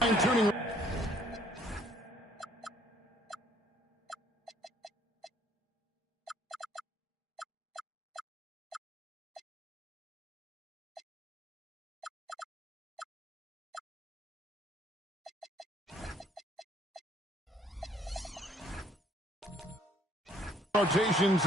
Turning. Rotations.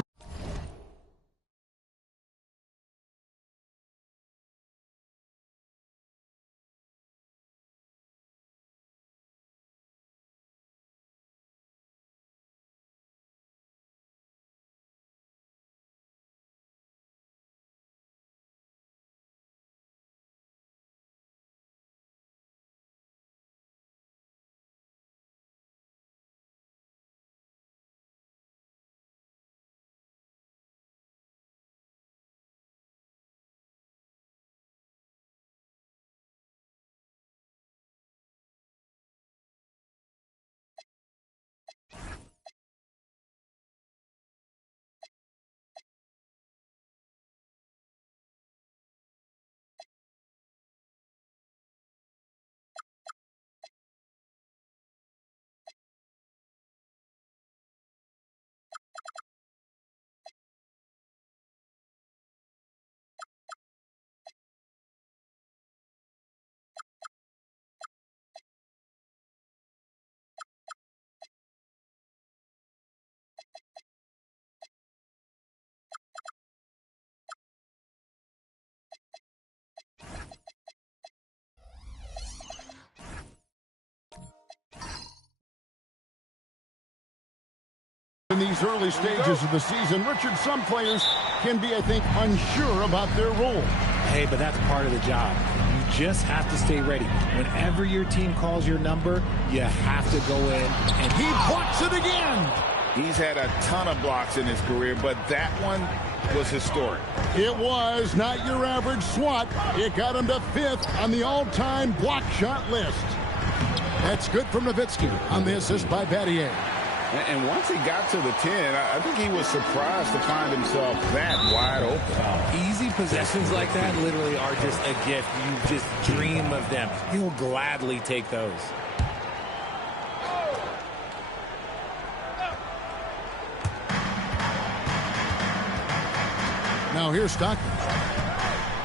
In these early stages of the season, Richard, some players can be, I think, unsure about their role. Hey, but that's part of the job. You just have to stay ready. Whenever your team calls your number, you have to go in. And he blocks it again. He's had a ton of blocks in his career, but that one was historic. It was not your average swat. It got him to 5th on the all-time block shot list. That's good from Nowitzki on the assist by Battier. And once he got to the 10, I think he was surprised to find himself that wide open. Easy possessions like that literally are just a gift. You just dream of them. He'll gladly take those. Now here's Stockton.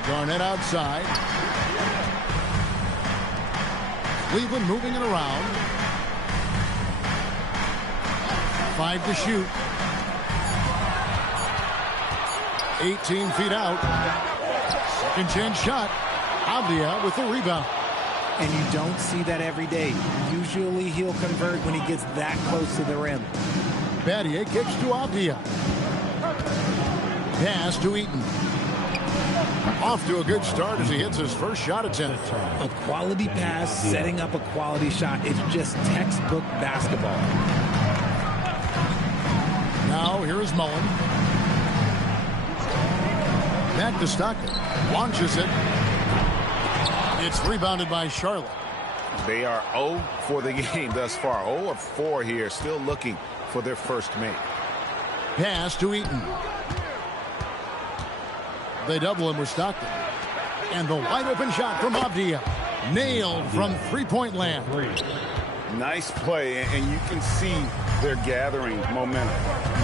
Garnett outside. Cleveland moving it around. 5 to shoot. 18 feet out. Second chance shot. Avdia with the rebound. And you don't see that every day. Usually he'll convert when he gets that close to the rim. Battier kicks to Avdia. Pass to Eaton. Off to a good start as he hits his first shot attempt. A quality pass, setting up a quality shot. It's just textbook basketball. Now here is Mullen. Back to Stockton. Launches it. It's rebounded by Charlotte. They are 0 for the game thus far. 0 of 4 here, still looking for their first make. Pass to Eaton. They double him with Stockton. And the wide open shot from Avdia. Nailed from three-point land. Nice play, and you can see they're gathering momentum.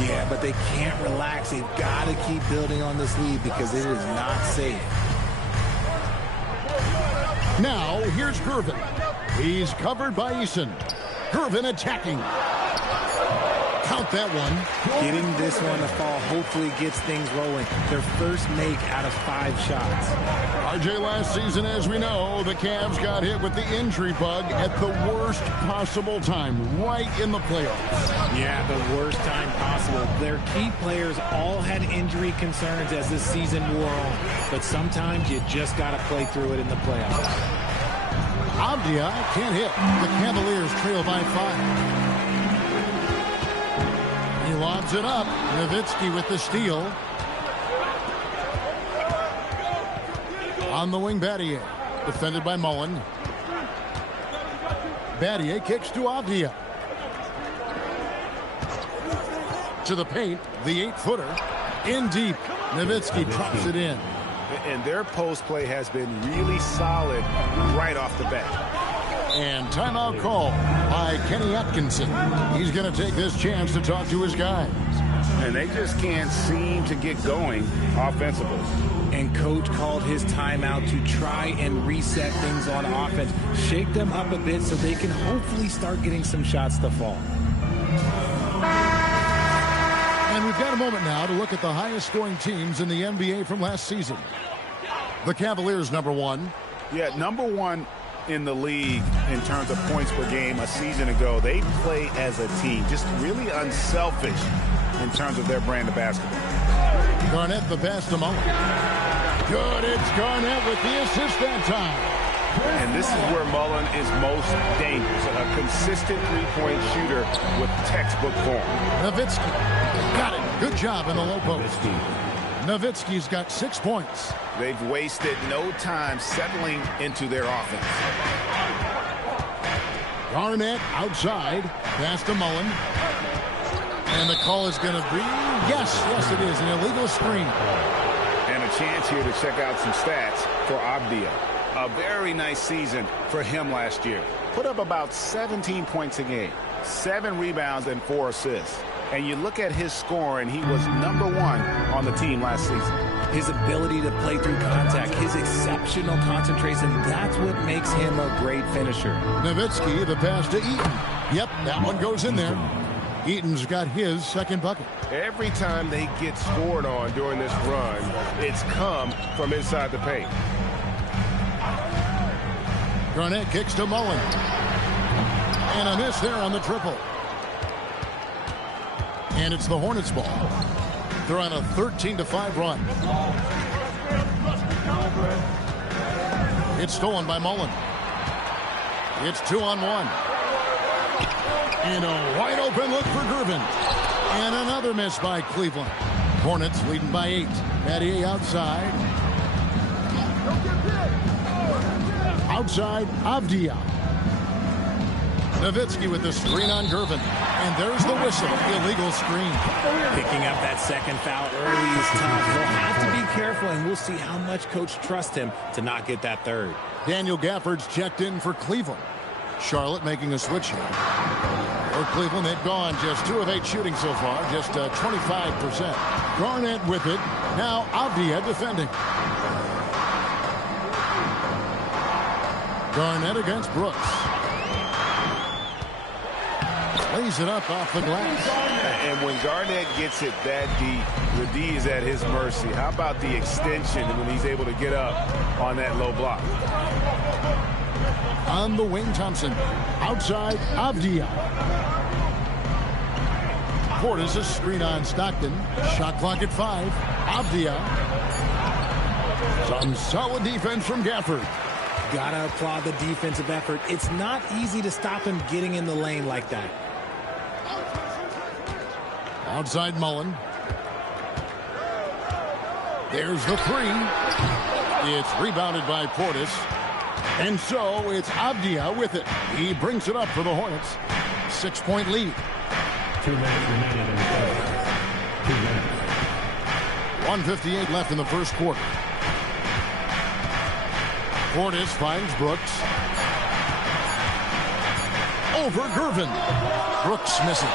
Yeah, but they can't relax. They've got to keep building on this lead because it is not safe. Now, here's Gervin. He's covered by Eason. Gervin attacking. Count that one. Getting this one to fall hopefully gets things rolling. Their first make out of 5 shots. RJ, last season, as we know, the Cavs got hit with the injury bug at the worst possible time, right in the playoffs. Yeah, the worst time possible. Their key players all had injury concerns as this season wore on. But sometimes you just got to play through it in the playoffs. Avdia can't hit. The Cavaliers trail by 5. He lobs it up. Nowitzki with the steal. On the wing, Battier. Defended by Mullen. Battier kicks to Avdia. To the paint. The 8-footer. In deep. Nowitzki drops it in. And their post play has been really solid right off the bat. And timeout call by Kenny Atkinson. He's going to take this chance to talk to his guys. And they just can't seem to get going offensively. And coach called his timeout to try and reset things on offense. Shake them up a bit so they can hopefully start getting some shots to fall. And we've got a moment now to look at the highest scoring teams in the NBA from last season. The Cavaliers, number one. Yeah, number one in the league in terms of points per game a season ago. They play as a team, just really unselfish in terms of their brand of basketball. Garnett, the pass to Mullen. Good, it's Garnett with the assist that time. And this is where Mullen is most dangerous. A consistent three-point shooter with textbook form. Nowitzki got it. Good job in the low post. Nowitzki's got 6 points. They've wasted no time settling into their offense. Garnett outside. Pass to Mullen. And the call is going to be, yes, it is, an illegal screen. And a chance here to check out some stats for Avdia. A very nice season for him last year. Put up about 17 points a game, 7 rebounds, and 4 assists. And you look at his score, and he was number one on the team last season. His ability to play through contact, his exceptional concentration, that's what makes him a great finisher. Nowitzki, the pass to Eaton. Yep, that one goes in there. Eaton's got his second bucket. Every time they get scored on during this run, it's come from inside the paint. Garnett kicks to Mullen. And a miss there on the triple. And it's the Hornets' ball. They're on a 13-5 run. It's stolen by Mullen. It's 2-on-1. And a wide open look for Gervin. And another miss by Cleveland. Hornets leading by 8. Mathieu outside. Outside, Avdia. Nowitzki with the screen on Gervin. And there's the whistle. Illegal screen. Picking up that second foul early is tough. He'll have to be careful, and we'll see how much coach trusts him to not get that third. Daniel Gafford's checked in for Cleveland. Charlotte making a switch here. For Cleveland, they've gone just 2 of 8 shooting so far, just 25%. Garnett with it. Now Avdia defending. Garnett against Brooks. Lays it up off the glass. And when Garnett gets it that deep, the D is at his mercy. How about the extension when he's able to get up on that low block? On the wing, Thompson. Outside, Avdia. Portis, a screen on Stockton. Shot clock at 5. Avdia. Some solid defense from Gafford. Gotta applaud the defensive effort. It's not easy to stop him getting in the lane like that. Outside Mullen. There's the 3. It's rebounded by Portis. And so it's Avdia with it. He brings it up for the Hornets. 6-point lead. 2 minutes remaining in the third. 2 minutes. 1:58 left in the first quarter. Portis finds Brooks. Over Gervin. Brooks misses.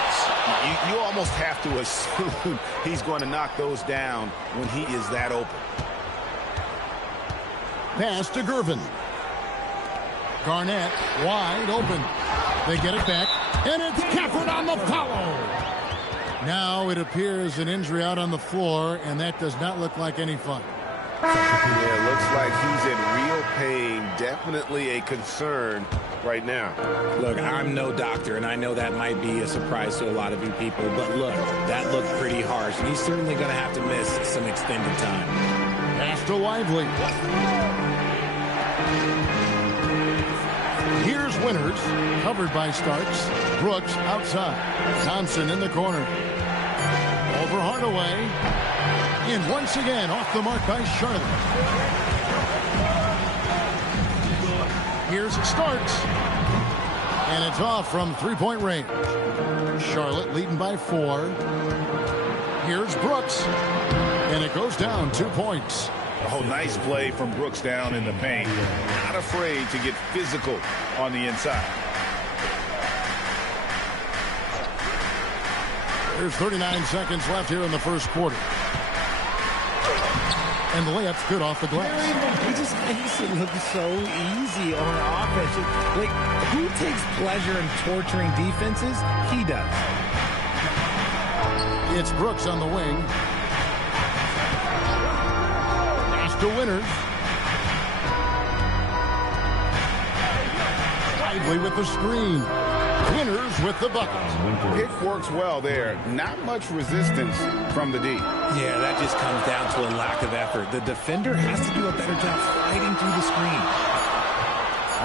You almost have to assume he's going to knock those down when he is that open. Pass to Gervin. Garnett wide open. They get it back. And it's Gafford on the follow. Now it appears an injury out on the floor, and that does not look like any fun. Yeah, it looks like he's in real pain. Definitely a concern right now. Look, I'm no doctor, and I know that might be a surprise to a lot of you people, but look, that looked pretty harsh, and he's certainly going to have to miss some extended time. Pass to Lively. Here's Winters, covered by Starks. Brooks outside. Thompson in the corner. Over Hardaway. And once again, off the mark by Charlotte. Here's Starks. And it's off from three-point range. Charlotte leading by 4. Here's Brooks. And it goes down 2 points. Oh, nice play from Brooks down in the paint. not afraid to get physical on the inside. There's 39 seconds left here in the first quarter. And the layup's good off the glass. He just makes it look so easy on offense. Like, who takes pleasure in torturing defenses? He does. It's Brooks on the wing. Pass to Winters. Lively with the screen. Winters with the bucket. Pick works well there. Not much resistance from the D. Yeah, that just comes down to a lack of effort. The defender has to do a better job fighting through the screen.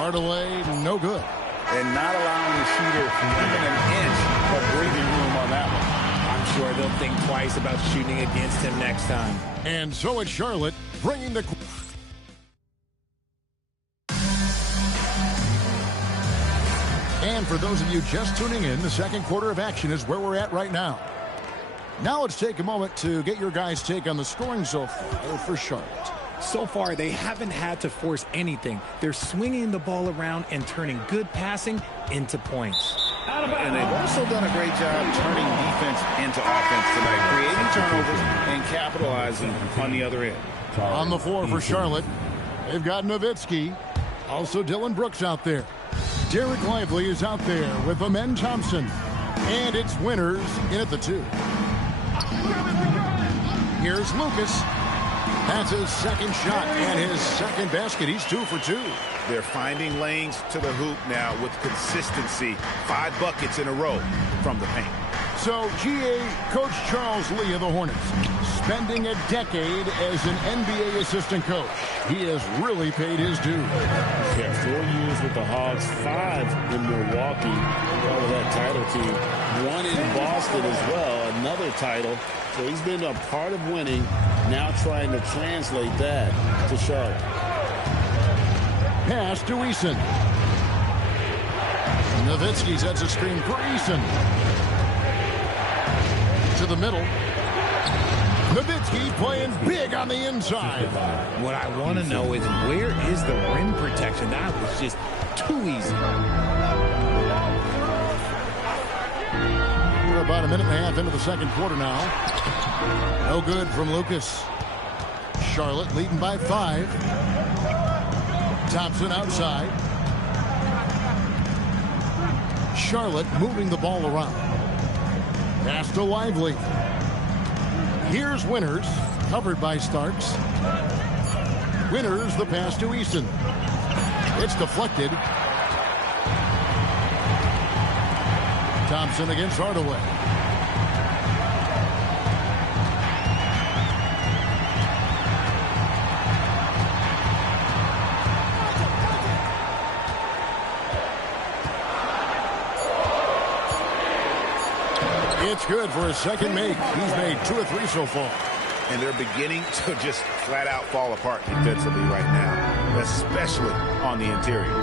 Hardaway, no good. And not allowing the shooter even an inch of breathing room on that one. I'm sure they'll think twice about shooting against him next time. And so it's Charlotte bringing the... And for those of you just tuning in, the second quarter of action is where we're at right now. Now let's take a moment to get your guys' take on the scoring so far for Charlotte. So far, they haven't had to force anything. They're swinging the ball around and turning good passing into points. And they've also done a great job turning defense into offense tonight, creating turnovers and capitalizing on the other end. On the floor for Charlotte, they've got Nowitzki. Also Dylan Brooks out there. Derek Lively is out there with Amen Thompson. And it's Winters in at the 2. Here's Lucas. That's his second shot and his second basket. He's 2 for 2. They're finding lanes to the hoop now with consistency. 5 buckets in a row from the paint. So, GA, Coach Charles Lee of the Hornets, spending a decade as an NBA assistant coach. He has really paid his dues. Yeah, 4 years with the Hawks, 5 in Milwaukee, all of that title team. 1 in Boston as well, another title. So he's been a part of winning, now trying to translate that to Charlotte. Pass to Eason. Nowitzki sets a screen for Eason. To the middle. Nowitzki playing big on the inside. What I want to know is, where is the rim protection? That was just too easy. We're about a minute and a half into the second quarter now. No good from Lucas. Charlotte leading by 5. Thompson outside. Charlotte moving the ball around. Pass to Lively. Here's Winters, covered by Starks. Winters, the pass to Eason. It's deflected. Thompson against Hardaway. It's good for his second make. He's made 2 or 3 so far. And they're beginning to just flat out fall apart defensively right now, especially on the interior.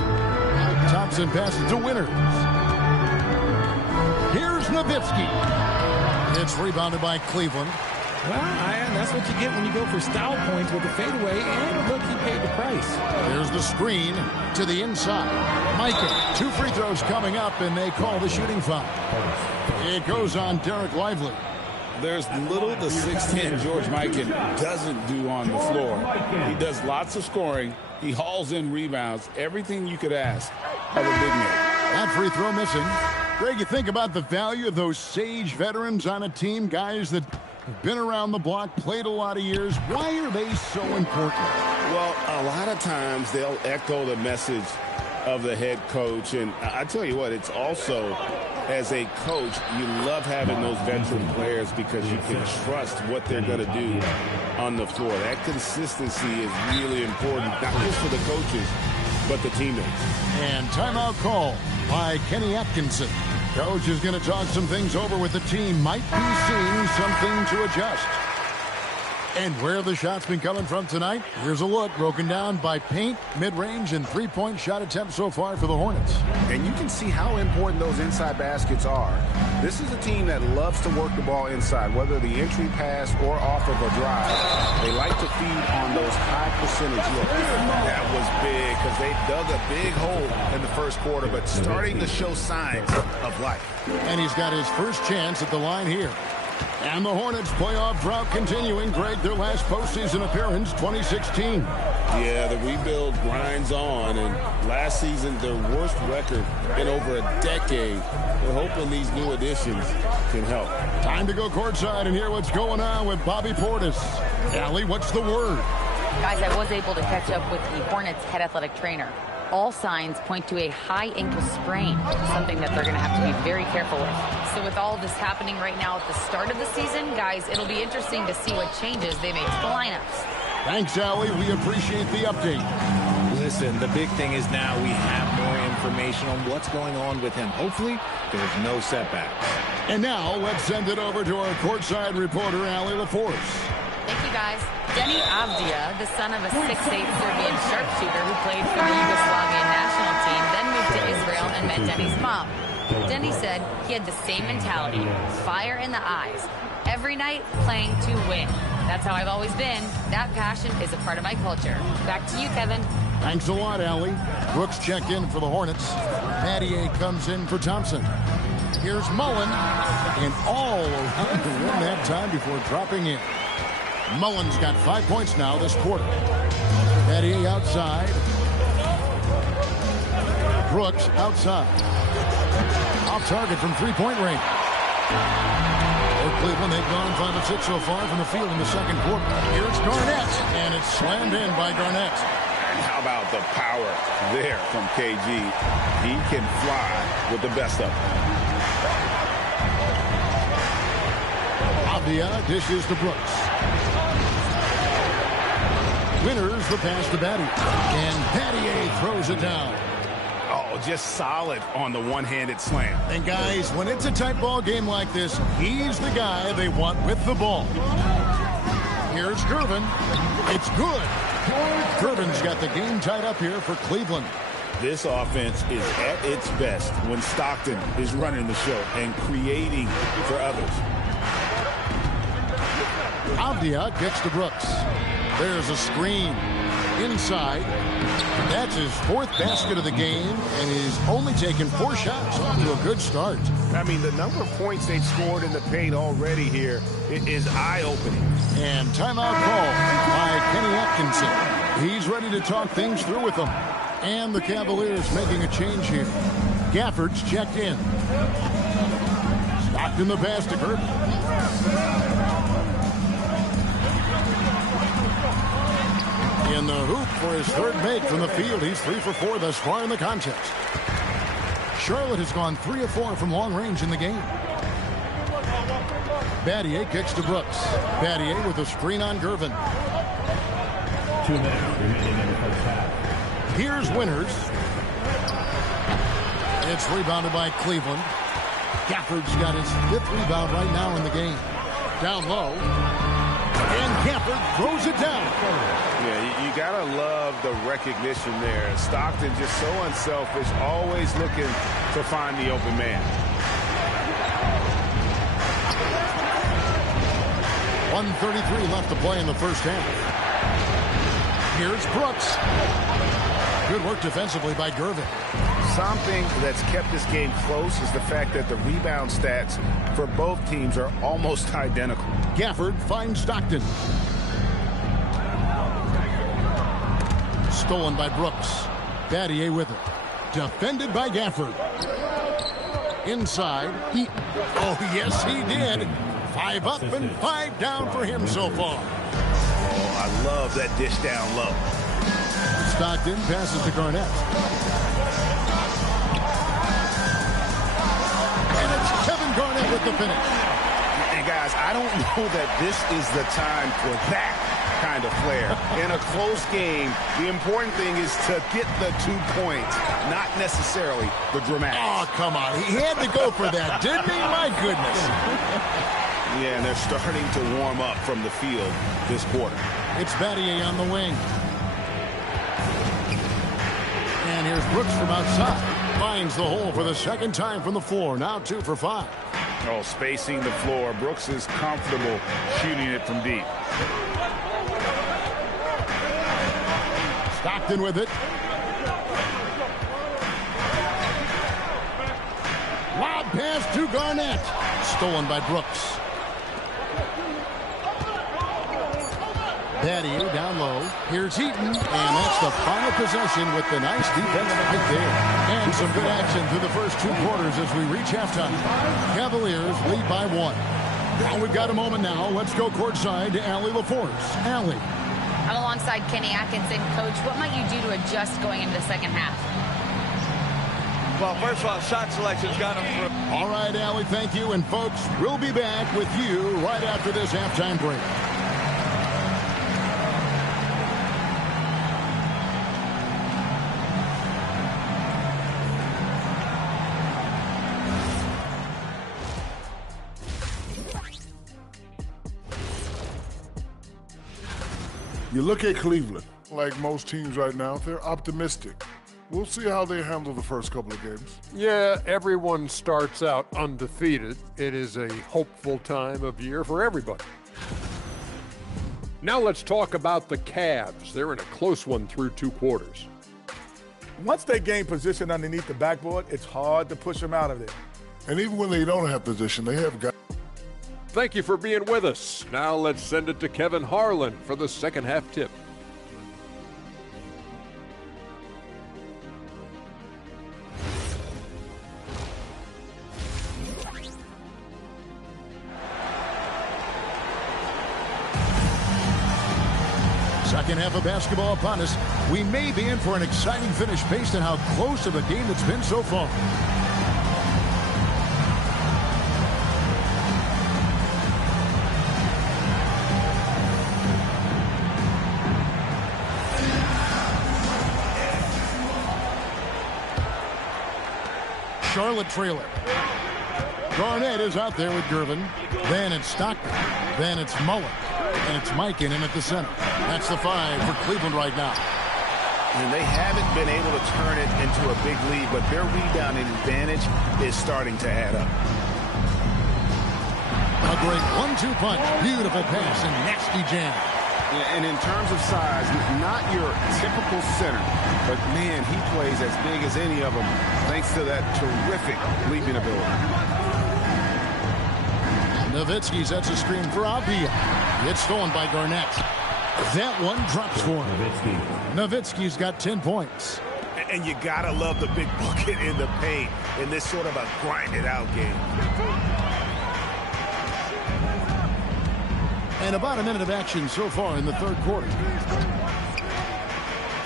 Thompson passes to Winters. Here's Nowitzki. It's rebounded by Cleveland. Well, that's what you get when you go for style points with the fadeaway, and look, he paid the price. There's the screen to the inside. Micah, 2 free throws coming up, and they call the shooting foul. It goes on Derek Lively. There's little the 6'10" George Mikan doesn't do on the floor. He does lots of scoring. He hauls in rebounds. Everything you could ask of a big man. That free throw missing. Greg, you think about the value of those sage veterans on a team, guys that have been around the block, played a lot of years. Why are they so important? Well, a lot of times they'll echo the message of the head coach. And I tell you what, it's also, as a coach, you love having those veteran players because you can trust what they're going to do on the floor. That consistency is really important, not just for the coaches, but the teammates. And timeout call by Kenny Atkinson. Coach is going to talk some things over with the team. Might be seeing something to adjust. And where the shots been coming from tonight? Here's a look broken down by paint, mid-range, and three-point shot attempts so far for the Hornets. And you can see how important those inside baskets are. This is a team that loves to work the ball inside, whether the entry pass or off of a drive. They like to feed on those high percentage looks. That was big because they dug a big hole in the first quarter, but starting to show signs of life. And he's got his first chance at the line here. And the Hornets playoff drought continuing. Greg, their last postseason appearance, 2016. Yeah, the rebuild grinds on, and last season their worst record in over a decade. We're hoping these new additions can help. Time to go courtside and hear what's going on with Bobby Portis. Allie, what's the word? Guys, I was able to catch up with the Hornets head athletic trainer. All signs point to a high ankle sprain, something that they're going to have to be very careful with. So with all this happening right now at the start of the season, guys, it'll be interesting to see what changes they make to the lineups. Thanks, Allie. We appreciate the update. Listen, the big thing is now we have more information on what's going on with him. Hopefully, there's no setbacks. And now, let's send it over to our courtside reporter, Allie LaForce. Thank you, guys. Denny Avdia, the son of a 6'8" Serbian sharpshooter who played for the Yugoslavian national team, then moved to Israel and met Denny's mom. Denny said he had the same mentality, fire in the eyes, every night playing to win. That's how I've always been. That passion is a part of my culture. Back to you, Kevin. Thanks a lot, Allie. Brooks checked in for the Hornets. Mattier comes in for Thompson. Here's Mullen, and all around to win that time before dropping in. Mullen's got 5 points now this quarter. Mattier outside. Brooks outside. Off target from three-point range. For Cleveland, they've gone 5 of 6 so far from the field in the second quarter. Here it's Garnett, and it's slammed in by Garnett. And how about the power there from KG? He can fly with the best of them. Avdia dishes to Brooks. Winners the pass to Batty. And Battier throws it down. Oh, just solid on the one-handed slam. And guys, when it's a tight ball game like this, he's the guy they want with the ball. Here's Gervin. It's good. Gervin's got the game tied up here for Cleveland. This offense is at its best when Stockton is running the show and creating for others. Avdia kicks to Brooks. There's a screen inside. That's his fourth basket of the game, and he's only taken 4 shots. Off to a good start. I mean, the number of points they've scored in the paint already here is eye-opening. And timeout call by Kenny Atkinson. He's ready to talk things through with them. And the Cavaliers making a change here. Gafford's checked in. Stockton the pass to Gervin. In the hoop for his third make from the field. He's 3 for 4 thus far in the contest. Charlotte has gone 3 of 4 from long range in the game. Battier kicks to Brooks. Battier with a screen on Gervin. 2 minutes remaining in the first half. Here's Winners. It's rebounded by Cleveland. Gafford's got his 5th rebound right now in the game. Down low. And Gafford throws it down. Yeah, you got to love the recognition there. Stockton just so unselfish, always looking to find the open man. 1:33 left to play in the first half. Here's Brooks. Good work defensively by Gervin. Something that's kept this game close is the fact that the rebound stats for both teams are almost identical. Gafford finds Stockton. Stolen by Brooks. Battier with it. Defended by Gafford. Inside. Oh, yes, he did. 5 up and 5 down for him so far. Oh, I love that dish down low. Stockton passes to Garnett. And it's Kevin Garnett with the finish. And guys, I don't know that this is the time for that kind of flair. In a close game, the important thing is to get the 2 points, not necessarily the dramatics. Oh, come on. He had to go for that, didn't he? My goodness. Yeah, and they're starting to warm up from the field this quarter. It's Battier on the wing. And here's Brooks from outside. Finds the hole for the second time from the floor. Now 2 for 5. Oh, spacing the floor. Brooks is comfortable shooting it from deep. Stockton with it. Lob pass to Garnett. Stolen by Brooks. Battier down low. Here's Eaton. And that's the final possession with the nice defense right there. And some good action through the first 2 quarters as we reach halftime. Cavaliers lead by 1. Well, we've got a moment now. Let's go courtside to Allie LaForce. Allie. I'm alongside Kenny Atkinson. Coach, what might you do to adjust going into the second half? Well, first of all, shot selection's got him through. All right, Allie, thank you. And, folks, we'll be back with you right after this halftime break. You look at Cleveland, like most teams right now, they're optimistic. We'll see how they handle the first couple of games. Yeah, everyone starts out undefeated. It is a hopeful time of year for everybody. Now let's talk about the Cavs. They're in a close one through 2 quarters. Once they gain position underneath the backboard, it's hard to push them out of there. And even when they don't have position, they have guys. Thank you for being with us. Now let's send it to Kevin Harlan for the second half tip. Second half of basketball upon us. We may be in for an exciting finish based on how close of a game it's been so far. Charlotte trailer. Garnett is out there with Gervin. Then it's Stockton. Then it's Mullen. And it's Mike in at the center. That's the 5 for Cleveland right now. And they haven't been able to turn it into a big lead, but their rebounding advantage is starting to add up. A great 1-2 punch. Beautiful pass and nasty jam. And in terms of size, not your typical center, but man, he plays as big as any of them thanks to that terrific leaping ability. Nowitzki sets a screen for Avdia. It's stolen by Garnett. That one drops for him. Nowitzki's got 10 points. And you gotta love the big bucket in the paint in this sort of a grinded-out game. And about a minute of action so far in the third quarter.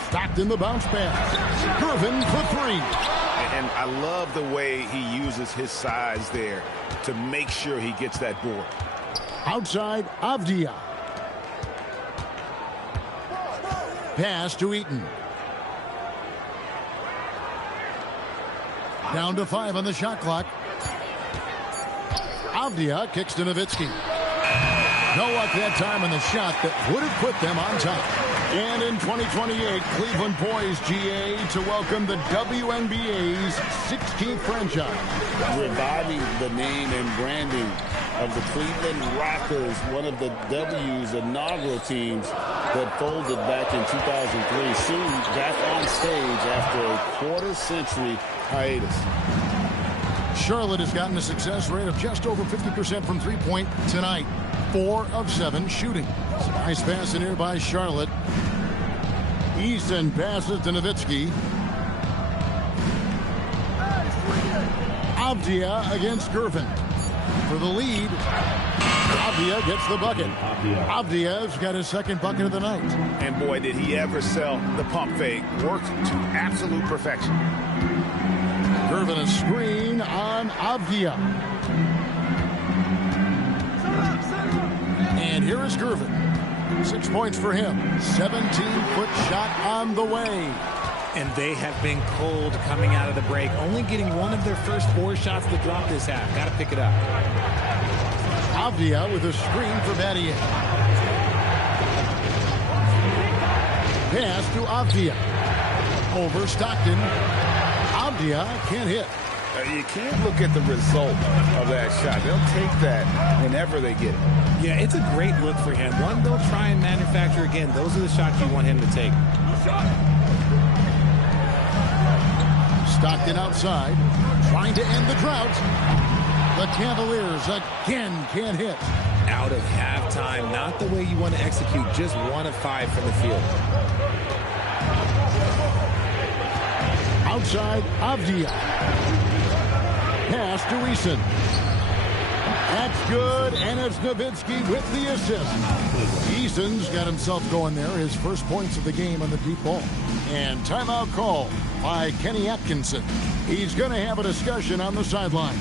Stockton the bounce pass. Gervin for 3. And I love the way he uses his size there to make sure he gets that board. Outside, Avdia. Pass to Eaton. Down to 5 on the shot clock. Avdia kicks to Nowitzki. No luck that time in the shot that would have put them on top. And in 2028, Cleveland poised, GA, to welcome the WNBA's 16th franchise. Reviving the name and branding of the Cleveland Rockers, one of the W's inaugural teams that folded back in 2003, soon back on stage after a quarter-century hiatus. Charlotte has gotten a success rate of just over 50% from three-point tonight. 4 of 7 shooting. Nice pass in here by Charlotte. Easton passes to Nowitzki. Avdia against Gervin. For the lead, Avdia gets the bucket. Avdia's got his second bucket of the night. And boy, did he ever sell the pump fake. Worked to absolute perfection. Gervin a screen on Avdia. And here is Gervin. 6 points for him. 17-foot shot on the way. And they have been cold coming out of the break. Only getting one of their first 4 shots to drop this half. Got to pick it up. Avdia with a screen for Battier. Pass to Avdia. Over Stockton. Avdia can't hit. You can't look at the result of that shot. They'll take that whenever they get it. Yeah, it's a great look for him. One they'll try and manufacture again. Those are the shots you want him to take. Stockton outside, trying to end the drought. The Cavaliers again can't hit. Out of halftime, not the way you want to execute, just 1 of 5 from the field. Outside, Avdia. Pass to Eason. That's good, and it's Nowitzki with the assist. Eason's got himself going there, his first points of the game on the deep ball. And timeout call by Kenny Atkinson. He's going to have a discussion on the sideline.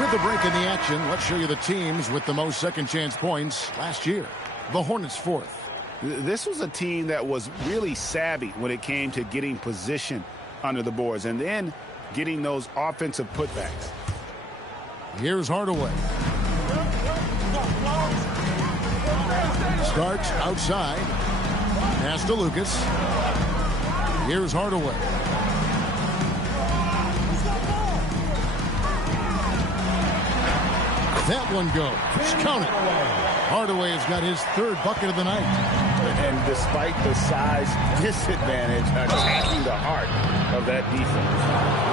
With the break in the action, let's show you the teams with the most second chance points last year. The Hornets fourth. This was a team that was really savvy when it came to getting position under the boards and then getting those offensive putbacks. Here's Hardaway. Starts outside. Pass to Lucas. Here's Hardaway. That one goes. Count it. Hardaway has got his third bucket of the night. And despite the size disadvantage, attacking the heart of that defense.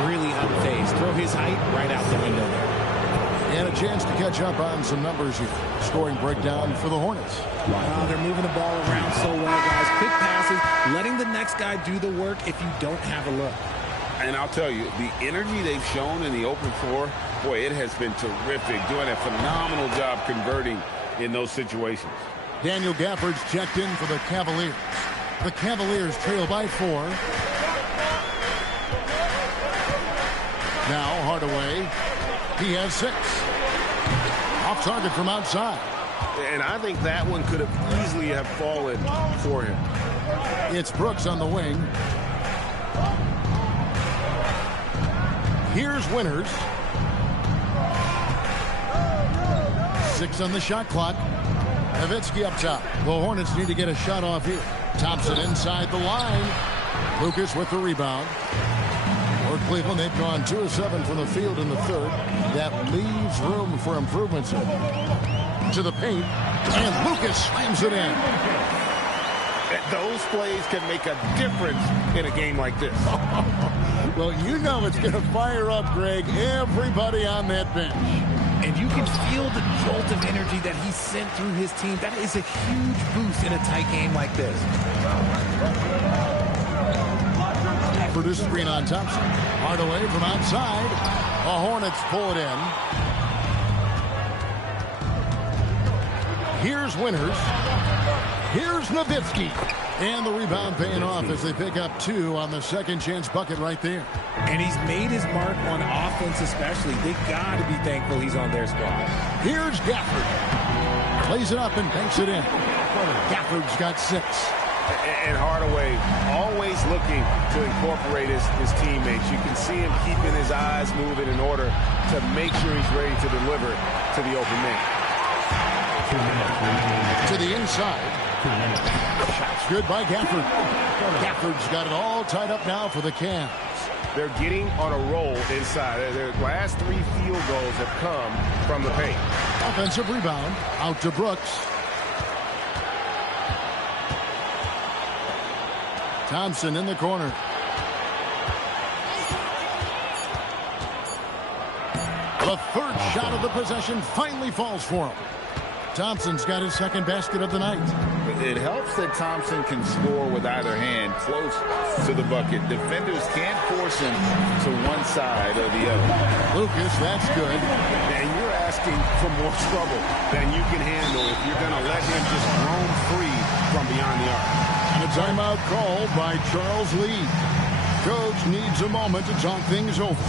Really unfazed. Throw his height right out the window there. And a chance to catch up on some numbers here. Scoring breakdown for the Hornets. Wow, they're moving the ball around so well, guys. Quick passes, letting the next guy do the work if you don't have a look. And I'll tell you, the energy they've shown in the open floor, boy, it has been terrific. Doing a phenomenal job converting in those situations. Daniel Gafford's checked in for the Cavaliers. The Cavaliers trail by 4. Now Hardaway. He has 6. Off target from outside. And I think that one could have easily have fallen for him. It's Brooks on the wing. Here's Winters. 6 on the shot clock. Nowitzki up top. The Hornets need to get a shot off here. Thompson inside the line. Lucas with the rebound. For Cleveland, they've gone 2 of 7 from the field in the third. That leaves room for improvements to the paint. And Lucas slams it in. Those plays can make a difference in a game like this. Well, you know it's going to fire up, Greg, everybody on that bench. And you can feel the jolt of energy that he sent through his team. That is a huge boost in a tight game like this. Produce screen on Thompson. Hardaway from outside. The Hornets pull it in. Here's Winters. Here's Nowitzki. And the rebound paying off as they pick up 2 on the second chance bucket right there. And he's made his mark on offense especially. They got to be thankful he's on their squad. Here's Gafford. Plays it up and banks it in. Gafford's got 6. And Hardaway always looking to incorporate his teammates. You can see him keeping his eyes moving in order to make sure he's ready to deliver to the open man. To the inside. Shots good by Gafford. Gafford's got it all tied up now for the Cavs. They're getting on a roll inside. Their last 3 field goals have come from the paint. Offensive rebound out to Brooks. Thompson in the corner. The third shot of the possession finally falls for him. Thompson's got his second basket of the night. It helps that Thompson can score with either hand close to the bucket. Defenders can't force him to one side or the other. Lucas, that's good. And you're asking for more trouble than you can handle if you're going to let him just roam free from beyond the arc. And a timeout called by Charles Lee. Coach needs a moment to talk things over.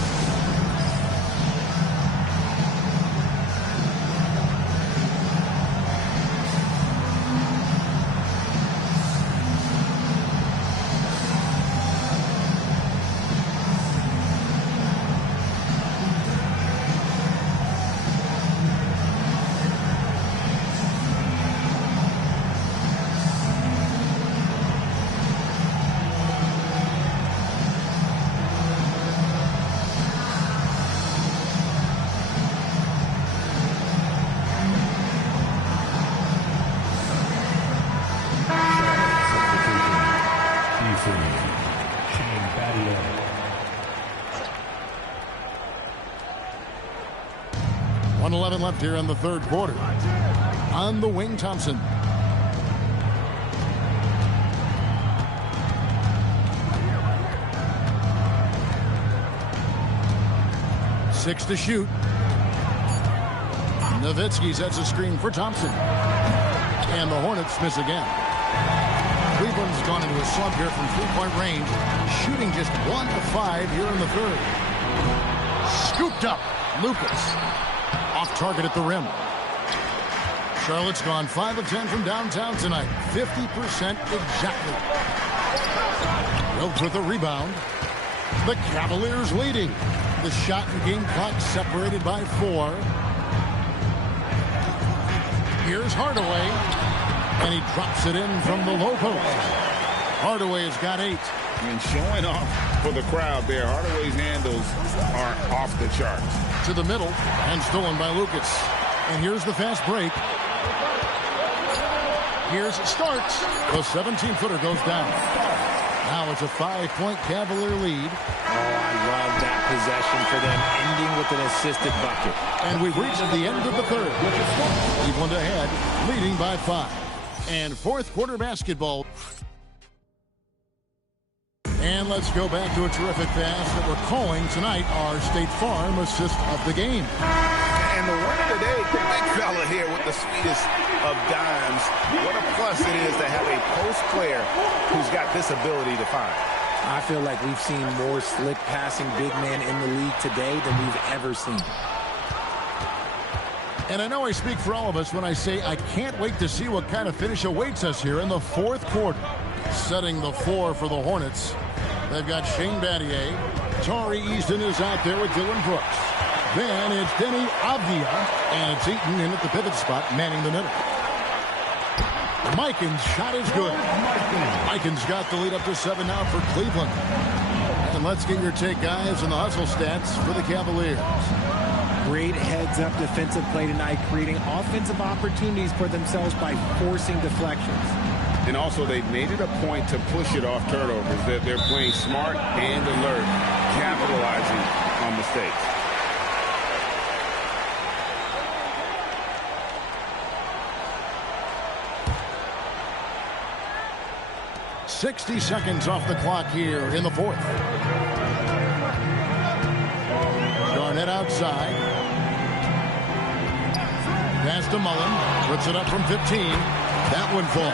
7:11 left here in the third quarter. On the wing, Thompson. Six to shoot. Nowitzki sets a screen for Thompson. And the Hornets miss again. Cleveland's gone into a slump here from three-point range, shooting just 1 of 5 here in the third. Scooped up. Lucas. Off target at the rim. Charlotte's gone 5 of 10 from downtown tonight. 50% exactly. Wilkes with a rebound. The Cavaliers leading. The shot and game clock separated by 4. Here's Hardaway. And he drops it in from the low post. Hardaway has got 8. And showing off for the crowd there, Hardaway's handles are off the charts. To the middle and stolen by Lucas. And here's the fast break. Here's Starks. The 17-footer goes down. Now it's a 5-point Cavalier lead. Oh, I love that possession for them, ending with an assisted bucket. And we've reached the end of the third. Cleveland ahead, leading by 5. And fourth quarter basketball. And let's go back to a terrific pass that we're calling tonight our State Farm assist of the game. And the winner today, the big fella here with the sweetest of dimes. What a plus it is to have a post player who's got this ability to find. I feel like we've seen more slick passing big man in the league today than we've ever seen. And I know I speak for all of us when I say I can't wait to see what kind of finish awaits us here in the fourth quarter. Setting the floor for the Hornets. They've got Shane Battier. Torrey Easton is out there with Dylan Brooks. Then it's Denny Avdia. And it's Eaton in at the pivot spot, manning the middle. Mikan's shot is good. Mikan's got the lead up to 7 now for Cleveland. And let's get your take, guys, on the hustle stats for the Cavaliers. Great heads-up defensive play tonight, creating offensive opportunities for themselves by forcing deflections. And also, they've made it a point to push it off turnovers. They're playing smart and alert, capitalizing on mistakes. .60 seconds off the clock here in the fourth. Garnett outside. Pass to Mullen. Puts it up from 15. That one falls.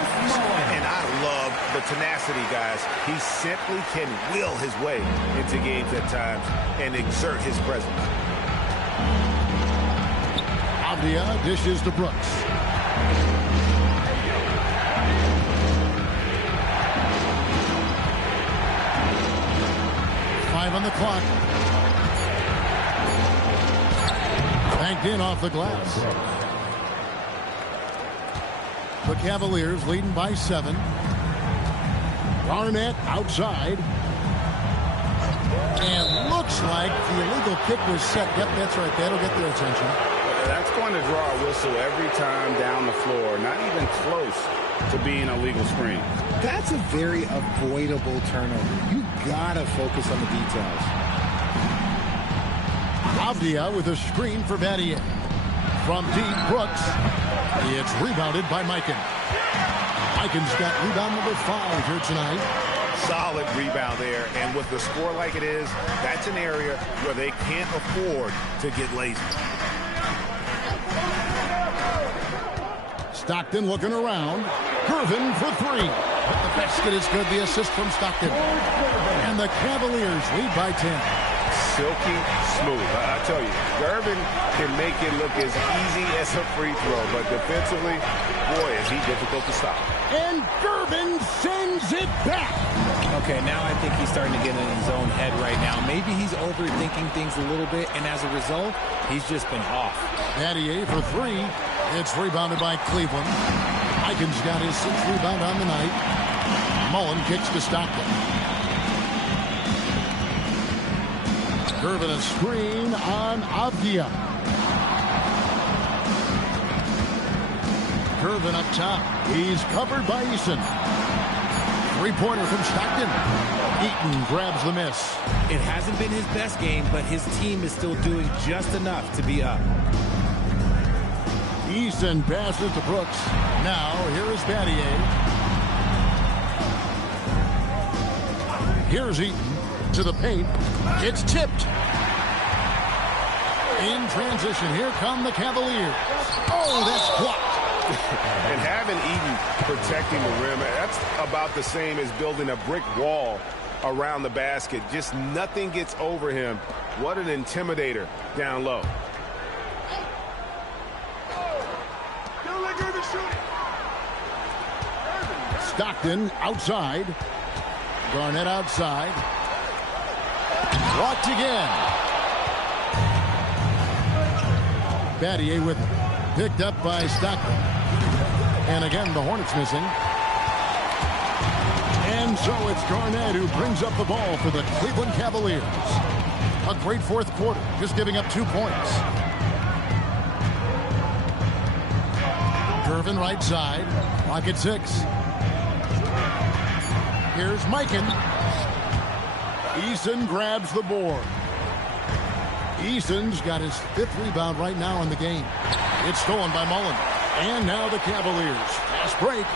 And I love the tenacity, guys. He simply can will his way into games at times and exert his presence. Avdia dishes to Brooks. Five on the clock. Banked in off the glass. The Cavaliers leading by 7. Garnett outside. And looks like the illegal kick was set. Yep, that's right. That'll get their attention. That's going to draw a whistle every time down the floor. Not even close to being a legal screen. That's a very avoidable turnover. You gotta focus on the details. Avdia with a screen for Battier. From deep, Brooks. It's rebounded by Mikan. Mikan's got rebound number 5 here tonight. Solid rebound there, and with the score like it is, that's an area where they can't afford to get lazy. Stockton looking around. Gervin for 3. The basket is good. The assist from Stockton. And the Cavaliers lead by 10. Silky smooth. I tell you, Gervin can make it look as easy as a free throw, but defensively, boy, is he difficult to stop. And Gervin sends it back. Okay, now I think he's starting to get in his own head right now. Maybe he's overthinking things a little bit, and as a result, he's just been off. Battier for 3. It's rebounded by Cleveland. Mikan's got his 6th rebound on the night. Mullen kicks to Stockton. Gervin a screen on Avdia. Gervin up top. He's covered by Eason. Three-pointer from Stockton. Eaton grabs the miss. It hasn't been his best game, but his team is still doing just enough to be up. Eason passes to Brooks. Now, here is Battier. Here's Eaton to the paint. It's tipped. In transition, here come the Cavaliers. Oh, that's blocked. And having Eaton protecting the rim, that's about the same as building a brick wall around the basket. Just nothing gets over him. What an intimidator down low. Stockton outside. Garnett outside. Blocked again. Battier with it. Picked up by Stockton. And again, the Hornets missing. And so it's Garnett who brings up the ball for the Cleveland Cavaliers. A great fourth quarter, just giving up 2 points. Irvin right side. Clock at 6. Here's Mikan. Eason grabs the board. Eason's got his 5th rebound right now in the game. It's stolen by Mullen. And now the Cavaliers. Fast break.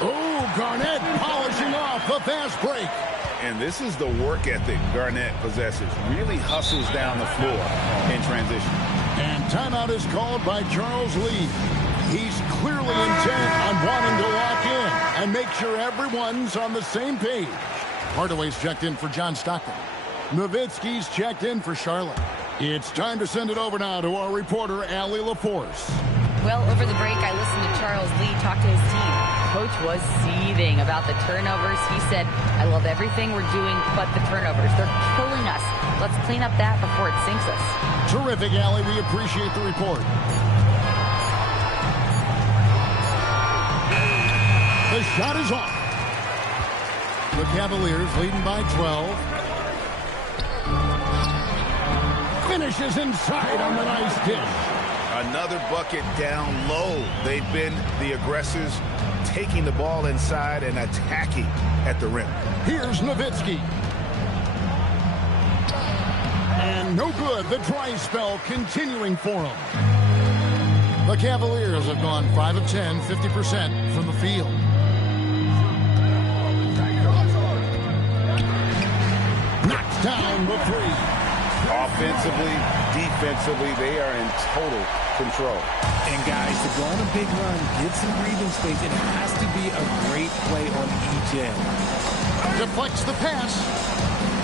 Oh, Garnett polishing off the fast break. And this is the work ethic Garnett possesses. Really hustles down the floor in transition. And timeout is called by Charles Lee. He's clearly intent on wanting to lock in and make sure everyone's on the same page. Hardaway's checked in for John Stockton. Nowitzki's checked in for Charlotte. It's time to send it over now to our reporter, Allie LaForce. Well, over the break, I listened to Charles Lee talk to his team. Coach was seething about the turnovers. He said, I love everything we're doing but the turnovers. They're killing us. Let's clean up that before it sinks us. Terrific, Allie. We appreciate the report. The shot is off. The Cavaliers leading by 12. Finishes inside on the nice dish. Another bucket down low. They've been the aggressors, taking the ball inside and attacking at the rim. Here's Nowitzki. And no good. The dry spell continuing for them. The Cavaliers have gone 5 of 10, 50% from the field. Knocks down the 3. Offensively, defensively, they are in total control. And guys, to go on a big run, get some breathing space, it has to be a great play on each end. Deflects the pass.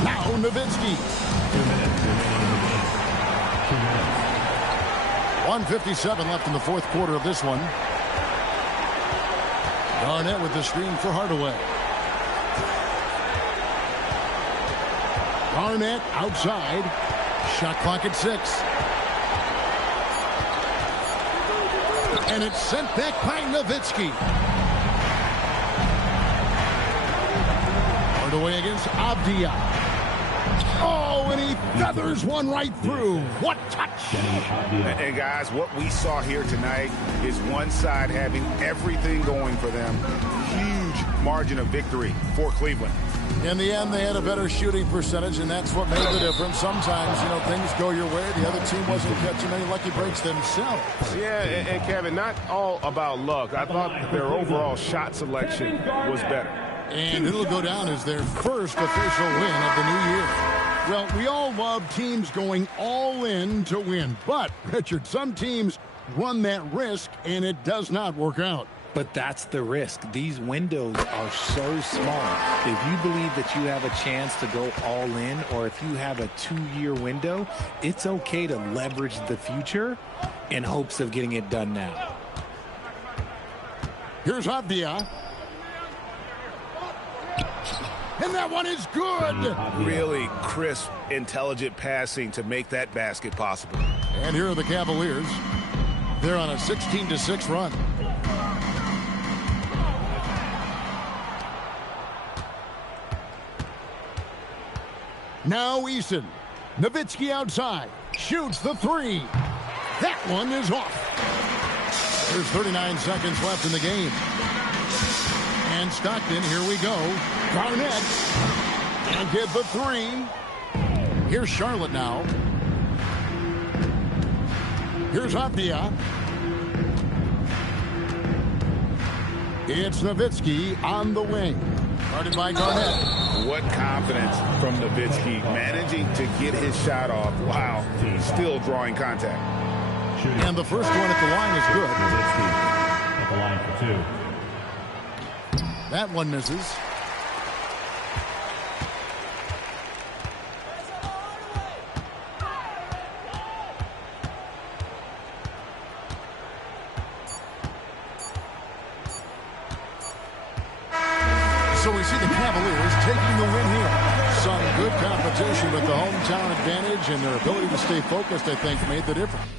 Now Nowitzki. 2 minutes remaining in the game. 2 minutes. 1:57 left in the fourth quarter of this one. Garnett with the screen for Hardaway. Garnett outside. Shot clock at 6. And it's sent back by Nowitzki. Hardaway against Avdia. Oh, and he feathers one right through. What touch. And guys, what we saw here tonight is one side having everything going for them. Huge margin of victory for Cleveland. In the end, they had a better shooting percentage, and that's what made the difference. Sometimes, things go your way. The other team wasn't catching any lucky breaks themselves. Yeah, and Kevin, not all about luck. I thought their overall shot selection was better. And it'll go down as their first official win of the new year. Well, we all love teams going all in to win. But, Richard, some teams run that risk, and it does not work out. But that's the risk. These windows are so small. If you believe that you have a chance to go all in, or if you have a 2-year window, it's okay to leverage the future in hopes of getting it done now. Here's Avdia. And that one is good. Really crisp, intelligent passing to make that basket possible. And here are the Cavaliers. They're on a 16-6 run. Now Eason. Nowitzki outside. Shoots the 3. That one is off. There's 39 seconds left in the game. And Stockton, here we go. Garnett. And get the 3. Here's Charlotte now. Here's Avdia. It's Nowitzki on the wing. Guarded by Garnett. What confidence from Nowitzki, managing to get his shot off while still drawing contact. And the first one at the line is good. At the line for 2. That one misses. So we see the Cavaliers taking the win here. Some good competition, but the hometown advantage and their ability to stay focused, I think, made the difference.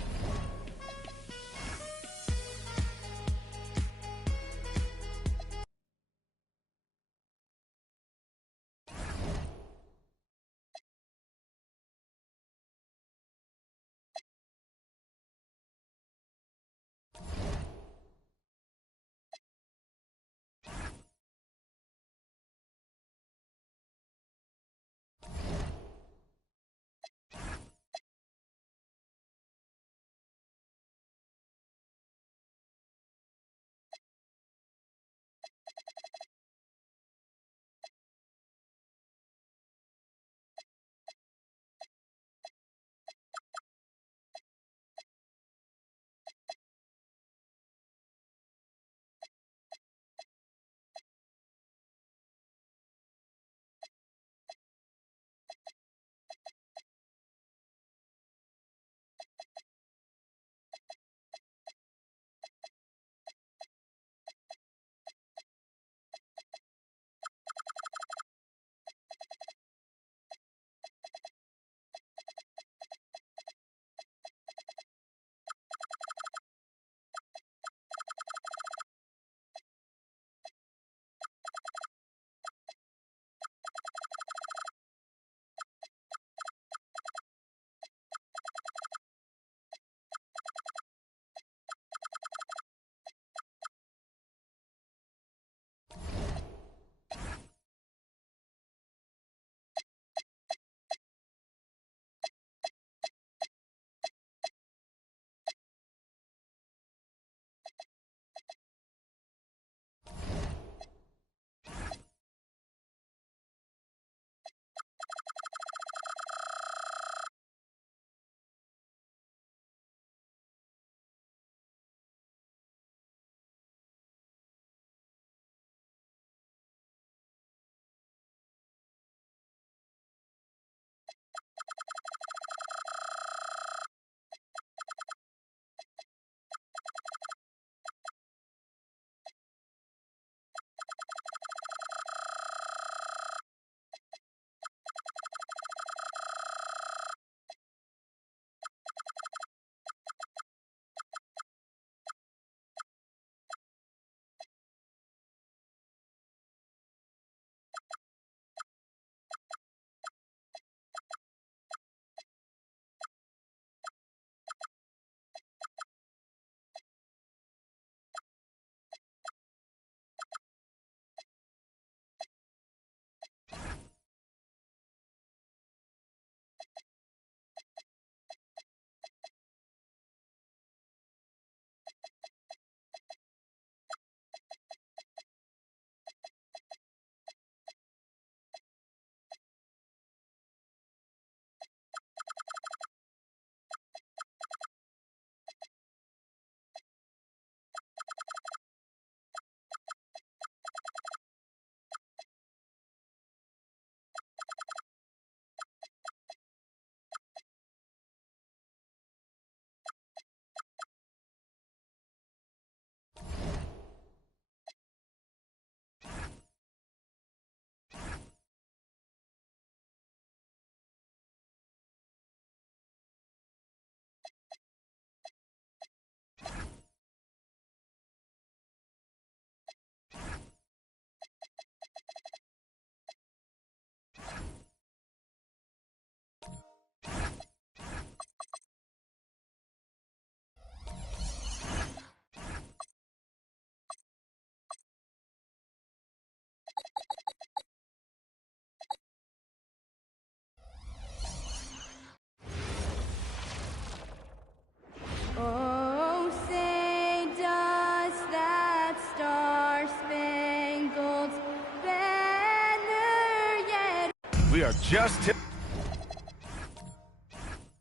We are just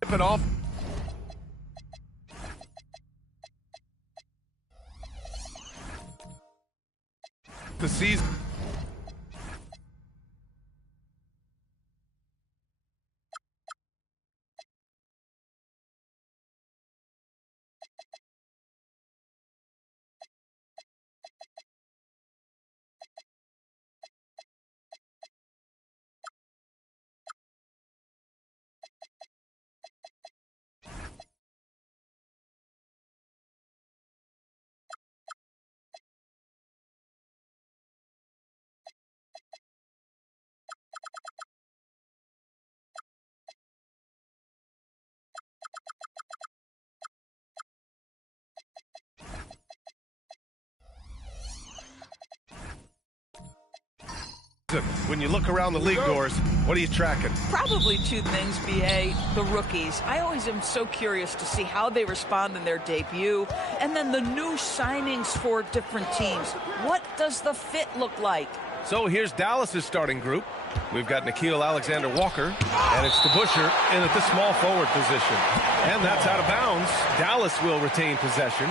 tipping off the season. When you look around the league doors, what are you tracking? Probably two things, B.A. The rookies. I always am so curious to see how they respond in their debut. And then the new signings for different teams. What does the fit look like? So here's Dallas's starting group. We've got Nickeil Alexander-Walker, and it's DeBusschere in at the small forward position. And that's out of bounds. Dallas will retain possession.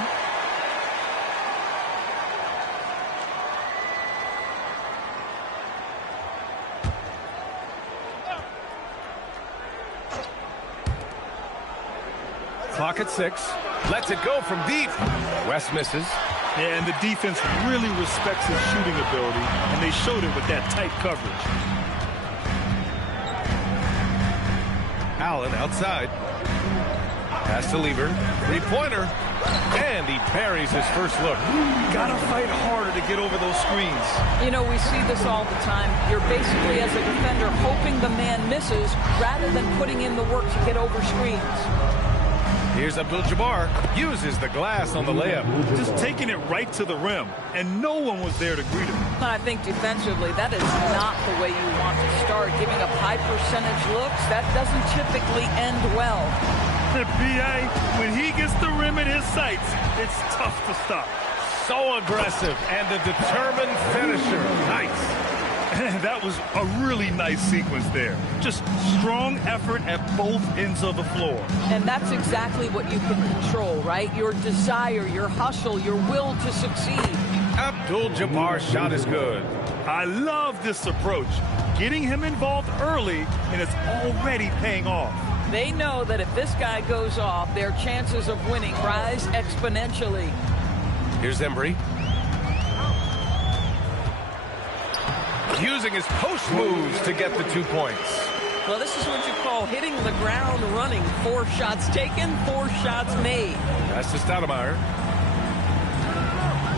Clock at 6. Lets it go from deep. West misses. Yeah, and the defense really respects his shooting ability, and they showed it with that tight coverage. Allen outside. Pass to Lever. Three-pointer. And he parries his first look. Gotta fight harder to get over those screens. You know, we see this all the time. You're basically, as a defender, hoping the man misses rather than putting in the work to get over screens. Here's Abdul-Jabbar. Uses the glass on the layup. Just taking it right to the rim, and no one was there to greet him. I think defensively, that is not the way you want to start. Giving up high percentage looks, that doesn't typically end well. B.A., when he gets the rim in his sights, it's tough to stop. So aggressive and a determined finisher. Nice. That was a really nice sequence there. Just strong effort at both ends of the floor. And that's exactly what you can control, right? Your desire, your hustle, your will to succeed. Abdul-Jabbar's shot is good. I love this approach. Getting him involved early, and it's already paying off. They know that if this guy goes off, their chances of winning rise exponentially. Here's Embry. Using his post moves to get the 2 points. Well, this is what you call hitting the ground running. 4 shots taken, 4 shots made. Pass to Stoudemire.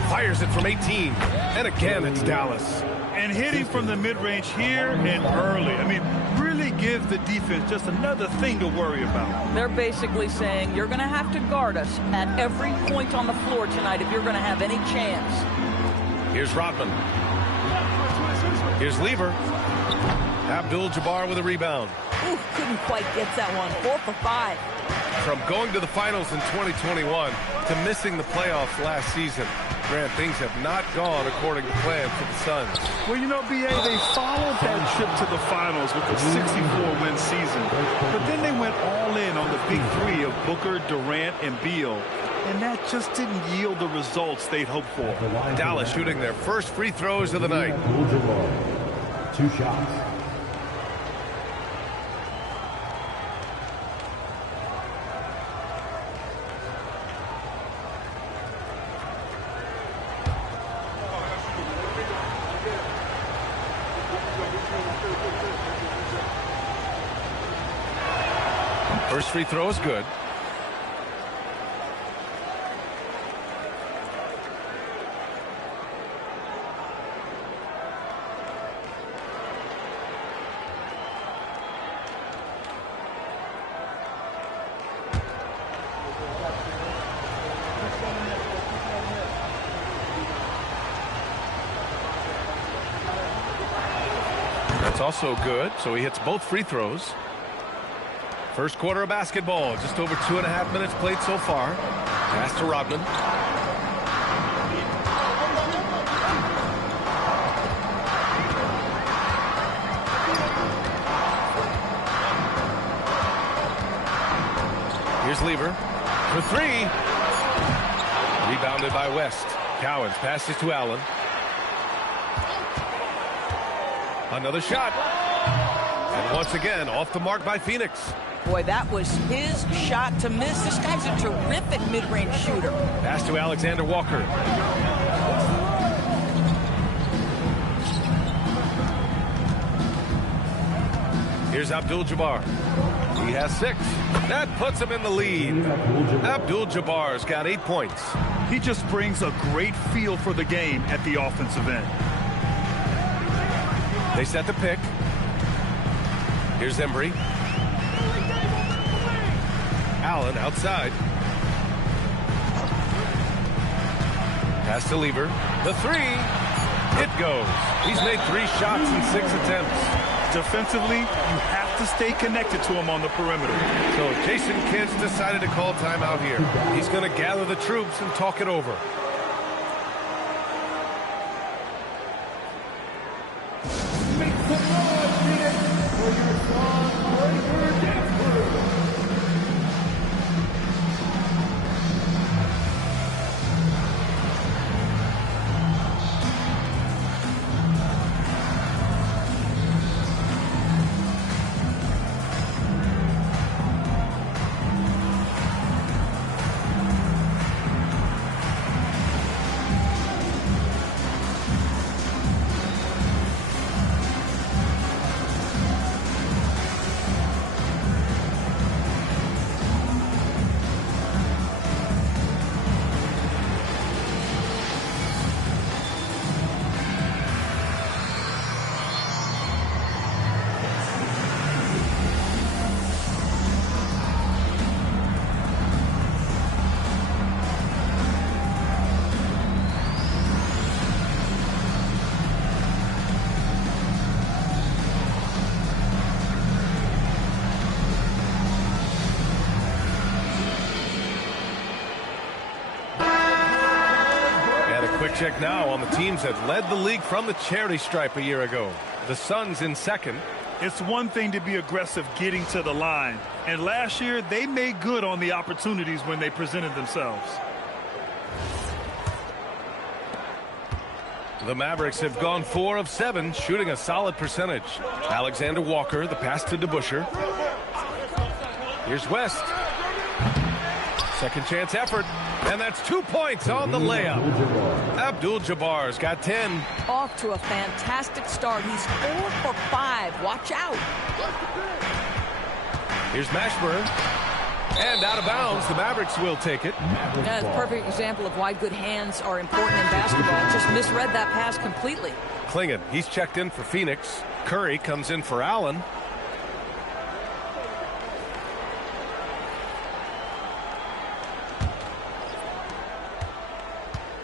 Fires it from 18. And again, it's Dallas. And hitting from the mid-range here and early. I mean, really give the defense just another thing to worry about. They're basically saying, you're going to have to guard us at every point on the floor tonight if you're going to have any chance. Here's Rodman. Here's Lever. Abdul-Jabbar with a rebound. Ooh, couldn't quite get that one. 4 for 5. From going to the finals in 2021 to missing the playoffs last season, Grant, things have not gone according to plan for the Suns. Well, you know, B.A., they followed that trip to the finals with a 64-win season. But then they went all in on the big three of Booker, Durant, and Beal. And that just didn't yield the results they'd hoped for. Dallas shooting their first free throws of the night. 2 shots. First free throw is good. That's also good, so he hits both free throws. First quarter of basketball, just over 2.5 minutes played so far. Pass to Rodman. Lever for three. Rebounded by West. Cowens passes to Allen. Another shot. And once again, off the mark by Phoenix. Boy, that was his shot to miss. This guy's a terrific mid-range shooter. Pass to Alexander Walker. Here's Abdul-Jabbar. He has 6. That puts him in the lead. Abdul-Jabbar's got 8 points. He just brings a great feel for the game at the offensive end. They set the pick. Here's Embry. Allen outside. Pass to Lever. The three. It goes. He's made 3 shots in 6 attempts. Defensively, you have to stay connected to him on the perimeter. So Jason Kidd's decided to call timeout here. He's going to gather the troops and talk it over. Make some noise, Phoenix, for your song breaker dance crew. Check now on the teams that led the league from the charity stripe a year ago. The Suns in second. It's one thing to be aggressive getting to the line. And last year, they made good on the opportunities when they presented themselves. The Mavericks have gone 4 of 7, shooting a solid percentage. Alexander Walker, the pass to DeBusschere. Here's West. Second chance effort. And that's 2 points on the layup. Abdul-Jabbar's got 10. Off to a fantastic start. He's 4 for 5. Watch out. Here's Mashburn. And out of bounds. The Mavericks will take it. That's a perfect example of why good hands are important in basketball. Just misread that pass completely. Klingon, he's checked in for Phoenix. Curry comes in for Allen.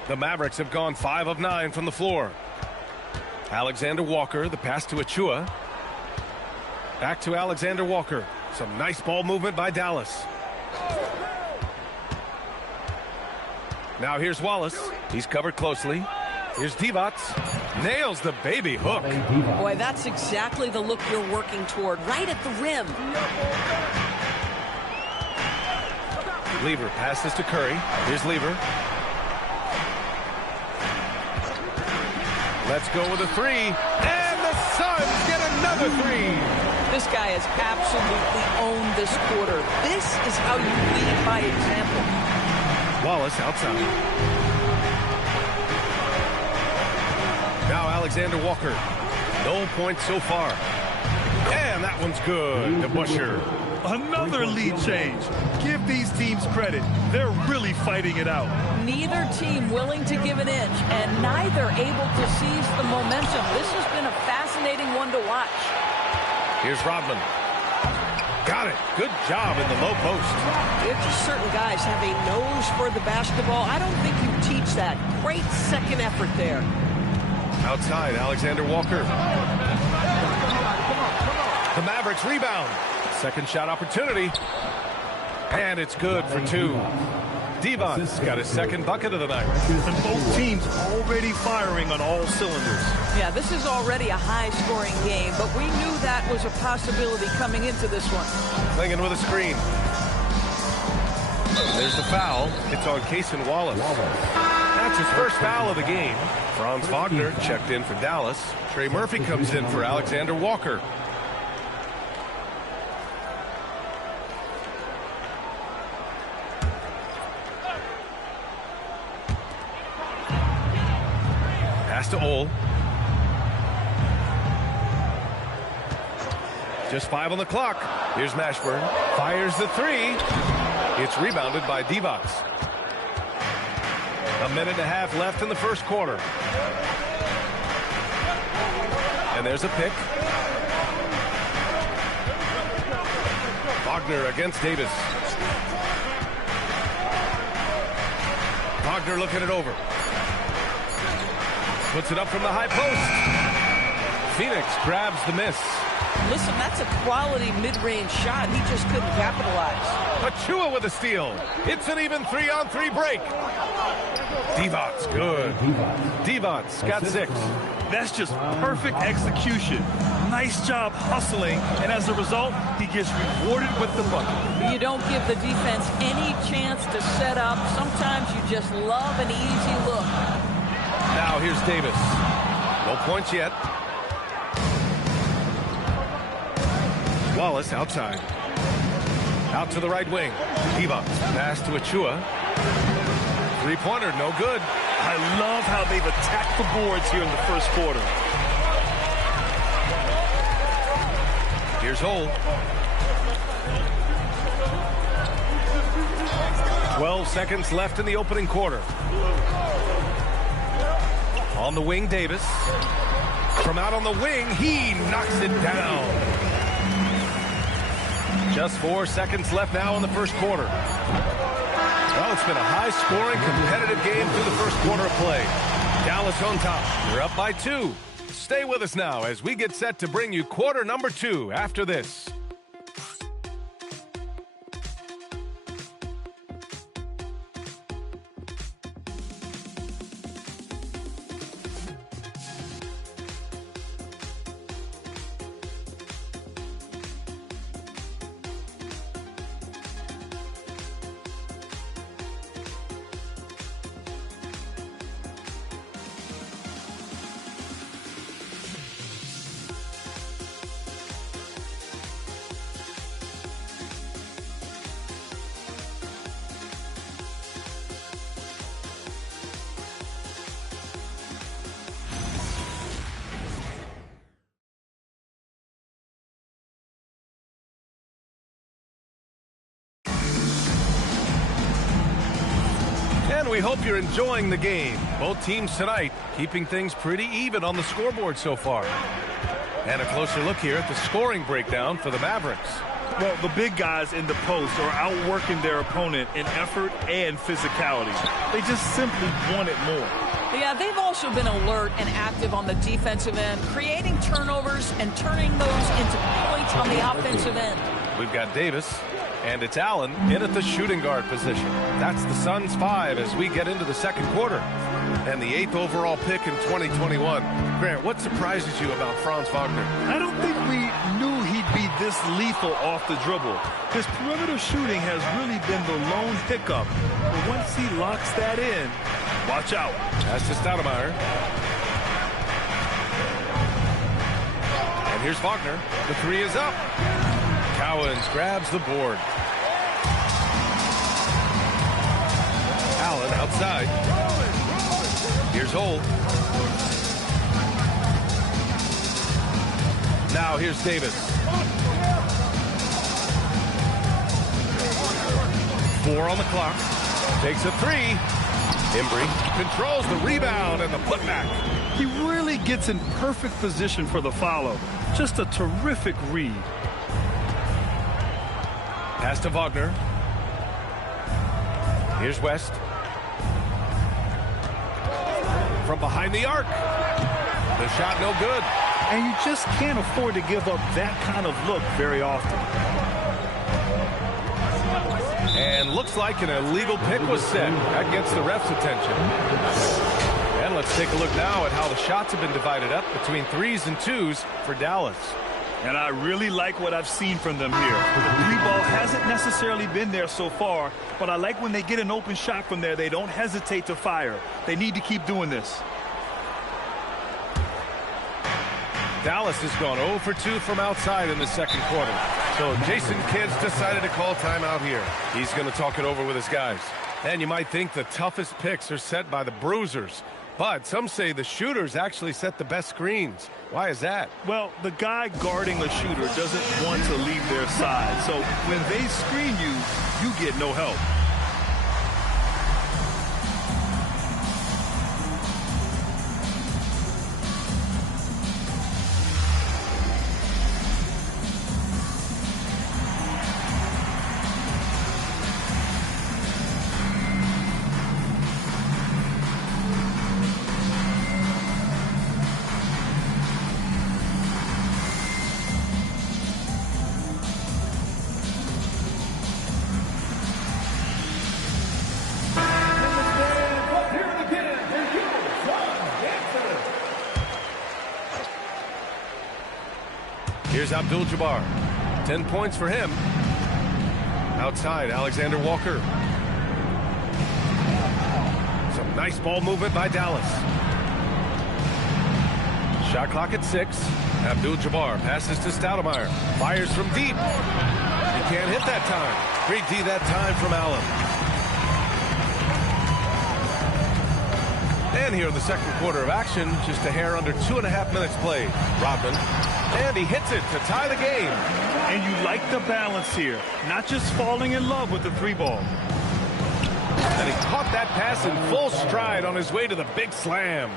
The Mavericks have gone 5 of 9 from the floor. Alexander Walker, the pass to Achua. Back to Alexander Walker. Some nice ball movement by Dallas. Now here's Wallace. He's covered closely. Here's Divac. Nails the baby hook. Boy, that's exactly the look you're working toward. Right at the rim. Lever passes to Curry. Here's Lever. Let's go with a 3. And the Suns get another 3. This guy has absolutely owned this quarter. This is how you lead by example. Wallace outside. Now Alexander Walker. No points so far. And that one's good. DeBusschere. Another lead change. Give these teams credit. They're really fighting it out. Neither team willing to give an inch, and neither able to seize the momentum. This has been a fascinating one to watch. Here's Rodman. Got it. Good job in the low post. It's just certain guys have a nose for the basketball. I don't think you teach that. Great second effort there. Outside, Alexander Walker. The Mavericks rebound. Second shot opportunity. And it's good for 2. Devon's got his second bucket of the night. And both teams already firing on all cylinders. Yeah, this is already a high-scoring game, but we knew that was a possibility coming into this one. Klingon with a screen. There's the foul. It's on Cason Wallace. That's his first foul of the game. Franz Wagner checked in for Dallas. Trey Murphy comes in for Alexander Walker. Pass to Ole. Just 5 on the clock. Here's Mashburn. Fires the three. It's rebounded by Divac. A minute and a half left in the first quarter. And there's a pick. Wagner against Davis. Wagner looking it over. Puts it up from the high post. Phoenix grabs the miss. Listen, that's a quality mid-range shot. He just couldn't capitalize. Achua with a steal. It's an even 3-on-3 break. Divac, good. Divac got 6. That's just perfect execution. Nice job hustling, and as a result, he gets rewarded with the bucket. You don't give the defense any chance to set up. Sometimes you just love an easy look. Now here's Davis. No points yet. Wallace outside. Out to the right wing. Divac. Pass to Achua. Three-pointer, no good. I love how they've attacked the boards here in the first quarter. Here's Ole. 12 seconds left in the opening quarter. On the wing, Davis. From out on the wing, he knocks it down. Just 4 seconds left now in the first quarter. Well, it's been a high-scoring, competitive game through the first quarter of play. Dallas on top. We're up by 2. Stay with us now as we get set to bring you quarter number 2 after this. We hope you're enjoying the game. Both teams tonight keeping things pretty even on the scoreboard so far. And a closer look here at the scoring breakdown for the Mavericks. Well, the big guys in the post are outworking their opponent in effort and physicality. They just simply want it more. Yeah, they've also been alert and active on the defensive end, creating turnovers and turning those into points on the offensive end. We've got Davis. And it's Allen in at the shooting guard position. That's the Suns' 5 as we get into the second quarter. And the 8th overall pick in 2021. Grant, what surprises you about Franz Wagner? I don't think we knew he'd be this lethal off the dribble. His perimeter shooting has really been the lone hiccup. But once he locks that in, watch out. That's to Stoudemire. And here's Wagner. The 3 is up. Cowens grabs the board. Allen outside. Here's Ole. Now here's Davis. 4 on the clock. Takes a 3. Embry controls the rebound and the putback. He really gets in perfect position for the follow. Just a terrific read. Pass to Wagner. Here's West. From behind the arc. The shot no good. And you just can't afford to give up that kind of look very often. And looks like an illegal pick was set. That gets the ref's attention. And let's take a look now at how the shots have been divided up between 3s and 2s for Dallas. And I really like what I've seen from them here. The three ball hasn't necessarily been there so far, but I like when they get an open shot from there, they don't hesitate to fire. They need to keep doing this. Dallas has gone 0 for 2 from outside in the second quarter. So Jason Kidd's decided to call timeout here. He's going to talk it over with his guys. And you might think the toughest picks are set by the bruisers. But some say the shooters actually set the best screens. Why is that? Well, the guy guarding a shooter doesn't want to leave their side. So when they screen you, you get no help. Here's Abdul-Jabbar. 10 points for him. Outside, Alexander Walker. Some nice ball movement by Dallas. Shot clock at 6. Abdul-Jabbar passes to Stoudemire. Fires from deep. He can't hit that time. Great D that time from Allen. And here in the second quarter of action, just a hair under 2.5 minutes played. Rodman. And he hits it to tie the game. And you like the balance here. Not just falling in love with the three ball. And he caught that pass in full stride on his way to the big slam.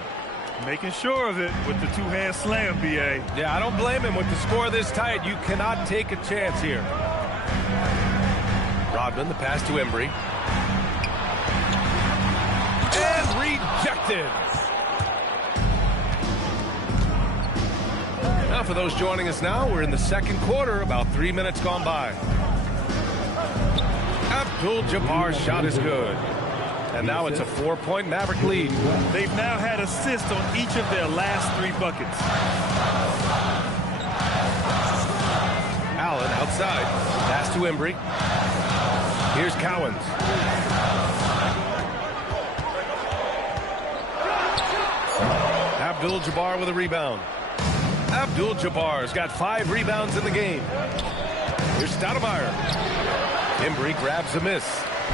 Making sure of it with the two-hand slam, B.A. Yeah, I don't blame him with the score this tight. You cannot take a chance here. Rodman, the pass to Embry. And rejected. Now for those joining us now, we're in the second quarter, about 3 minutes gone by. Abdul-Jabbar's shot is good. And now it's a 4-point Maverick lead. They've now had assists on each of their last 3 buckets. Allen outside. Pass to Embry. Here's Cowens. Abdul-Jabbar with a rebound. Abdul-Jabbar's got 5 rebounds in the game. Here's Stoudemire. Embry grabs a miss.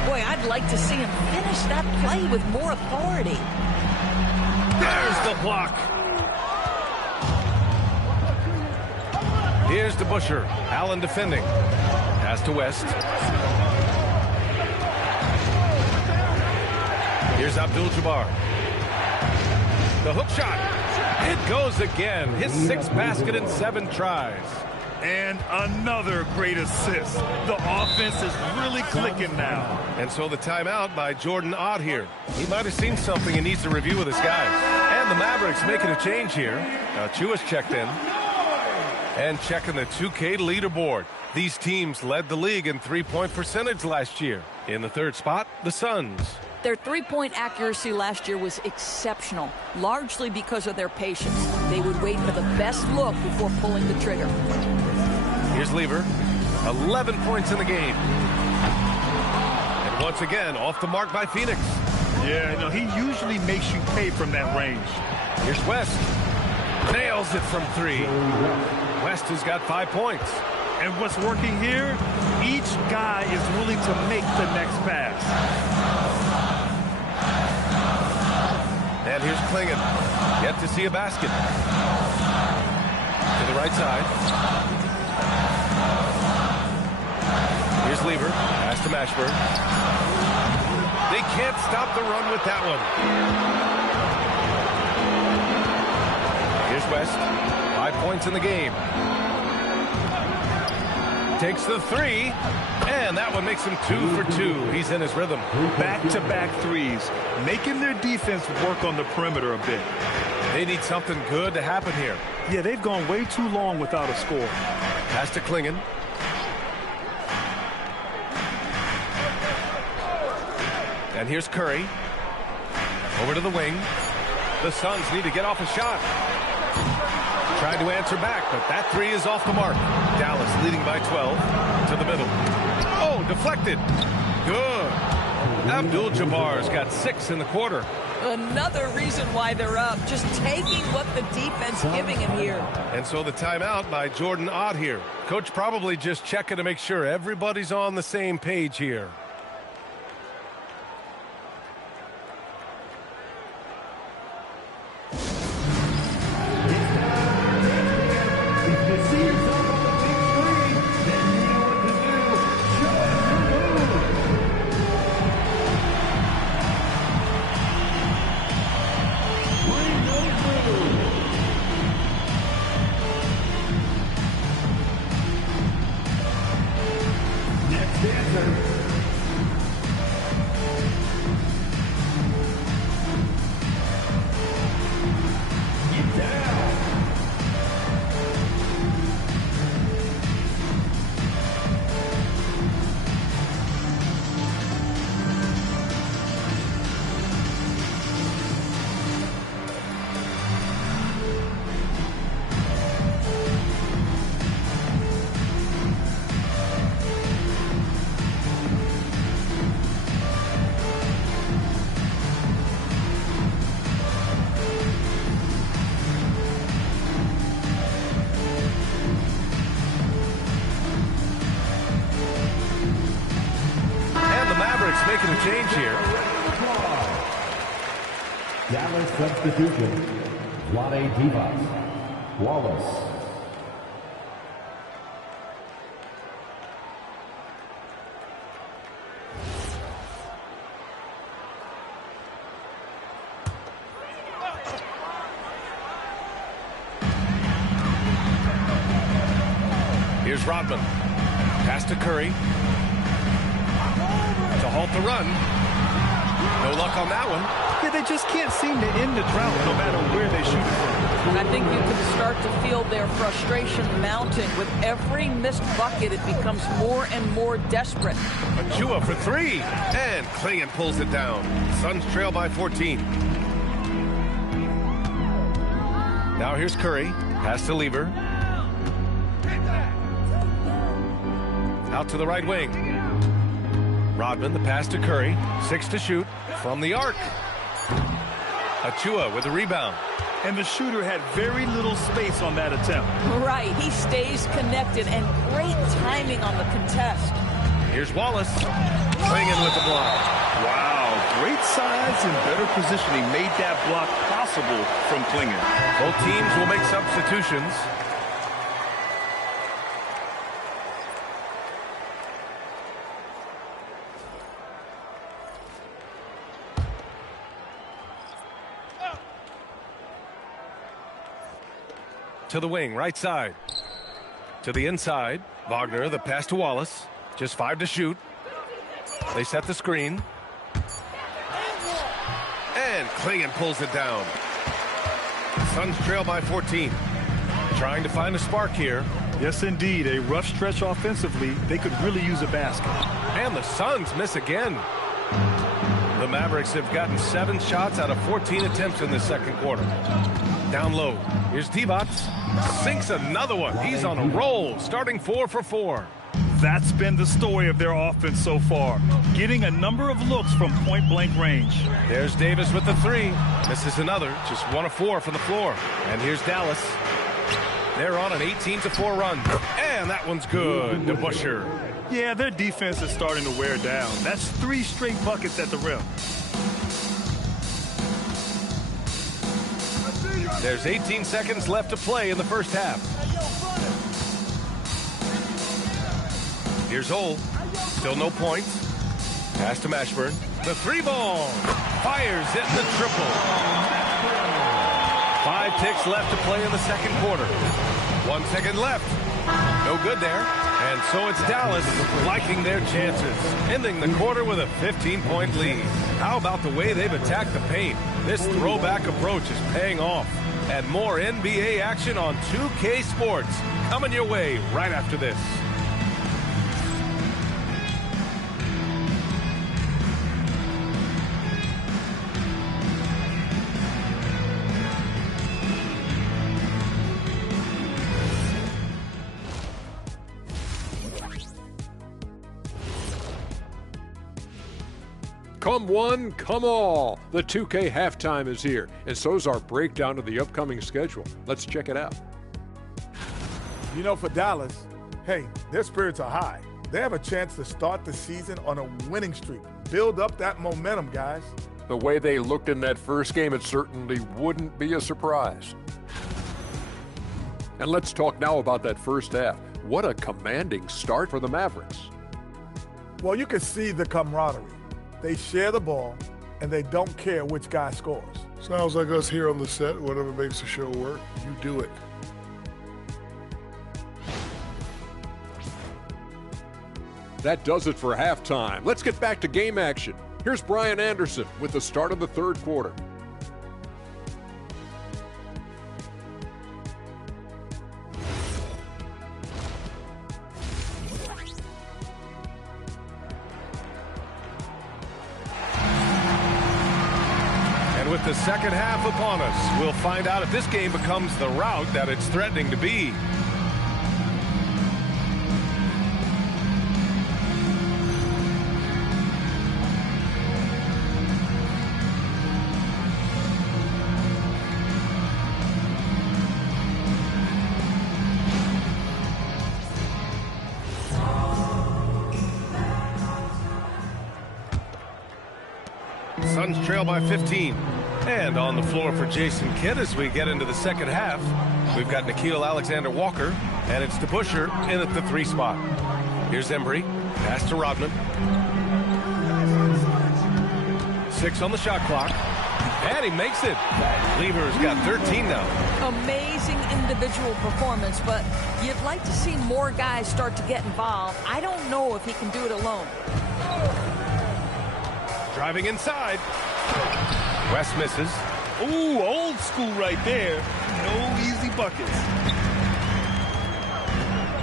Boy, I'd like to see him finish that play with more authority. There's the block. Here's to Busher. Allen defending. Pass to West. Here's Abdul-Jabbar. The hook shot. It goes again. His 6th basket in 7 tries. And another great assist. The offense is really clicking now. And so the timeout by Jordan Ott here. He might have seen something and needs to review with his guys. And the Mavericks making a change here. Chua's checked in. And checking the 2K leaderboard. These teams led the league in three-point percentage last year. In the 3rd spot, the Suns. Their three-point accuracy last year was exceptional, largely because of their patience. They would wait for the best look before pulling the trigger. Here's Lever. 11 points in the game. And once again, off the mark by Phoenix. Yeah, no, he usually makes you pay from that range. Here's West. Nails it from 3. West has got 5 points. And what's working here, each guy is willing to make the next pass. And here's Klingon. Yet to see a basket. To the right side. Here's Lever. Pass to Mashburn. They can't stop the run with that one. Here's West. 5 points in the game. Takes the 3. And that one makes him 2 for 2. He's in his rhythm. Back-to-back threes. Making their defense work on the perimeter a bit. They need something good to happen here. Yeah, they've gone way too long without a score. Pass to Klingon. And here's Curry. Over to the wing. The Suns need to get off a shot. Tried to answer back, but that three is off the mark. Dallas leading by 12 to the middle. Oh, deflected. Good. Abdul-Jabbar's got 6 in the quarter. Another reason why they're up, just taking what the defense giving him here. And so the timeout by Jordan Ott here. Coach probably just checking to make sure everybody's on the same page here. Making a change here. Dallas substitution. Vlade Divac. Wallace. Here's Rodman. Pass to Curry. To halt the run. No luck on that one. Yeah, they just can't seem to end the drought no matter where they shoot it from. I think you can start to feel their frustration mounting. With every missed bucket, it becomes more and more desperate. Achua for 3. And Klingon pulls it down. Suns trail by 14. Now here's Curry. Pass to Lever. Out to the right wing. Rodman, the pass to Curry. 6 to shoot from the arc. Achua with the rebound. And the shooter had very little space on that attempt. Right, he stays connected, and great timing on the contest. Here's Wallace. Klingon with the block. Wow, great size and better positioning made that block possible from Klingon. Both teams will make substitutions. To the wing, right side. To the inside. Wagner, the pass to Wallace. Just 5 to shoot. They set the screen. And Klingon pulls it down. Suns trail by 14. Trying to find a spark here. Yes, indeed. A rough stretch offensively. They could really use a basket. And the Suns miss again. The Mavericks have gotten 7 shots out of 14 attempts in the second quarter. Down low. Here's Divac. Sinks another one. He's on a roll, starting 4 for 4. That's been the story of their offense so far. Getting a number of looks from point-blank range. There's Davis with the 3. Misses another. Just 1 of 4 from the floor. And here's Dallas. They're on an 18-4 run. And that one's good to Busher. Yeah, their defense is starting to wear down. That's 3 straight buckets at the rim. There's 18 seconds left to play in the first half. Here's Hole. Still no points. Pass to Mashburn. The 3-ball. Fires it in the triple. 5 ticks left to play in the second quarter. 1 second left. No good there. And so it's Dallas liking their chances, ending the quarter with a 15-point lead. How about the way they've attacked the paint? This throwback approach is paying off. And more NBA action on 2K Sports coming your way right after this. Come one, come all. The 2K halftime is here, and so's our breakdown of the upcoming schedule. Let's check it out. You know, for Dallas, hey, their spirits are high. They have a chance to start the season on a winning streak. Build up that momentum, guys. The way they looked in that first game, it certainly wouldn't be a surprise. And let's talk now about that first half. What a commanding start for the Mavericks. Well, you can see the camaraderie. They share the ball, and they don't care which guy scores. Sounds like us here on the set. Whatever makes the show work, you do it. That does it for halftime. Let's get back to game action. Here's Brian Anderson with the start of the third quarter. And with the second half upon us, we'll find out if this game becomes the rout that it's threatening to be. Suns trail by 15. And on the floor for Jason Kidd as we get into the second half, we've got Nickeil Alexander-Walker, and it's DeBusschere in at the 3 spot. Here's Embry, pass to Rodman. 6 on the shot clock, and he makes it. Lever's got 13 now. Amazing individual performance, but you'd like to see more guys start to get involved. I don't know if he can do it alone. Driving inside. West misses. Ooh, old school right there. No easy buckets.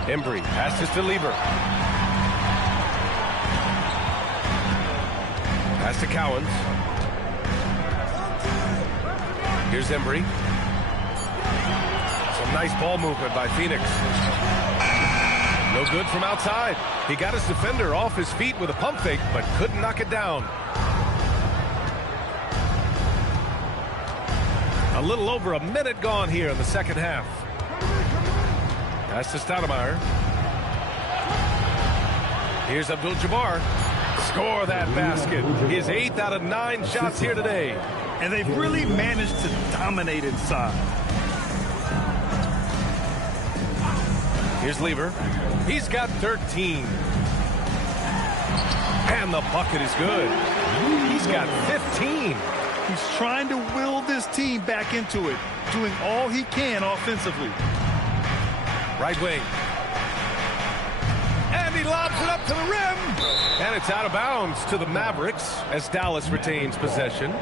Embry passes to Lever. Pass to Cowens. Here's Embry. Some nice ball movement by Phoenix. No good from outside. He got his defender off his feet with a pump fake, but couldn't knock it down. A little over a minute gone here in the second half. Pass to Stoudemire. Here's Abdul-Jabbar. Score that basket. His 8th out of 9 shots here today. And they've really managed to dominate inside. Here's Lever. He's got 13. And the bucket is good. He's got 15. He's trying to will this team back into it, doing all he can offensively. Right wing. And he lobs it up to the rim. And it's out of bounds to the Mavericks as Dallas retains possession.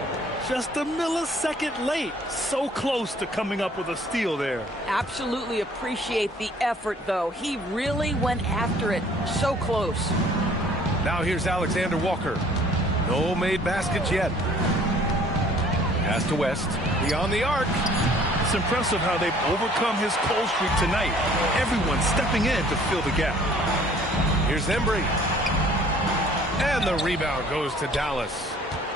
Just a millisecond late. So close to coming up with a steal there. Absolutely appreciate the effort, though. He really went after it. So close. Now here's Alexander Walker. No made baskets yet. Pass to West. Beyond the arc. It's impressive how they've overcome his cold streak tonight. Everyone stepping in to fill the gap. Here's Embry. And the rebound goes to Dallas.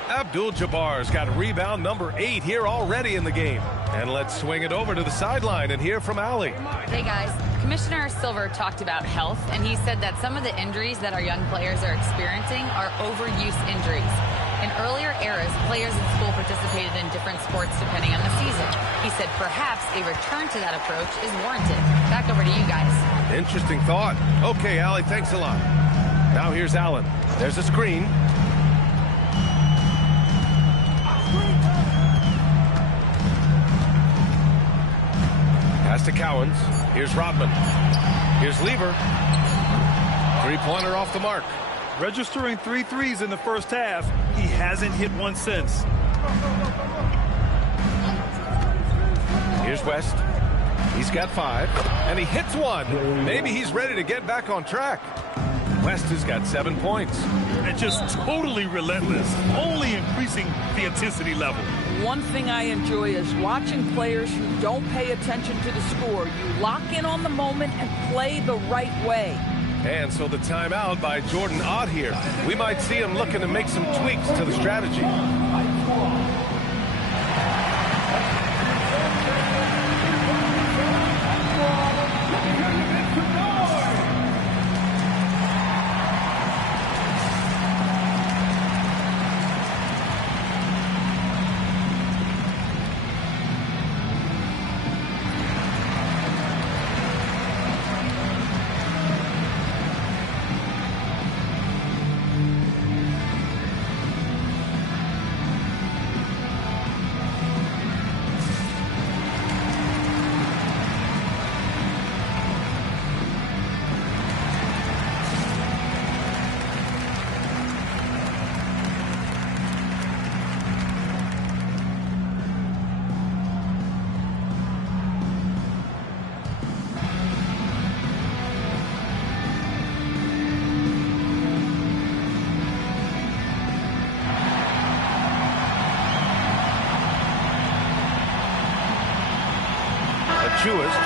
Abdul-Jabbar's got rebound number 8 here already in the game. And let's swing it over to the sideline and hear from Allie. Hey guys, Commissioner Silver talked about health, and he said that some of the injuries that our young players are experiencing are overuse injuries. In earlier eras, players in school participated in different sports depending on the season. He said perhaps a return to that approach is warranted. Back over to you guys. Interesting thought. Okay, Allie, thanks a lot. Now here's Allen. There's a screen. Pass to Cowens. Here's Rodman. Here's Lever. Three-pointer off the mark. Registering 3 threes in the first half. He hasn't hit one since. Here's West. He's got 5. And he hits one. Maybe he's ready to get back on track. West has got 7 points. And just totally relentless. Only increasing the intensity level. One thing I enjoy is watching players who don't pay attention to the score. You lock in on the moment and play the right way. And so the timeout by Jordan Ott here. We might see him looking to make some tweaks to the strategy.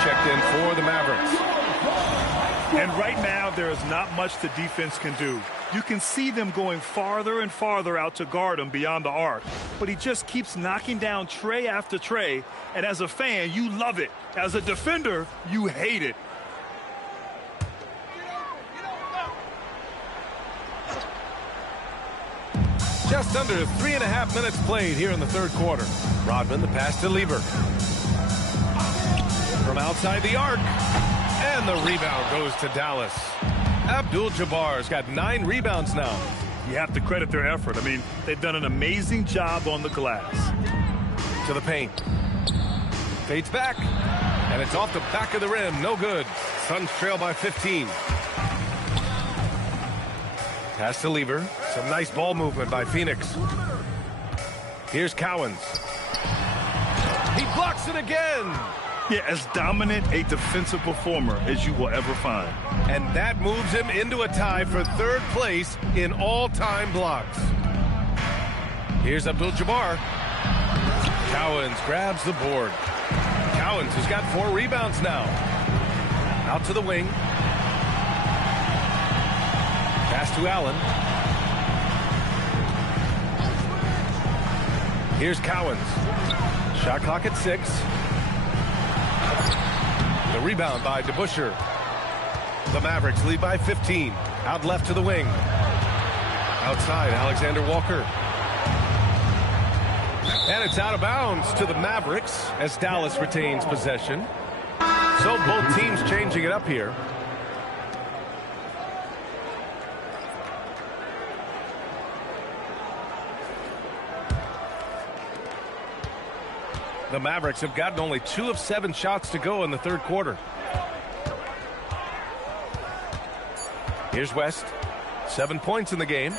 Checked in for the Mavericks. And right now, there is not much the defense can do. You can see them going farther and farther out to guard him beyond the arc. But he just keeps knocking down tray after tray. And as a fan, you love it. As a defender, you hate it. Just under 3.5 minutes played here in the third quarter. Rodman, the pass to Lieber. From outside the arc. And the rebound goes to Dallas. Abdul-Jabbar's got 9 rebounds now. You have to credit their effort. I mean, they've done an amazing job on the glass. To the paint. Fades back. And it's off the back of the rim. No good. Suns trail by 15. Pass to Lieber. Some nice ball movement by Phoenix. Here's Cowens. He blocks it again. Yeah, as dominant a defensive performer as you will ever find. And that moves him into a tie for third place in all-time blocks. Here's Abdul-Jabbar. Cowens grabs the board. Cowens has got 4 rebounds now. Out to the wing. Pass to Allen. Here's Cowens. Shot clock at 6. The rebound by DeBusschere. The Mavericks lead by 15. Out left to the wing. Outside, Alexander Walker. And it's out of bounds to the Mavericks as Dallas retains possession. So both teams changing it up here. The Mavericks have gotten only 2 of 7 shots to go in the third quarter. Here's West. 7 points in the game.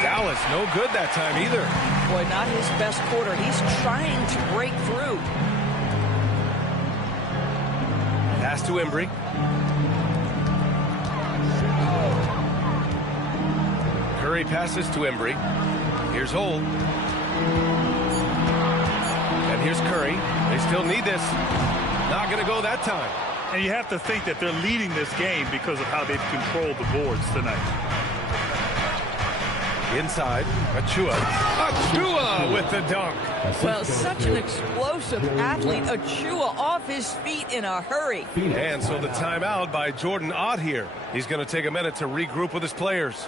Dallas, no good that time either. Boy, not his best quarter. He's trying to break through. Pass to Embry. Curry passes to Embry. Here's Holt. And here's Curry. They still need this. Not going to go that time. And you have to think that they're leading this game because of how they've controlled the boards tonight. Inside, Achua. Achua with the dunk. Well, such an explosive athlete. Achua off his feet in a hurry. And so the timeout by Jordan Ott here. He's going to take a minute to regroup with his players.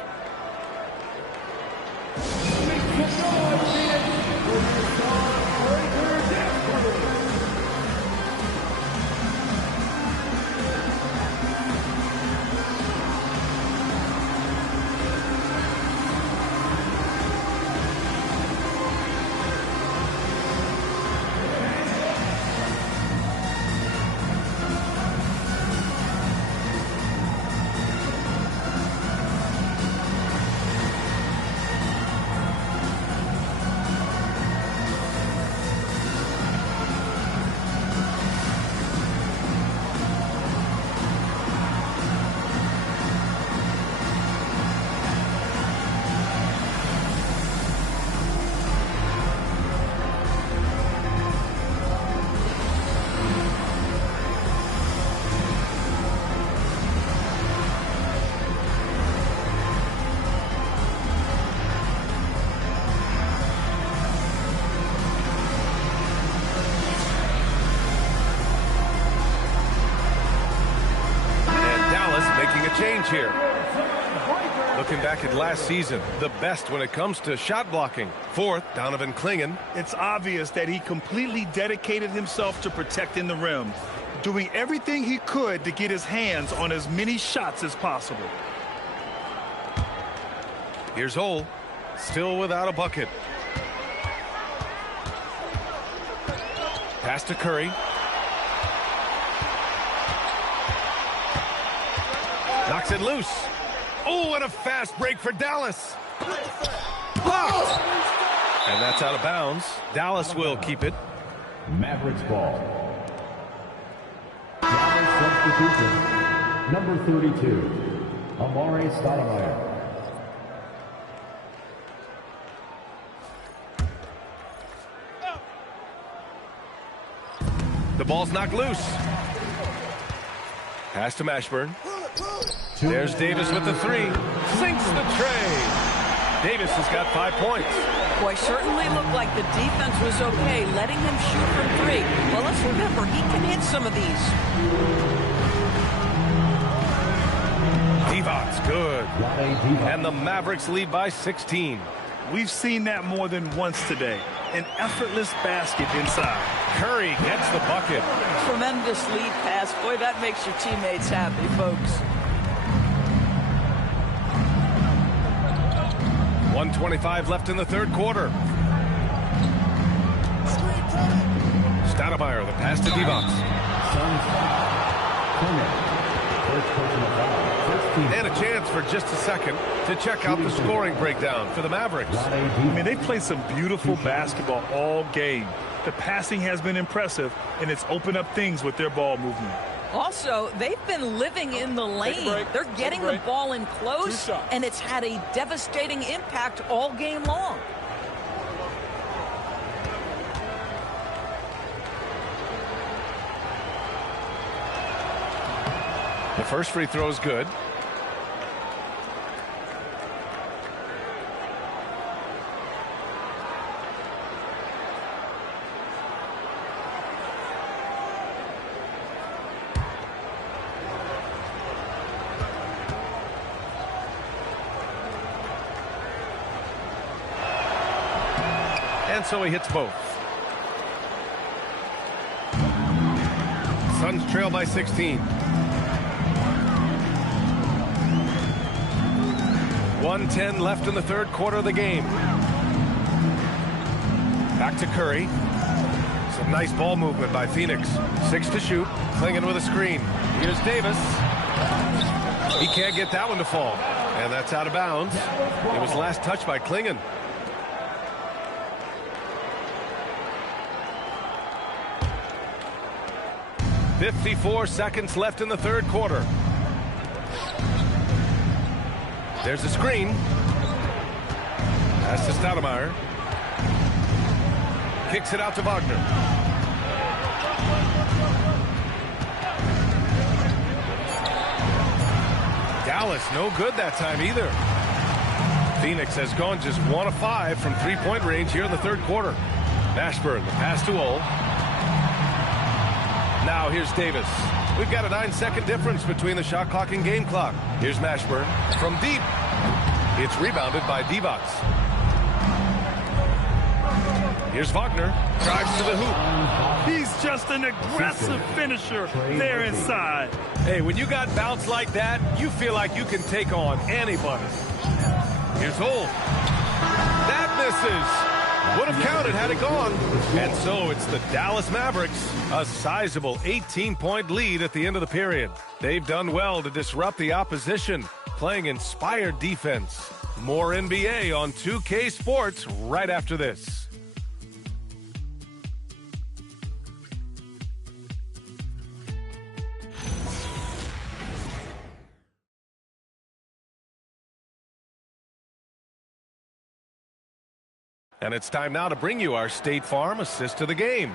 a change here. Looking back at last season, the best when it comes to shot blocking. Fourth, Donovan Clingan. It's obvious that he completely dedicated himself to protecting the rim, doing everything he could to get his hands on as many shots as possible. Here's Hole, still without a bucket. Pass to Curry. Knocks it loose. Oh, what a fast break for Dallas. Blocked. And that's out of bounds. Dallas will keep it. Mavericks ball. Dallas substitution. Number 32, Amare Stoudemire. The ball's knocked loose. Pass to Mashburn. There's Davis with the three. Sinks the tray. Davis has got 5 points. Boy, certainly looked like the defense was okay, letting him shoot from three. Well, let's remember, he can hit some of these. Divot's good. And the Mavericks lead by 16. We've seen that more than once today. An effortless basket inside. Curry gets the bucket. Tremendous lead pass. Boy, that makes your teammates happy, folks. 1:25 left in the third quarter. Stoudemire, the pass to Divac. And a chance for just a second to check out the scoring breakdown for the Mavericks. I mean, they played some beautiful basketball all game. The passing has been impressive, and it's opened up things with their ball movement. Also, they've been living in the lane. They're getting the ball in close, and it's had a devastating impact all game long. The first free throw is good. And so he hits both. Suns trail by 16. 1:10 left in the third quarter of the game. Back to Curry. Some nice ball movement by Phoenix. 6 to shoot. Clingan with a screen. Here's Davis. He can't get that one to fall. And that's out of bounds. It was last touched by Clingan. .54 seconds left in the third quarter. There's a screen. Pass to Stoudemire. Kicks it out to Wagner. Dallas no good that time either. Phoenix has gone just 1 of 5 from three-point range here in the third quarter. Mashburn, the pass to Ole. Now here's Davis. We've got a 9-second difference between the shot clock and game clock. Here's Mashburn from deep. It's rebounded by Divac. Here's Wagner. Drives to the hoop. He's just an aggressive finisher there inside. Hey, when you got bounce like that, you feel like you can take on anybody. Here's Hole. That misses. Would have counted had it gone. And so it's the Dallas Mavericks, a sizable 18-point lead at the end of the period. They've done well to disrupt the opposition, playing inspired defense. More NBA on 2K Sports right after this. And it's time now to bring you our State Farm assist of the game.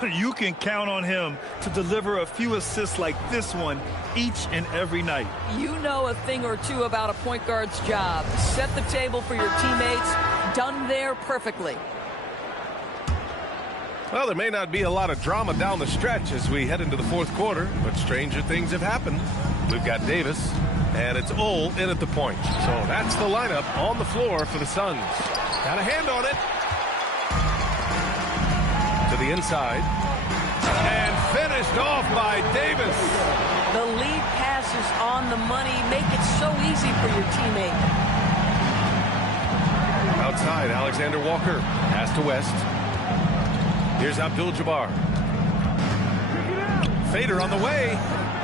You can count on him to deliver a few assists like this one each and every night. You know a thing or two about a point guard's job. Set the table for your teammates. Done there perfectly. Well, there may not be a lot of drama down the stretch as we head into the fourth quarter, but stranger things have happened. We've got Davis, And it's Ole in at the point. So that's the lineup on the floor for the Suns. Got a hand on it. To the inside. And finished off by Davis. The lead pass is on the money. Make it so easy for your teammate. Outside, Alexander Walker. Pass to West. Here's Abdul-Jabbar. Fader on the way.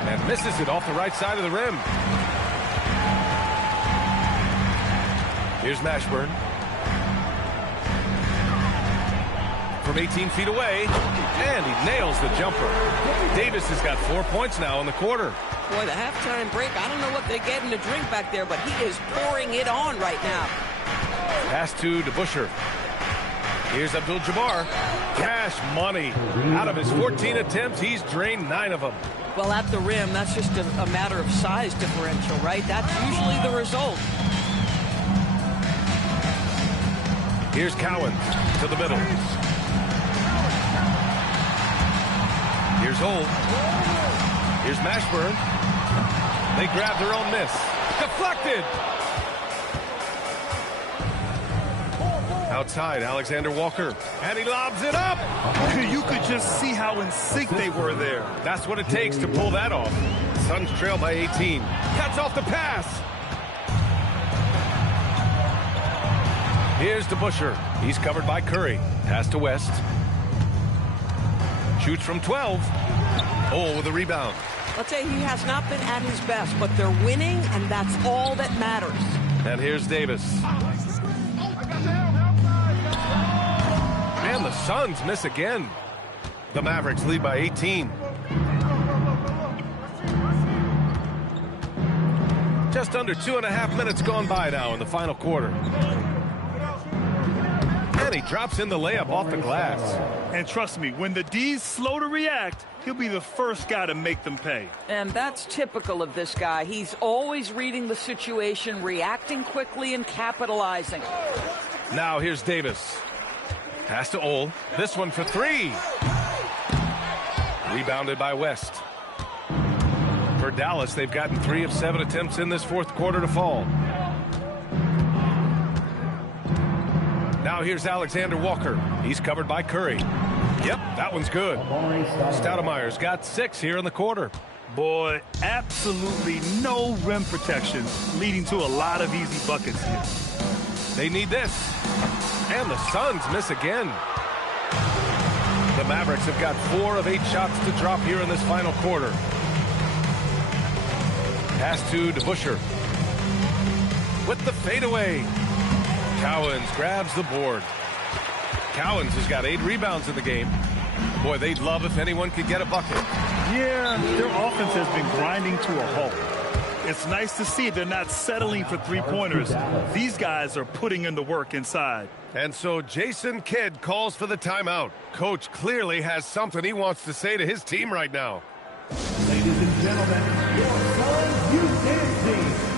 And misses it off the right side of the rim. Here's Mashburn. From 18 feet away. And he nails the jumper. Davis has got 4 points now in the quarter. Boy, the halftime break, I don't know what they're getting to drink back there, but he is pouring it on right now. Pass to DeBusschere. Here's Abdul-Jabbar. Cash money. Out of his 14 attempts, he's drained 9 of them. Well, at the rim, that's just a matter of size differential, right? That's usually the result. Here's Cowan to the middle. Here's Ole. Here's Mashburn. They grab their own miss. Deflected. Outside, Alexander Walker. And he lobs it up. You could just see how in sync they were there. That's what it takes to pull that off. Suns trail by 18. Cuts off the pass. Here's DeBusschere. He's covered by Curry. Pass to West. Shoots from 12. Ole with a rebound. I'll tell you, he has not been at his best, but they're winning, and that's all that matters. And here's Davis. And the Suns miss again. The Mavericks lead by 18. Just under 2.5 minutes gone by now in the final quarter. And he drops in the layup off the glass. And trust me, when the D's slow to react, he'll be the first guy to make them pay. And that's typical of this guy. He's always reading the situation, reacting quickly, and capitalizing. Now here's Davis. Pass to Ole. This one for 3. Rebounded by West. For Dallas, they've gotten 3 of 7 attempts in this fourth quarter to fall. Now here's Alexander Walker. He's covered by Curry. Yep, that one's good. Stoudemire's got 6 here in the quarter. Boy, absolutely no rim protection, leading to a lot of easy buckets here. They need this. And the Suns miss again. The Mavericks have got 4 of 8 shots to drop here in this final quarter. Pass to DeBusschere. With the fadeaway. Cowens grabs the board. Cowens has got 8 rebounds in the game. Boy, they'd love if anyone could get a bucket. Yeah, their offense has been grinding to a halt. It's nice to see they're not settling for three-pointers. These guys are putting in the work inside. And so Jason Kidd calls for the timeout. Coach clearly has something he wants to say to his team right now. Ladies and gentlemen, your Suns Youth Dance Team.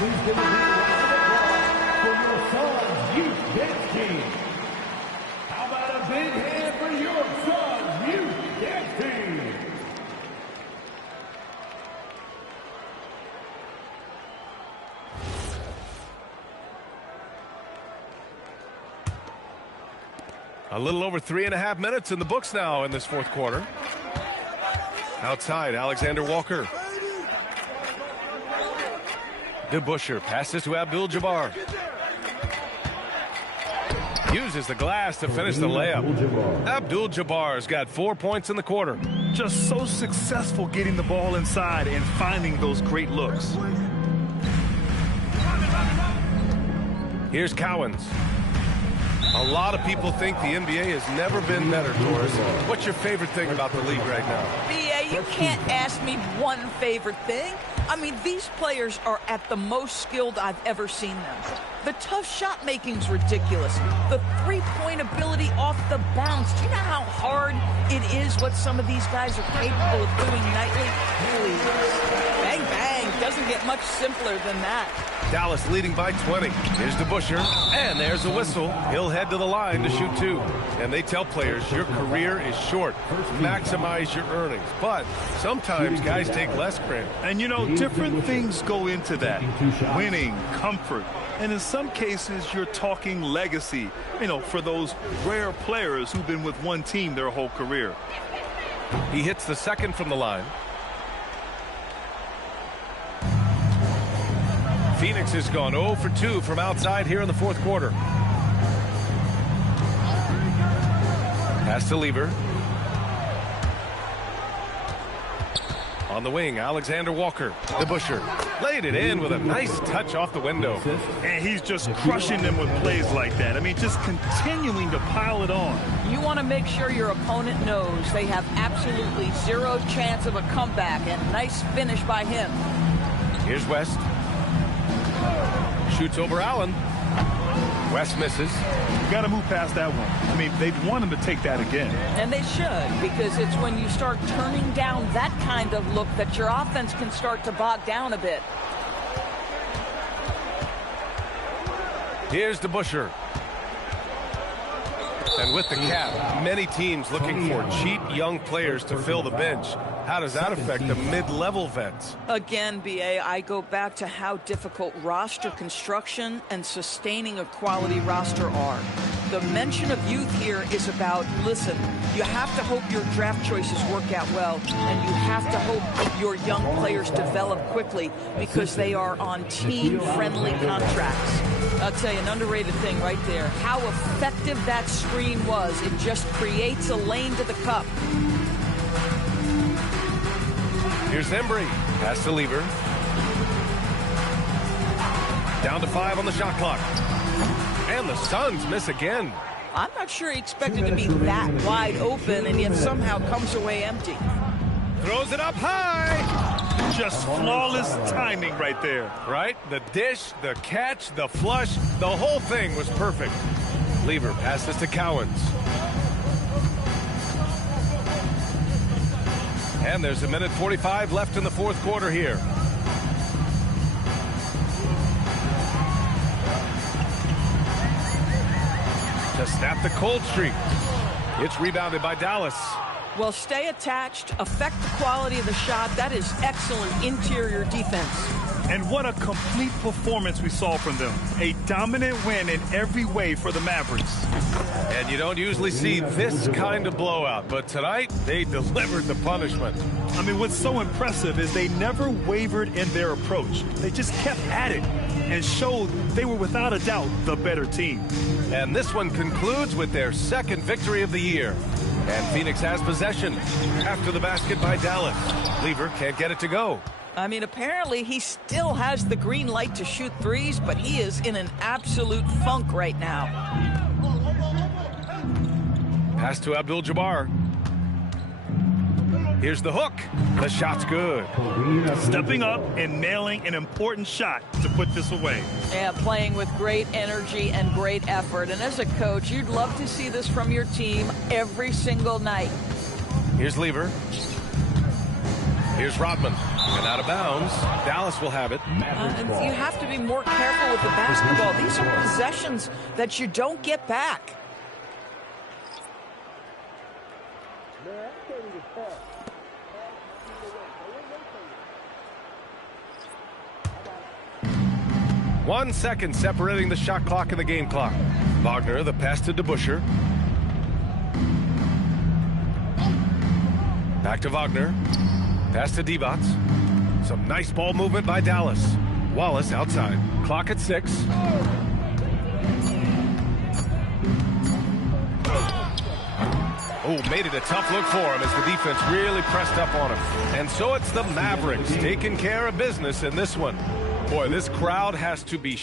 Please give a big round of applause for your Suns Youth Dance Team. How about a big hand for your Suns Youth Dance Team? A little over 3.5 minutes in the books now in this fourth quarter. Outside, Alexander Walker. DeBusschere passes to Abdul-Jabbar. Uses the glass to finish the layup. Abdul-Jabbar's got 4 points in the quarter. Just so successful getting the ball inside and finding those great looks. Here's Cowens. A lot of people think the NBA has never been better, Doris. What's your favorite thing about the league right now? BA, you can't ask me one favorite thing. I mean, these players are at the most skilled I've ever seen them. The tough shot making's ridiculous. The three-point ability off the bounce. Do you know how hard it is what some of these guys are capable of doing nightly? Please. Bang, bang. Doesn't get much simpler than that. Dallas leading by 20. Here's DeBusschere, and there's a whistle. He'll head to the line to shoot 2. And they tell players your career is short. Maximize your earnings. But sometimes guys take less credit. And you know, different things go into that. Winning, comfort, and in some cases you're talking legacy, you know, for those rare players who've been with one team their whole career. He hits the second from the line. Phoenix has gone 0 for 2 from outside here in the fourth quarter. Pass to Lever. On the wing, Alexander Walker. DeBusschere laid it in with a nice touch off the window. And he's just crushing them with plays like that. I mean, just continuing to pile it on. You want to make sure your opponent knows they have absolutely zero chance of a comeback, and nice finish by him. Here's West. Shoots over Allen. West misses. Got to move past that one. I mean, they'd want him to take that again. And they should, because it's when you start turning down that kind of look that your offense can start to bog down a bit. Here's DeBusschere. And with the cap, many teams looking for cheap young players to fill the bench. How does that affect the mid-level vets? Again, BA, I go back to how difficult roster construction and sustaining a quality roster are. The mention of youth here is about, listen, you have to hope your draft choices work out well, and you have to hope your young players develop quickly because they are on team-friendly contracts. I'll tell you, an underrated thing right there. How effective that screen was. It just creates a lane to the cup. Here's Embry. Pass to Lever. Down to 5 on the shot clock. And the Suns miss again. I'm not sure he expected to be that wide open, and yet somehow comes away empty. Throws it up high. Just flawless timing right there. Right? The dish, the catch, the flush, the whole thing was perfect. Lever passes to Cowens. And there's 1:45 left in the fourth quarter here. To snap the cold streak. It's rebounded by Dallas. Well, stay attached, affect the quality of the shot. That is excellent interior defense. And what a complete performance we saw from them. A dominant win in every way for the Mavericks. And you don't usually see this kind of blowout, but tonight they delivered the punishment. I mean, what's so impressive is they never wavered in their approach. They just kept at it and showed they were without a doubt the better team. And this one concludes with their second victory of the year. And Phoenix has possession after the basket by Dallas. Lever can't get it to go. I mean, apparently he still has the green light to shoot threes, but he is in an absolute funk right now. Pass to Abdul-Jabbar. Here's the hook. The shot's good. Stepping up and nailing an important shot to put this away. Yeah, playing with great energy and great effort. And as a coach, you'd love to see this from your team every single night. Here's Lever. Here's Rodman. And out of bounds. Dallas will have it. You have to be more careful with the basketball. These are possessions that you don't get back. One second separating the shot clock and the game clock. Wagner, the pass to DeBusschere. Back to Wagner. Pass to Divac. Some nice ball movement by Dallas. Wallace outside. Clock at 6. Oh, made it a tough look for him as the defense really pressed up on him. And so it's the Mavericks taking care of business in this one. Boy, this crowd has to be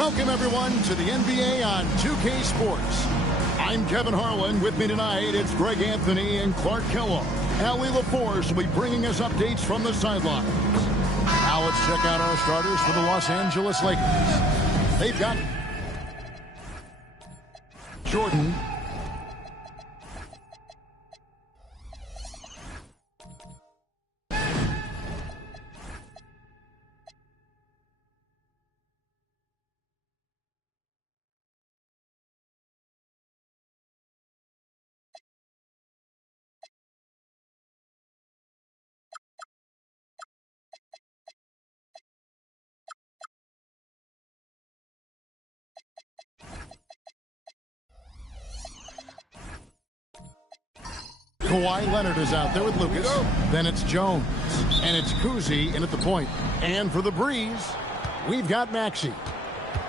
Welcome, everyone, to the NBA on 2K Sports. I'm Kevin Harlan. With me tonight, it's Greg Anthony and Clark Kellogg. Allie LaForce will be bringing us updates from the sidelines. Now let's check out our starters for the Los Angeles Lakers. They've got Jordan, Kawhi Leonard is out there with Lucas. Then it's Jones. And it's Kuzi in at the point. And for the Breeze, we've got Maxey.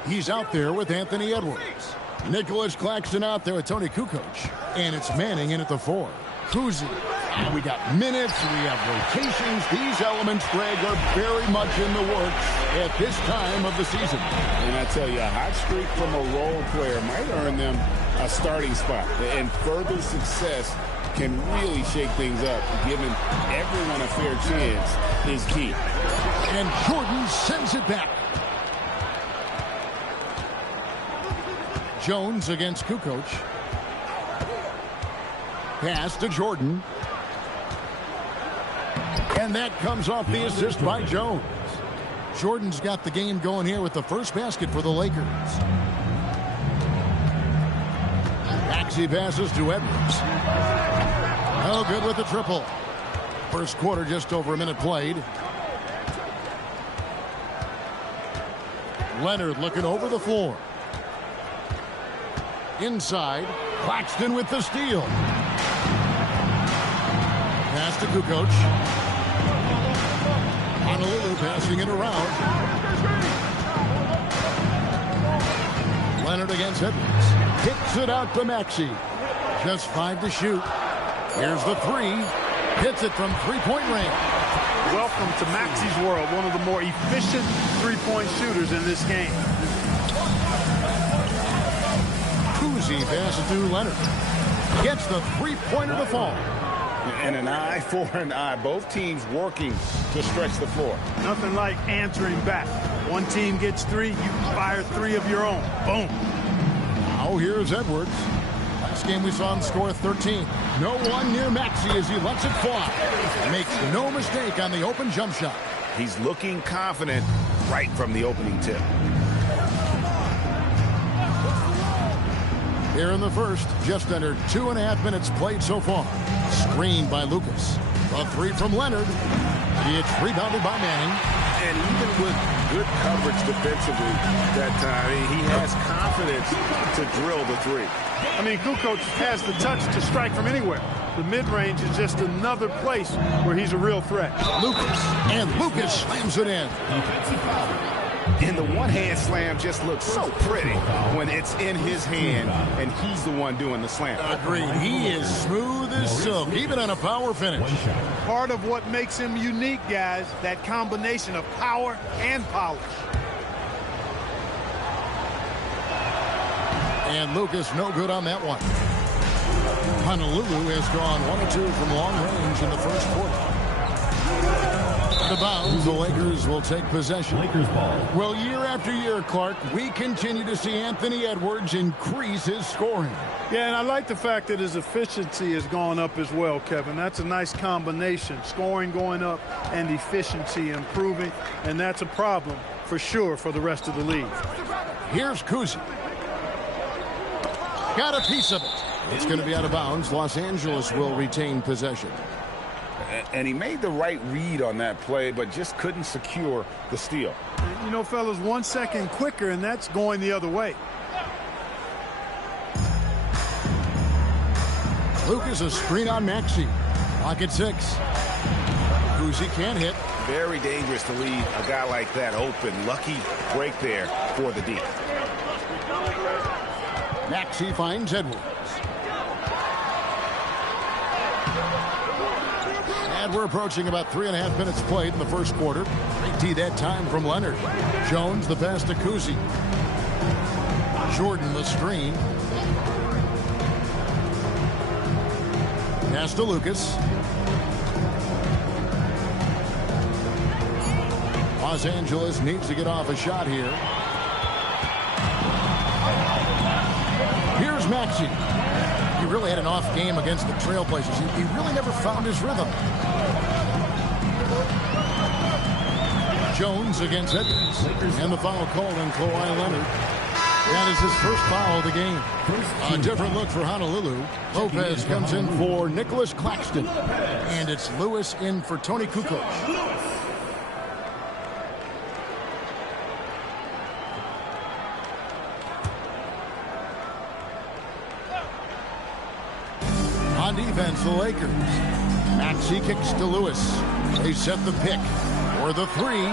He's out there with Anthony Edwards. Nicholas Claxton out there with Tony Kukoc. And it's Manning in at the 4. Kuzi. And we got minutes. We have rotations. These elements, Greg, are very much in the works at this time of the season. And I tell you, a hot streak from a role player might earn them a starting spot. And further success can really shake things up. Giving everyone a fair chance is key. And Jordan sends it back. Jones against Kukoc. Pass to Jordan. And that comes off the assist by Jones. Jordan's got the game going here with the first basket for the Lakers. Maxey passes to Edwards. No good with the triple. First quarter, just over a minute played. Leonard looking over the floor. Inside, Claxton with the steal. Pass to Kukoc. Honolulu passing it around. Leonard against Edwards. Kicks it out to Maxey. Just 5 to shoot. Here's the 3. Hits it from three-point range. Welcome to Maxey's world, one of the more efficient three-point shooters in this game. Kuzi passes to Leonard. Gets the three-pointer to fall. And an eye for an eye. Both teams working to stretch the floor. Nothing like answering back. One team gets 3, you fire 3 of your own. Boom. Now here's Edwards. Last game we saw him score 13. No one near Maxey as he lets it fly. Makes no mistake on the open jump shot. He's looking confident right from the opening tip. Here in the first, just under 2.5 minutes played so far. Screened by Lucas. A 3 from Leonard. It's rebounded by Manning. And even with good coverage defensively that time, he has confidence to drill the 3. I mean, Kukoc has the touch to strike from anywhere. The mid-range is just another place where he's a real threat. Lucas. And Lucas slams it in. And the one-hand slam just looks so pretty when it's in his hand and he's the one doing the slam. Agreed. He is smooth as silk, even on a power finish. Part of what makes him unique, guys, that combination of power and polish. And Lucas no good on that one. Honolulu has gone 1 of 2 from long range in the first quarter. The bounds, the Lakers will take possession. Lakers ball. Well, year after year, Clark, we continue to see Anthony Edwards increase his scoring. Yeah, and I like the fact that his efficiency has gone up as well, Kevin. That's a nice combination. Scoring going up and efficiency improving, and that's a problem for sure for the rest of the league. Here's Kuzi. Got a piece of it. It's going to be out of bounds. Los Angeles will retain possession. And he made the right read on that play, but just couldn't secure the steal. You know, fellas, 1 second quicker, and that's going the other way. Lucas, a screen on Maxey. Clock at 6. Kuzi can't hit. Very dangerous to leave a guy like that open. Lucky break there for the D. Maxey finds Edwards. And we're approaching about 3.5 minutes played in the first quarter. Great D that time from Leonard. Jones, the pass to Kuzi. Jordan the screen. Pass to Lucas. Los Angeles needs to get off a shot here. Here's Maxey. He really had an off game against the Trailblazers. He really never found his rhythm. Jones against Edwards. And the foul called on Kawhi Leonard. That is his first foul of the game. A different look for Honolulu. Lopez comes in for Nicholas Claxton. And it's Lewis in for Tony Kukoc. On defense, the Lakers. Maxey kicks to Lewis. They set the pick for the three.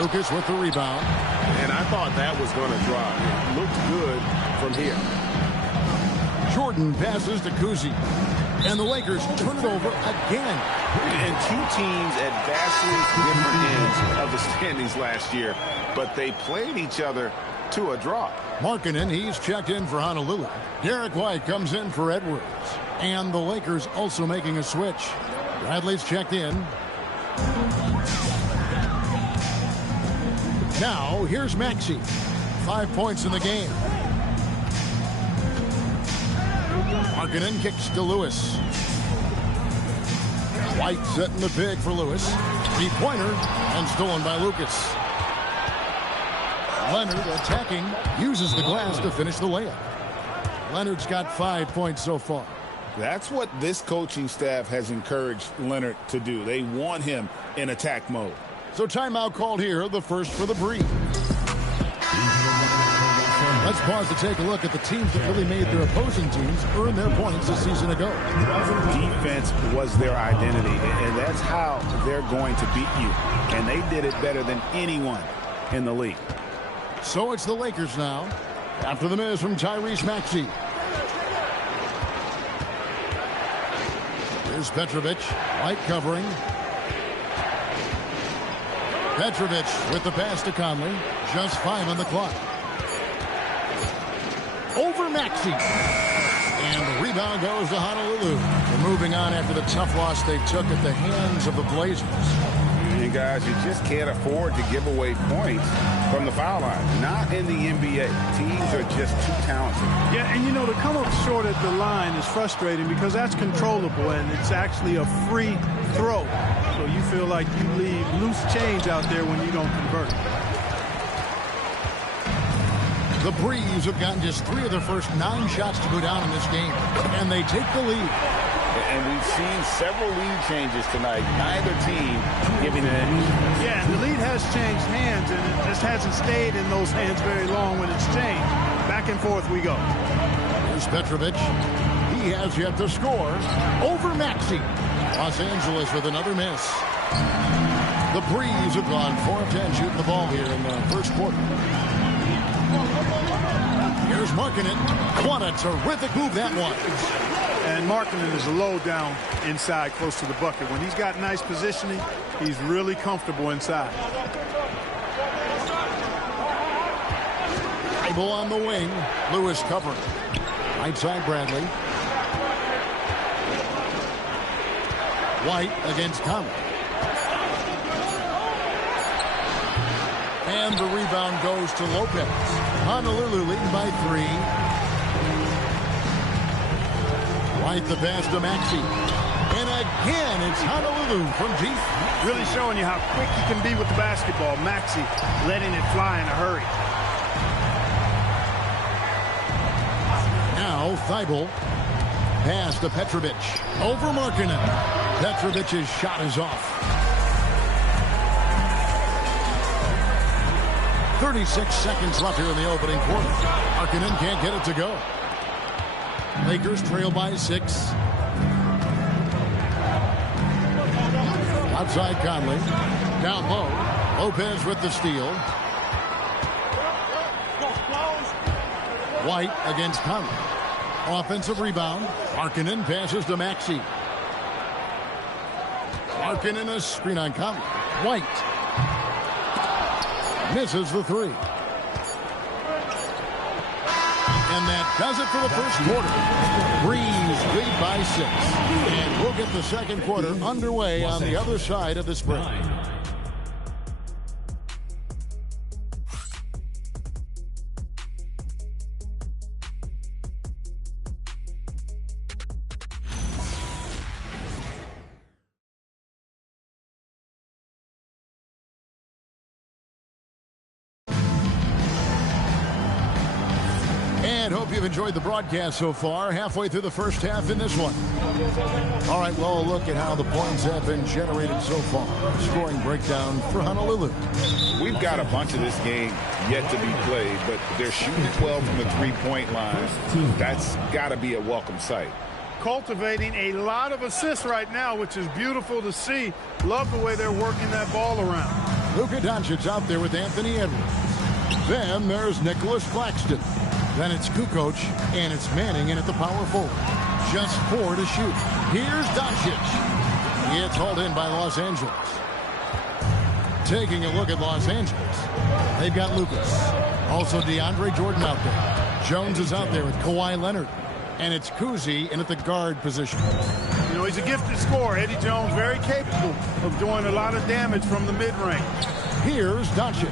Lucas with the rebound. And I thought that was going to drop. It looked good from here. Jordan passes to Kuzi. And the Lakers turn it over again. And two teams at vastly different ends of the standings last year. But they played each other to a draw. Markkanen, he's checked in for Honolulu. Derek White comes in for Edwards. And the Lakers also making a switch. Bradley's checked in. Now, here's Maxey. 5 points in the game. Markkanen kicks to Lewis. White setting the pick for Lewis. Three-pointer and stolen by Lucas. Leonard attacking, uses the glass to finish the layup. Leonard's got 5 points so far. That's what this coaching staff has encouraged Leonard to do. They want him in attack mode. So timeout called here, the first for the Breeze. Let's pause to take a look at the teams that really made their opposing teams earn their points a season ago. Defense was their identity, and that's how they're going to beat you. And they did it better than anyone in the league. So it's the Lakers now. After the miss from Tyrese Maxey. Here's Petrovic. White covering. Petrovic with the pass to Conley. Just 5 on the clock. Over Maxey. And the rebound goes to Honolulu. They're moving on after the tough loss they took at the hands of the Blazers. And guys, you just can't afford to give away points from the foul line. Not in the NBA. Teams are just too talented. Yeah, and you know, to come up short at the line is frustrating because that's controllable and it's actually a free throw. So you feel like you leave loose change out there when you don't convert. The Breeze have gotten just 3 of their first 9 shots to go down in this game, and they take the lead. And we've seen several lead changes tonight. Neither team giving an edge. Yeah, and the lead has changed hands, and it just hasn't stayed in those hands very long when it's changed. Back and forth we go. Here's Petrovic. He has yet to score. Over Maxey. Los Angeles with another miss. The Breeze have gone 4 of 10 shooting the ball here in the first quarter. Here's Markkanen. What a terrific move that was. And Markkanen is low down inside close to the bucket. When he's got nice positioning, he's really comfortable inside. Table on the wing. Lewis covering. Right side Bradley. White against Conley. And the rebound goes to Lopez. Honolulu leading by 3. White the pass to Maxey. And again, it's Honolulu from deep. Really showing you how quick he can be with the basketball. Maxey letting it fly in a hurry. Now Thibault. Pass to Petrovic. Over Markkanen. Petrovic's shot is off. 36 seconds left here in the opening quarter. Markkanen can't get it to go. Lakers trail by 6. Outside Conley. Down low. Lopez with the steal. White against Conley. Offensive rebound. Markkanen passes to Maxey. Markkanen a screen on Conley. White. Misses the 3. And that does it for the first quarter. Breeze lead by 6. And we'll get the second quarter underway on the other side of this break. And hope you've enjoyed the broadcast so far. Halfway through the first half in this one. All right, well, a look at how the points have been generated so far. Scoring breakdown for Honolulu. We've got a bunch of this game yet to be played, but they're shooting 12 from the three-point line. That's got to be a welcome sight. Cultivating a lot of assists right now, which is beautiful to see. Love the way they're working that ball around. Luka Doncic out there with Anthony Edwards. Then there's Nicholas Claxton. Then it's Kukoc, and it's Manning in at the power forward. Just 4 to shoot. Here's Doncic. It's hauled in by Los Angeles. Taking a look at Los Angeles. They've got Lucas. Also DeAndre Jordan out there. Jones is out there with Kawhi Leonard. And it's Kuzi in at the guard position. You know, he's a gifted scorer. Eddie Jones very capable of doing a lot of damage from the mid-range. Here's Doncic.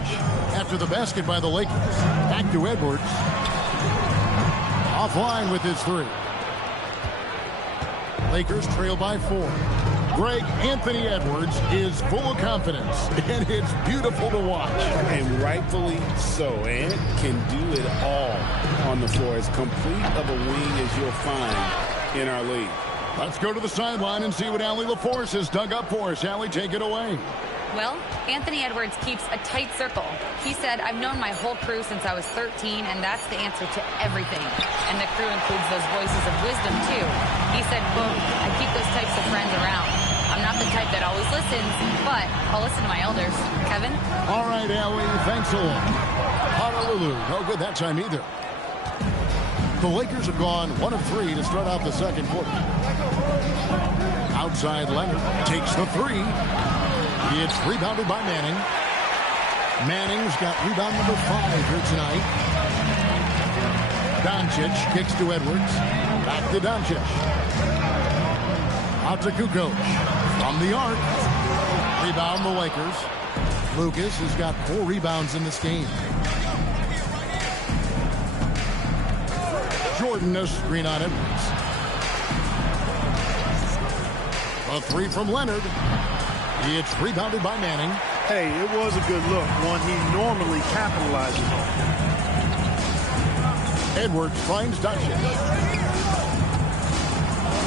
After the basket by the Lakers. Back to Edwards. Offline with his 3. Lakers trail by 4. Greg, Anthony Edwards is full of confidence, and it's beautiful to watch. And rightfully so. And can do it all on the floor. As complete of a wing as you'll find in our league. Let's go to the sideline and see what Allie LaForce has dug up for us. Allie, take it away. Well, Anthony Edwards keeps a tight circle. He said, I've known my whole crew since I was 13, and that's the answer to everything. And the crew includes those voices of wisdom, too. He said, quote, I keep those types of friends around. I'm not the type that always listens, but I'll listen to my elders. Kevin? All right, Allie, thanks a lot. Honolulu, no good that time either. The Lakers have gone 1 of 3 to start out the second quarter. Outside Leonard takes the 3. It's rebounded by Manning. Manning's got rebound number 5 here tonight. Doncic kicks to Edwards. Back to Doncic. Out to Kukoc. From the arc. Rebound the Lakers. Lucas has got 4 rebounds in this game. Jordan a screen on Edwards. A 3 from Leonard. It's rebounded by Manning. Hey, it was a good look, one he normally capitalizes on. Edwards finds Doncic.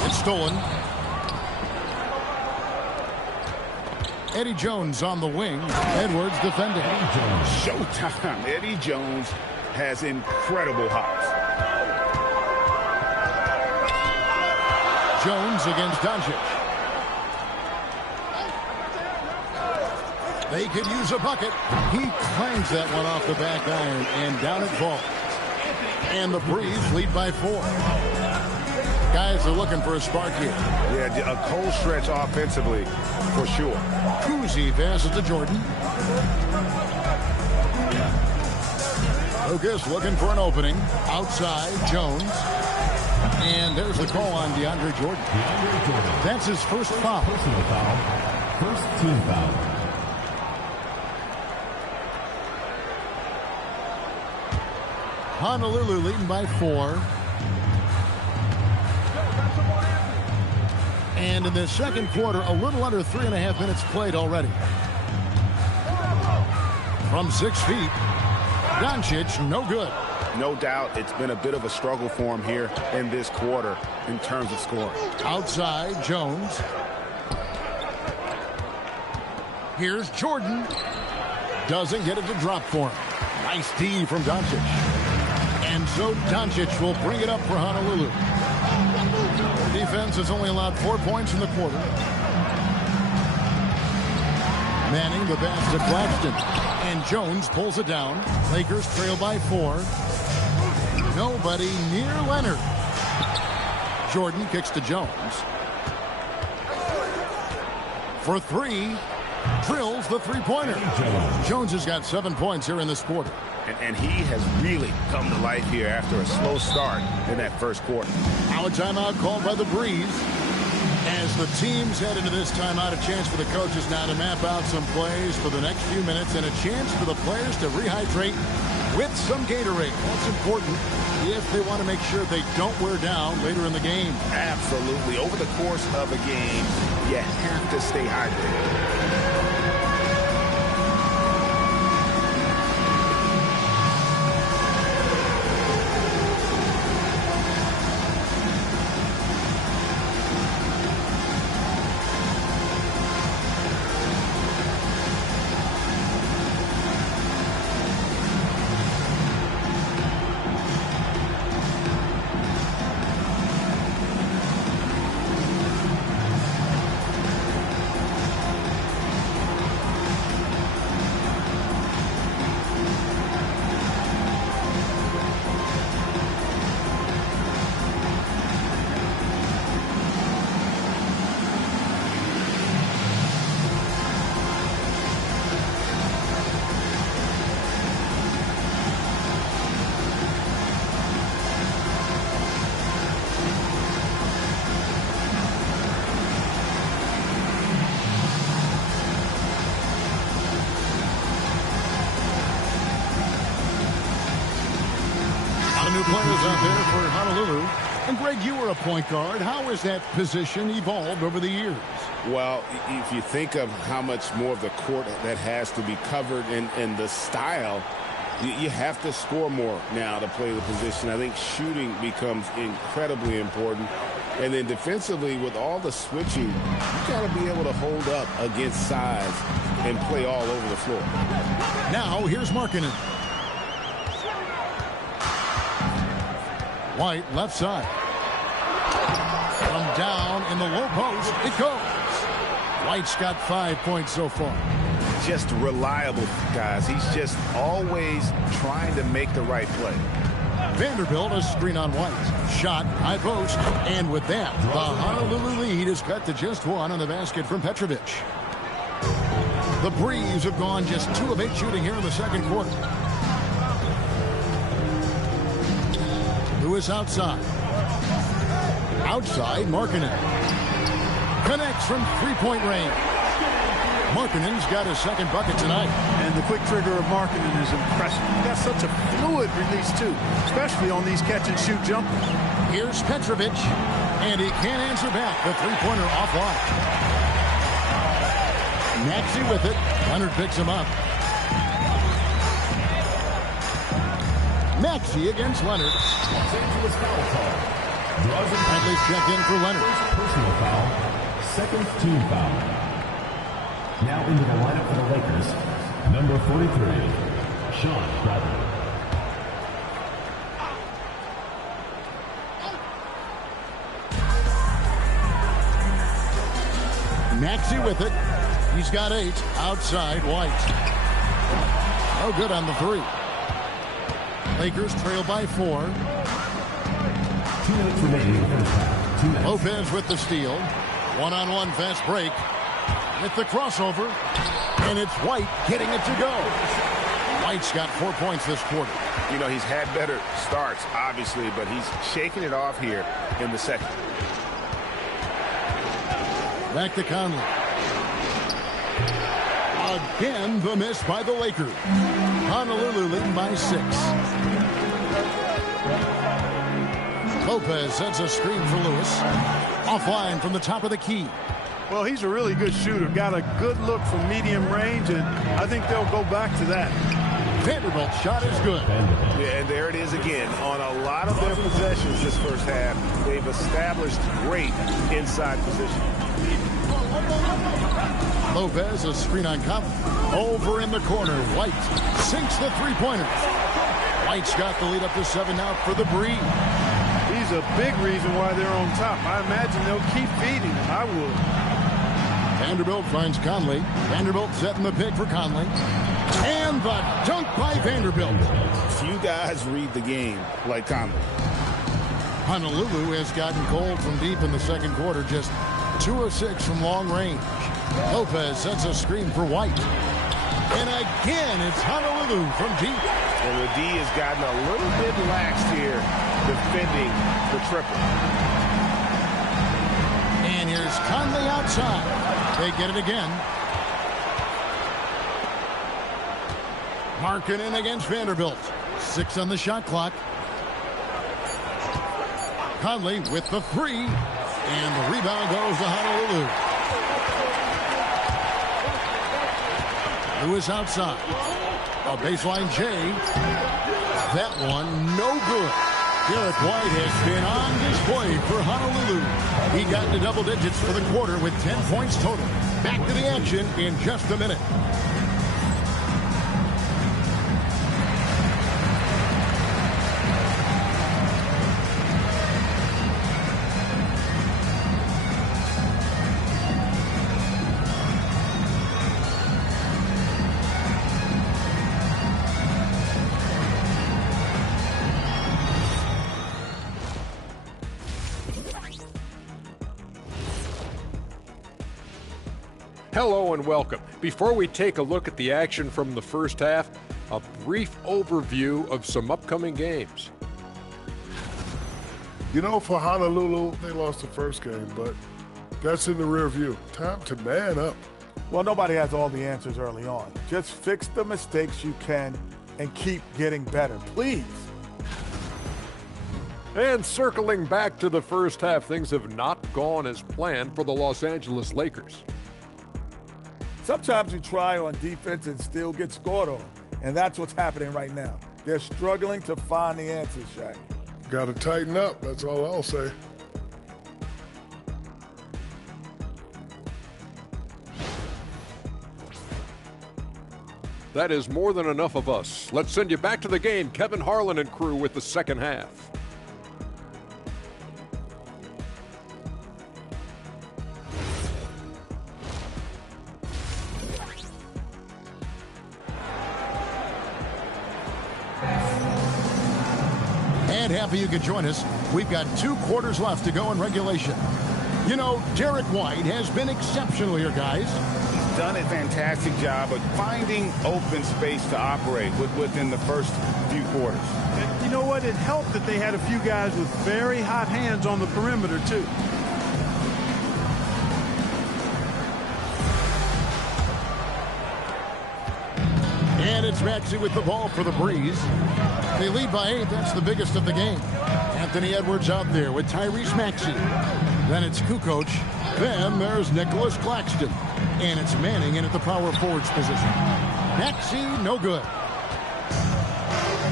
It's stolen. Eddie Jones on the wing. Edwards defending. Showtime. Eddie Jones has incredible hops. Jones against Doncic. They could use a bucket. He clangs that one off the back iron, and down it falls. And the Breeze lead by 4. Guys are looking for a spark here. Yeah, a cold stretch offensively, for sure. Kuzi passes to Jordan. Lucas looking for an opening. Outside, Jones. And there's the call on DeAndre Jordan. That's his first foul. Personal foul. First team foul. Honolulu leading by 4. And in the second quarter, a little under 3.5 minutes played already. From 6 feet, Doncic, no good. No doubt it's been a bit of a struggle for him here in this quarter in terms of scoring. Outside, Jones. Here's Jordan. Doesn't get it to drop for him. Nice D from Doncic. And so Doncic will bring it up for Honolulu. The defense has only allowed 4 points in the quarter. Manning the pass to Claxton. And Jones pulls it down. Lakers trail by 4. Nobody near Leonard. Jordan kicks to Jones. For 3. drills the three-pointer. Jones has got 7 points here in this quarter. And he has really come to life here after a slow start in that first quarter. Now a timeout called by the Breeze. As the teams head into this timeout, a chance for the coaches now to map out some plays for the next few minutes and a chance for the players to rehydrate with some Gatorade. That's important if they want to make sure they don't wear down later in the game. Absolutely. Over the course of a game, you have to stay hydrated. Players out there for Honolulu. And Greg, you were a point guard. How has that position evolved over the years? Well, if you think of how much more of the court that has to be covered and the style, you have to score more now to play the position. I think shooting becomes incredibly important. And then defensively, with all the switching, you got to be able to hold up against size and play all over the floor. Now, here's Markkanen. White, left side. From down in the low post, it goes. White's got 5 points so far. Just reliable, guys. He's just always trying to make the right play. Vanderbilt, a screen on White. Shot, high post, and with that, the Honolulu lead is cut to just 1 on the basket from Petrovic. The Breeze have gone just 2 of 8 shooting here in the second quarter. Lewis outside. Outside, Markkanen. Connects from three-point range. Markkanen's got his second bucket tonight. And the quick trigger of Markkanen is impressive. He's got such a fluid release, too, especially on these catch-and-shoot jumpers. Here's Petrovic, and he can't answer back. The three-pointer offline. Maxey with it. Leonard picks him up. Maxey against Leonard. Los Angeles foul call. Bradley's check in for Leonard. Personal foul. Second team foul. Now into the lineup for the Lakers, number 43, Sean Bradley. Maxey with it. He's got 8. Outside, White. No good on the 3. Lakers trail by 4. 2 minutes remaining in the first half. 2 minutes. Lopez with the steal. One-on-one fast break. With the crossover. And it's White getting it to go. White's got 4 points this quarter. You know, he's had better starts, obviously, but he's shaking it off here in the second. Back to Conley. Again, the miss by the Lakers. Honolulu leading by 6. Lopez sets a screen for Lewis. Offline from the top of the key. Well, he's a really good shooter. Got a good look from medium range, and I think they'll go back to that. Vanderbilt's shot is good. Yeah, and there it is again. On a lot of their possessions this first half, they've established great inside position. Lopez, a screen on Conley. Over in the corner, White sinks the three-pointer. White's got the lead up to 7 now for the Breeze. He's a big reason why they're on top. I imagine they'll keep feeding him. I would. Vanderbilt finds Conley. Vanderbilt setting the pick for Conley. And the dunk by Vanderbilt. Few guys read the game like Conley. Honolulu has gotten cold from deep in the second quarter. Just 2 of 6 from long range. Lopez sets a screen for White. And again, it's Honolulu from deep. And the D has gotten a little bit lax here defending the triple. And here's Conley outside. They get it again. Markkanen against Vanderbilt. 6 on the shot clock. Conley with the 3. And the rebound goes to Honolulu. Lewis outside. A baseline J. That one no good. Derek White has been on display for Honolulu. He got to double digits for the quarter with 10 points total. Back to the action in just a minute. Hello and welcome. Before we take a look at the action from the first half, a brief overview of some upcoming games. You know, for Honolulu, they lost the first game, but that's in the rear view. Time to man up. Well, nobody has all the answers early on. Just fix the mistakes you can and keep getting better, please. And circling back to the first half, things have not gone as planned for the Los Angeles Lakers. Sometimes you try on defense and still get scored on, and that's what's happening right now. They're struggling to find the answers, Shaq. Got to tighten up, that's all I'll say. That is more than enough of us. Let's send you back to the game. Kevin Harlan and crew with the second half. And happy you could join us. We've got 2 quarters left to go in regulation. You know, Derek White has been exceptional here, guys. He's done a fantastic job of finding open space to operate within the first few quarters. And you know what? It helped that they had a few guys with very hot hands on the perimeter, too. And it's Maxey with the ball for the Breeze. They lead by 8. That's the biggest of the game. Anthony Edwards out there with Tyrese Maxey. Then it's Kukoc. Then there's Nicholas Claxton. And it's Manning in at the power forwards position. Maxey, no good.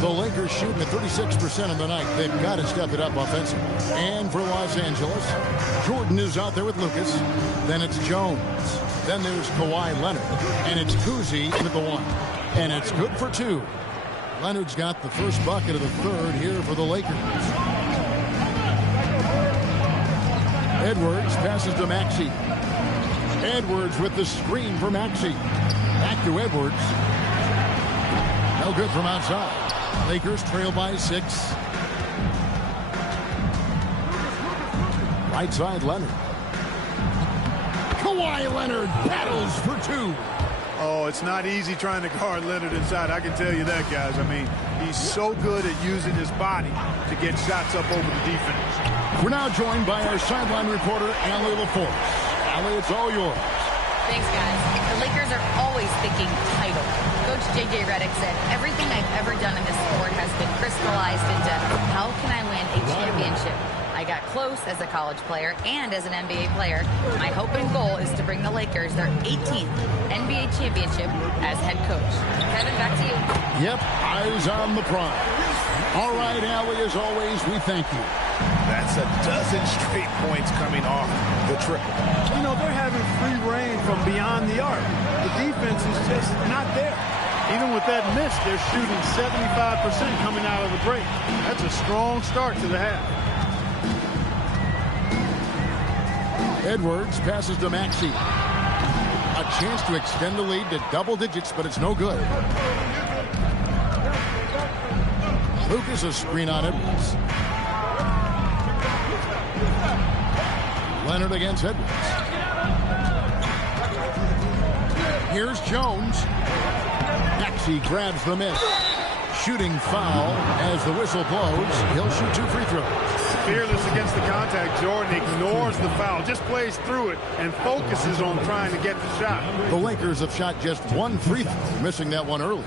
The Lakers shooting at 36% of the night. They've got to step it up offensively. And for Los Angeles, Jordan is out there with Lucas. Then it's Jones. Then there's Kawhi Leonard. And it's Kuzi with the 1. And it's good for 2. Leonard's got the first bucket of the third here for the Lakers. Edwards passes to Maxey. Edwards with the screen for Maxey. Back to Edwards. No good from outside. Lakers trail by 6. Right side, Leonard. Kawhi Leonard battles for 2. Oh, it's not easy trying to guard Leonard inside. I can tell you that, guys. I mean, he's so good at using his body to get shots up over the defense. We're now joined by our sideline reporter, Allie LaForce. Allie, it's all yours. Thanks, guys. The Lakers are always thinking title. Coach J.J. Redick said, everything I've ever done in this sport has been crystallized into how can I win a championship? I got close as a college player and as an NBA player. My hope and goal is to bring the Lakers their 18th NBA championship as head coach. Kevin, back to you. Yep, eyes on the prize. All right, Allie, as always, we thank you. That's a dozen straight points coming off the triple. You know, they're having free reign from beyond the arc. The defense is just not there. Even with that miss, they're shooting 75% coming out of the break. That's a strong start to the half. Edwards passes to Maxey. A chance to extend the lead to double digits, but it's no good. Lucas a screen on Edwards. Leonard against Edwards. Here's Jones. Maxey grabs the miss. Shooting foul as the whistle blows. He'll shoot 2 free throws. Fearless against the contact. Jordan ignores the foul, just plays through it and focuses on trying to get the shot. The Lakers have shot just 1 free throw, missing that one earlier.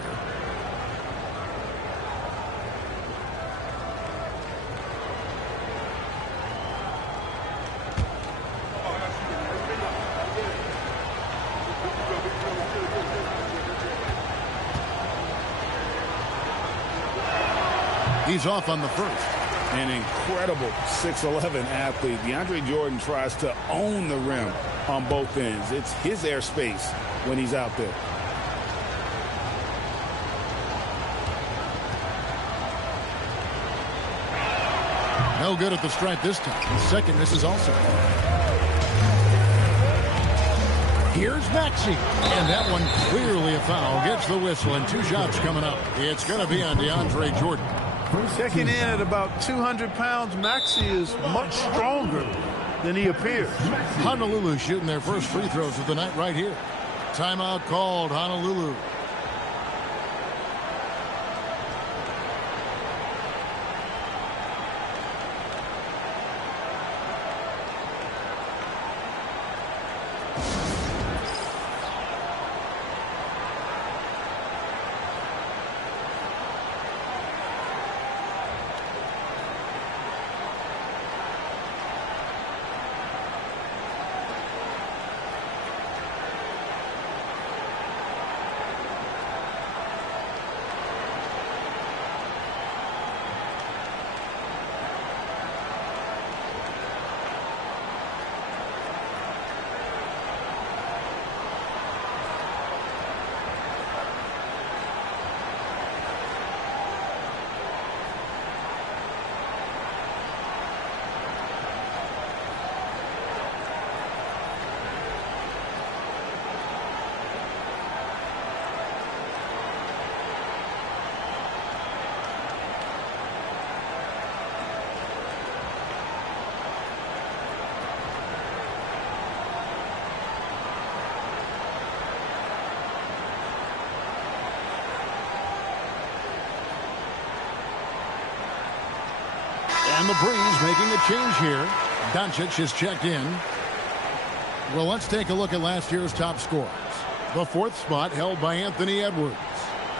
He's off on the first. An incredible 6'11" athlete. DeAndre Jordan tries to own the rim on both ends. It's his airspace when he's out there. No good at the stripe this time. The second miss is also. Here's Maxey. And that one clearly a foul. Gets the whistle and 2 shots coming up. It's going to be on DeAndre Jordan. Checking in at about 200 pounds, Maxey is much stronger than he appears. Honolulu shooting their first free throws of the night right here. Timeout called, Honolulu. And the Breeze making a change here. Doncic is checked in. Well, let's take a look at last year's top scorers. The 4th spot held by Anthony Edwards.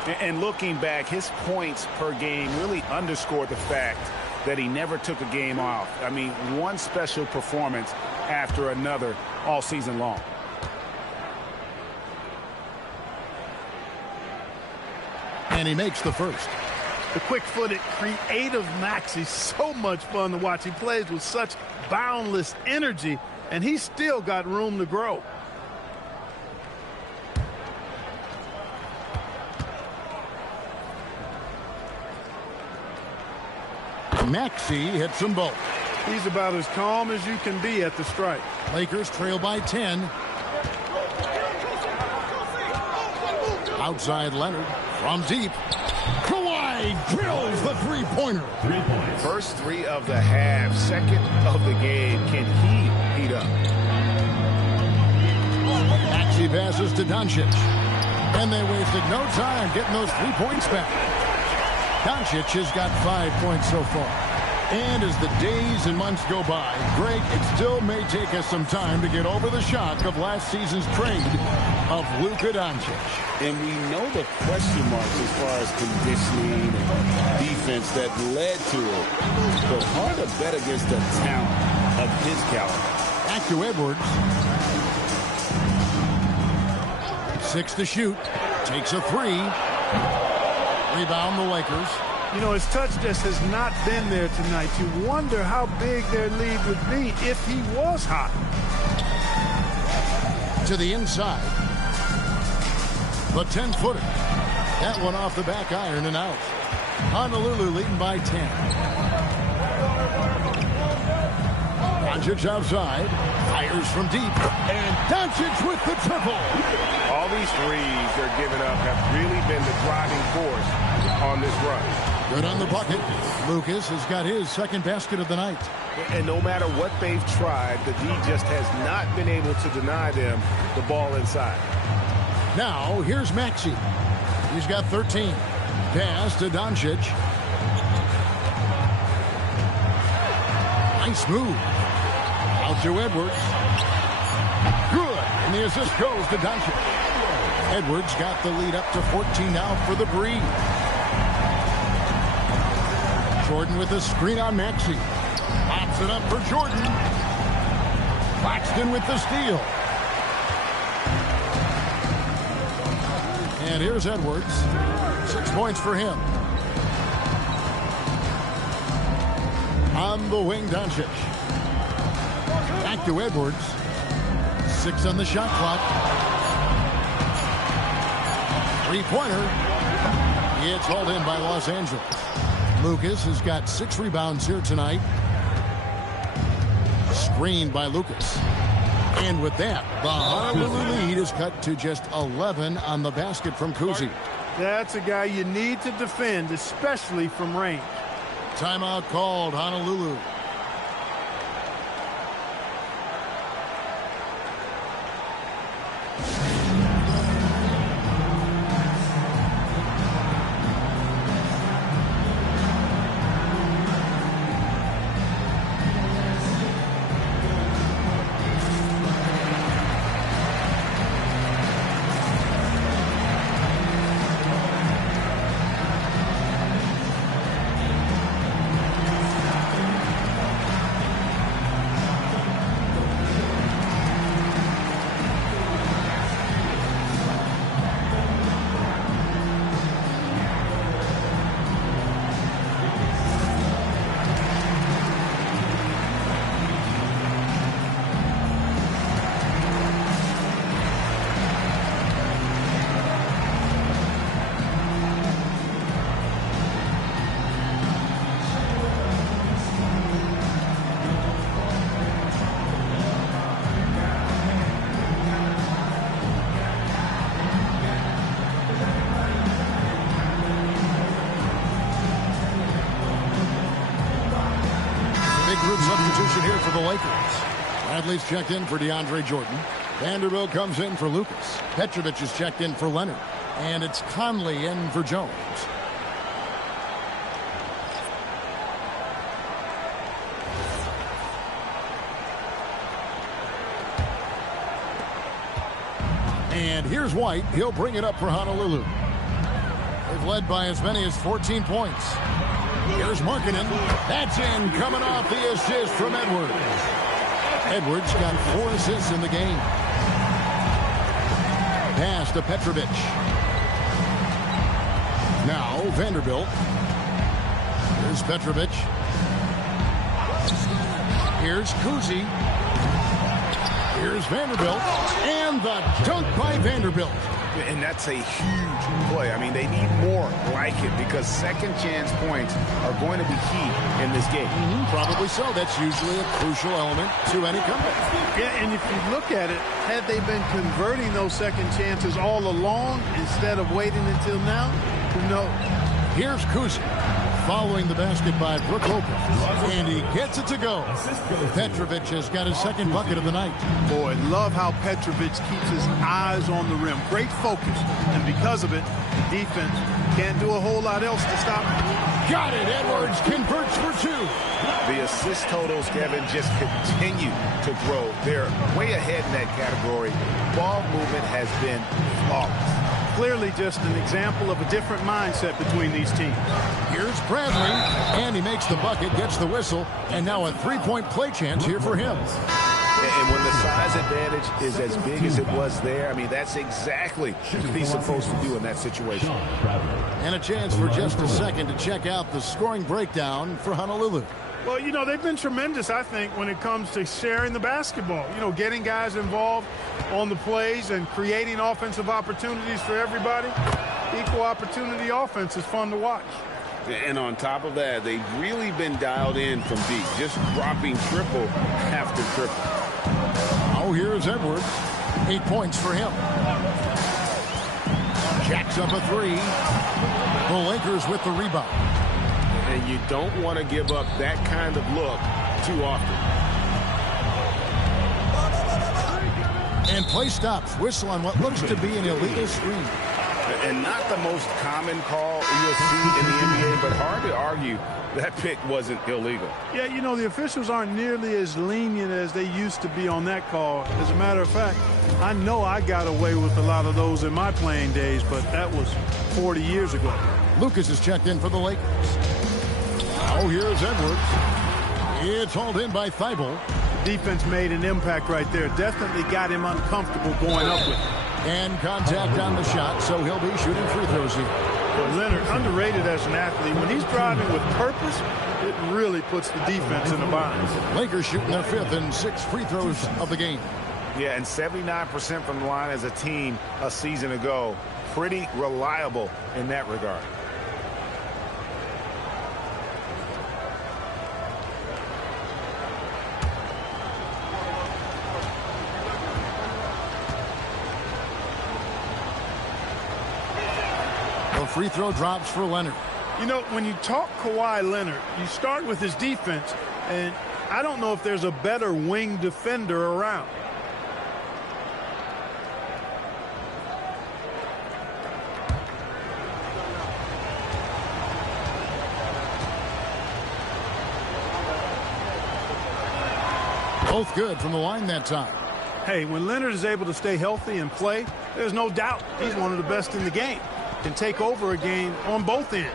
And looking back, his points per game really underscored the fact that he never took a game off. I mean, one special performance after another all season long. And he makes the first. The quick-footed, creative Maxey, so much fun to watch. He plays with such boundless energy, and he's still got room to grow. Maxey hits them both. He's about as calm as you can be at the stripe. Lakers trail by 10. Outside Leonard from deep. Kawhi drills the three-pointer. First 3 of the half, second of the game. Can he heat up? Maxey passes to Doncic. And they wasted no time getting those 3 points back. Doncic has got 5 points so far. And as the days and months go by, Greg, it still may take us some time to get over the shock of last season's trade of Luka Doncic. And we know the question marks as far as conditioning and defense that led to it. But hard to bet against the talent of his caliber. Back to Edwards. 6 to shoot. Takes a 3. Rebound the Lakers. You know, his touch just has not been there tonight. You wonder how big their lead would be if he was hot. To the inside. The 10-footer. That one off the back iron and out. Honolulu leading by 10. Doncic outside. Fires from deep. And Doncic with the triple. All these threes they're giving up have really been the driving force on this run. Good on the bucket. Lucas has got his second basket of the night. And no matter what they've tried, the D just has not been able to deny them the ball inside. Now, here's Maxey. He's got 13. Pass to Doncic. Nice move. Out to Edwards. Good. And the assist goes to Doncic. Edwards got the lead up to 14 now for the Breeze. Jordan with a screen on Maxey. Pops it up for Jordan. Claxton with the steal. And here's Edwards. 6 points for him. On the wing, Doncic. Back to Edwards. 6 on the shot clock. Three-pointer. It's hauled in by Los Angeles. Lucas has got 6 rebounds here tonight. Screened by Lucas. And with that, the Honolulu lead is cut to just 11 on the basket from Kuzi. That's a guy you need to defend, especially from range. Timeout called, Honolulu. Substitution here for the Lakers. Bradley's checked in for DeAndre Jordan. Vanderbilt comes in for Lucas. Petrovic is checked in for Leonard. And it's Conley in for Jones. And here's White. He'll bring it up for Honolulu. They've led by as many as 14 points. Here's Markkanen. That's in, coming off the assist from Edwards. Edwards got 4 assists in the game. Pass to Petrovic. Now Vanderbilt. Here's Petrovic. Here's Kuzi. Here's Vanderbilt. And the dunk by Vanderbilt. And that's a huge play. I mean, they need more like it because second chance points are going to be key in this game. Probably so. That's usually a crucial element to any comeback. Yeah, and if you look at it, had they been converting those second chances all along instead of waiting until now, who knows? Here's Kuzi following the basket by Brook Lopez. And he gets it to go. Petrovic has got his second bucket of the night. Boy, love how Petrovic keeps his eyes on the rim. Great focus. And because of it, the defense can't do a whole lot else to stop him. Got it. Edwards converts for 2. The assist totals, Kevin, just continue to grow. They're way ahead in that category. Ball movement has been flawless. Clearly just an example of a different mindset between these teams. Here's Bradley, and he makes the bucket, gets the whistle, and now a 3-point play chance here for him. And when the size advantage is as big as it was there, I mean, that's exactly what he's supposed to do in that situation. And a chance for just a second to check out the scoring breakdown for Honolulu. Well, you know, they've been tremendous, I think, when it comes to sharing the basketball. You know, getting guys involved on the plays and creating offensive opportunities for everybody. Equal opportunity offense is fun to watch. And on top of that, they've really been dialed in from deep, just dropping triple after triple. Oh, here's Edwards. 8 points for him. Jacks up a 3. The Lakers with the rebound. And you don't want to give up that kind of look too often. And play stops. Whistle on what looks to be an illegal screen. And not the most common call you'll see in the NBA, but hard to argue that pick wasn't illegal. Yeah, you know, the officials aren't nearly as lenient as they used to be on that call. As a matter of fact, I know I got away with a lot of those in my playing days, but that was 40 years ago. Lucas is checked in for the Lakers. Now here's Edwards. It's hauled in by Thibault. Defense made an impact right there. Definitely got him uncomfortable going up with it. And contact on the shot, so he'll be shooting free throws here. Leonard, underrated as an athlete. When he's driving with purpose, it really puts the defense in a bind. Lakers shooting their 5th and 6th free throws of the game. Yeah, and 79% from the line as a team a season ago. Pretty reliable in that regard. Free throw drops for Leonard. You know, when you talk Kawhi Leonard, you start with his defense, and I don't know if there's a better wing defender around. Both good from the line that time. Hey, when Leonard is able to stay healthy and play, there's no doubt he's one of the best in the game. Can take over a game on both ends.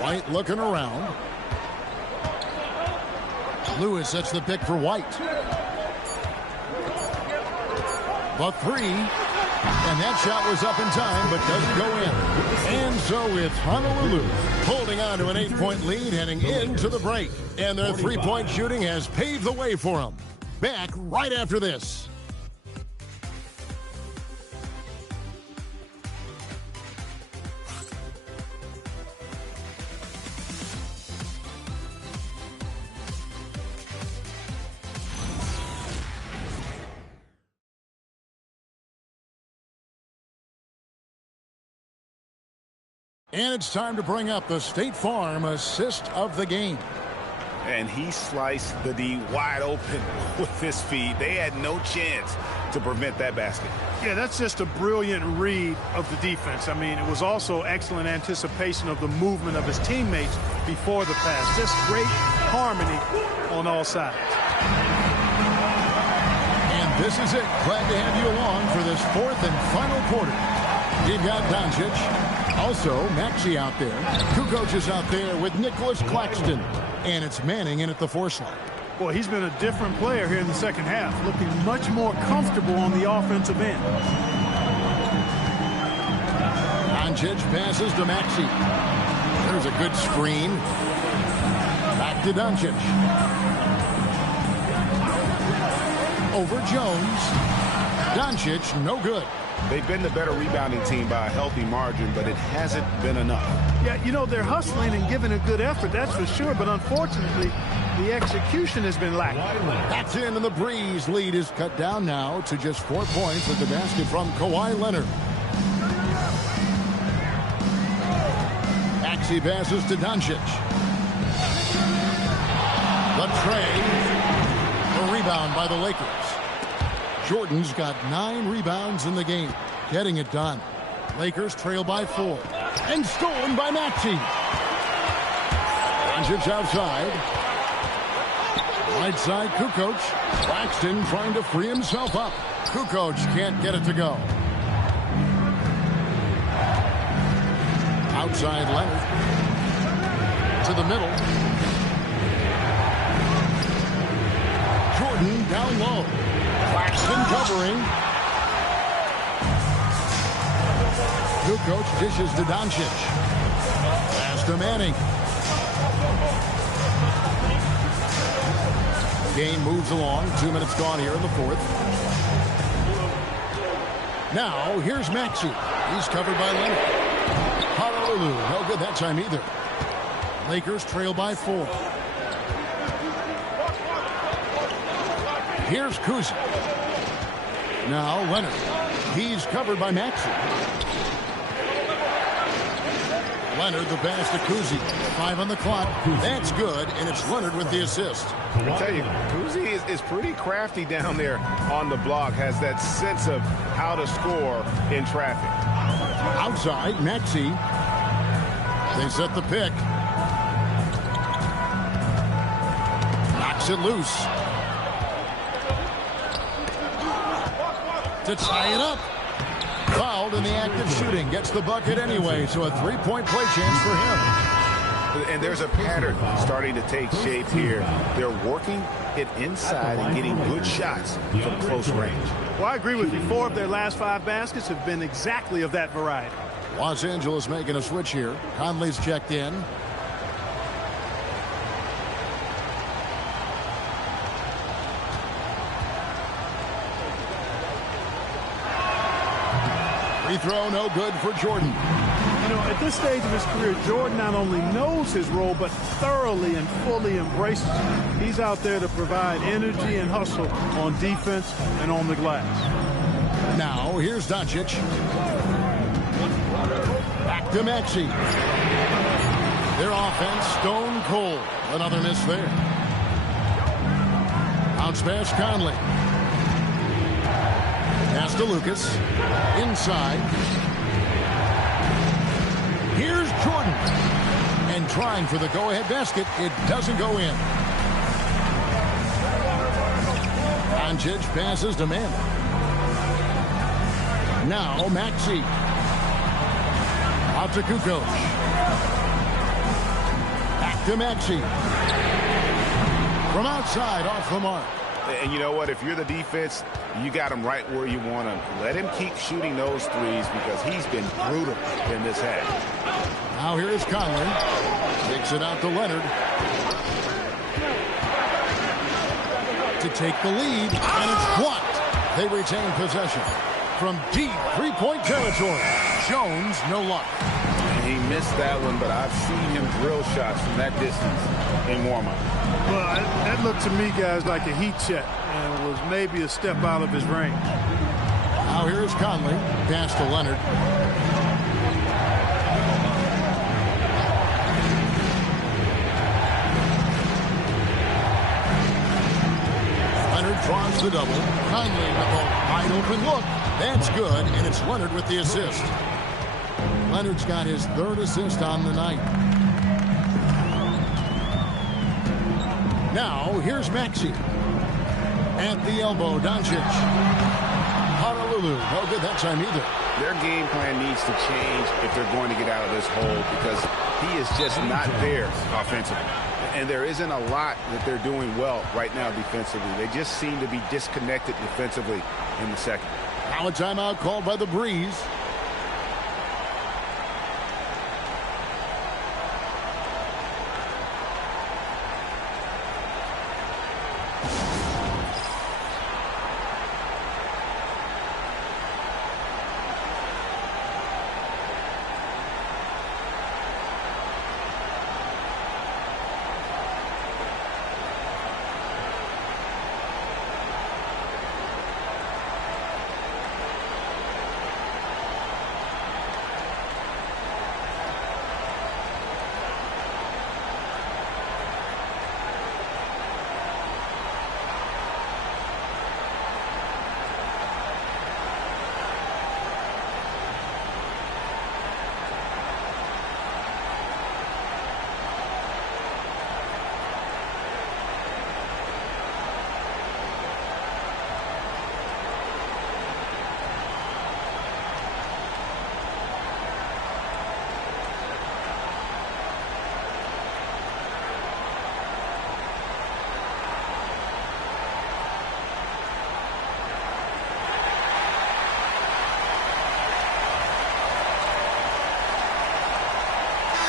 White looking around. Lewis sets the pick for White. The 3. And that shot was up in time, but doesn't go in. And so it's Honolulu holding on to an 8-point lead heading into the break. And their 3-point shooting has paved the way for them. Back right after this. And it's time to bring up the State Farm assist of the game. And he sliced the D wide open with his feet. They had no chance to prevent that basket. Yeah, that's just a brilliant read of the defense. I mean, it was also excellent anticipation of the movement of his teammates before the pass. Just great harmony on all sides. And this is it. Glad to have you along for this 4th and final quarter. You've got Doncic. Also, Maxey out there. Kukoc is out there with Nicholas Claxton. And it's Manning in at the 4 slot. Boy, he's been a different player here in the second half, looking much more comfortable on the offensive end. Doncic passes to Maxey. There's a good screen. Back to Doncic. Over Jones. Doncic, no good. They've been the better rebounding team by a healthy margin, but it hasn't been enough. Yeah, you know, they're hustling and giving a good effort, that's for sure, but unfortunately, the execution has been lacking. That's in, and the Breeze lead is cut down now to just 4 points with the basket from Kawhi Leonard. Maxey passes to Doncic. The tray. The rebound by the Lakers. Jordan's got 9 rebounds in the game, getting it done. Lakers trail by 4. And stolen by Maxey. Doncic outside. Right side, Kukoc. Claxton trying to free himself up. Kukoc can't get it to go. Outside Leonard. To the middle. Jordan down low. Claxton covering. Kukoc dishes to Doncic. Pass to Manning. Game moves along. 2 minutes gone here in the 4th. Now, here's Maxey. He's covered by Leonard. Honolulu, no good that time either. Lakers trail by 4. Here's Kuzma. Now Leonard. He's covered by Maxey. Leonard, the pass to Kuzi. 5 on the clock. That's good, and it's Leonard with the assist. I tell you, Kuzi is pretty crafty down there on the block, has that sense of how to score in traffic. Outside, Maxey. They set the pick. Knocks it loose. To tie it up. Fouled in the act of shooting. Gets the bucket anyway, so a 3-point play chance for him. And there's a pattern starting to take shape here. They're working it inside and getting good shots from close range. Well, I agree with you. 4 of their last 5 baskets have been exactly of that variety. Los Angeles making a switch here. Conley's checked in. Free throw, no good for Jordan. You know, at this stage of his career, Jordan not only knows his role, but thoroughly and fully embraces it. He's out there to provide energy and hustle on defense and on the glass. Now, here's Doncic. Back to Maxey. Their offense, stone cold. Another miss there. Bounce pass, Conley. Pass to Lucas. Inside. Here's Jordan. And trying for the go-ahead basket. It doesn't go in. Doncic passes to Mann. Now Maxey. Out to Kukoc. Back to Maxey. From outside, off the mark. And you know what? If you're the defense, you got him right where you want him. Let him keep shooting those threes because he's been brutal in this half. Now here is Conley. Takes it out to Leonard. To take the lead, and it's blocked. They retain possession. From deep three-point territory, Jones, no luck. He missed that one, but I've seen him drill shots from that distance in warm-up. Well, that looked to me, guys, like a heat check, and was maybe a step out of his range. Now here's Conley. Pass to Leonard. Leonard draws the double. Conley with a wide open look. That's good, and it's Leonard with the assist. Leonard's got his 3rd assist on the night. Now, here's Maxey. At the elbow, Doncic. Honolulu, no good that time either. Their game plan needs to change if they're going to get out of this hole because he is just not there offensively. And there isn't a lot that they're doing well right now defensively. They just seem to be disconnected defensively in the second. Now a timeout called by the Breeze.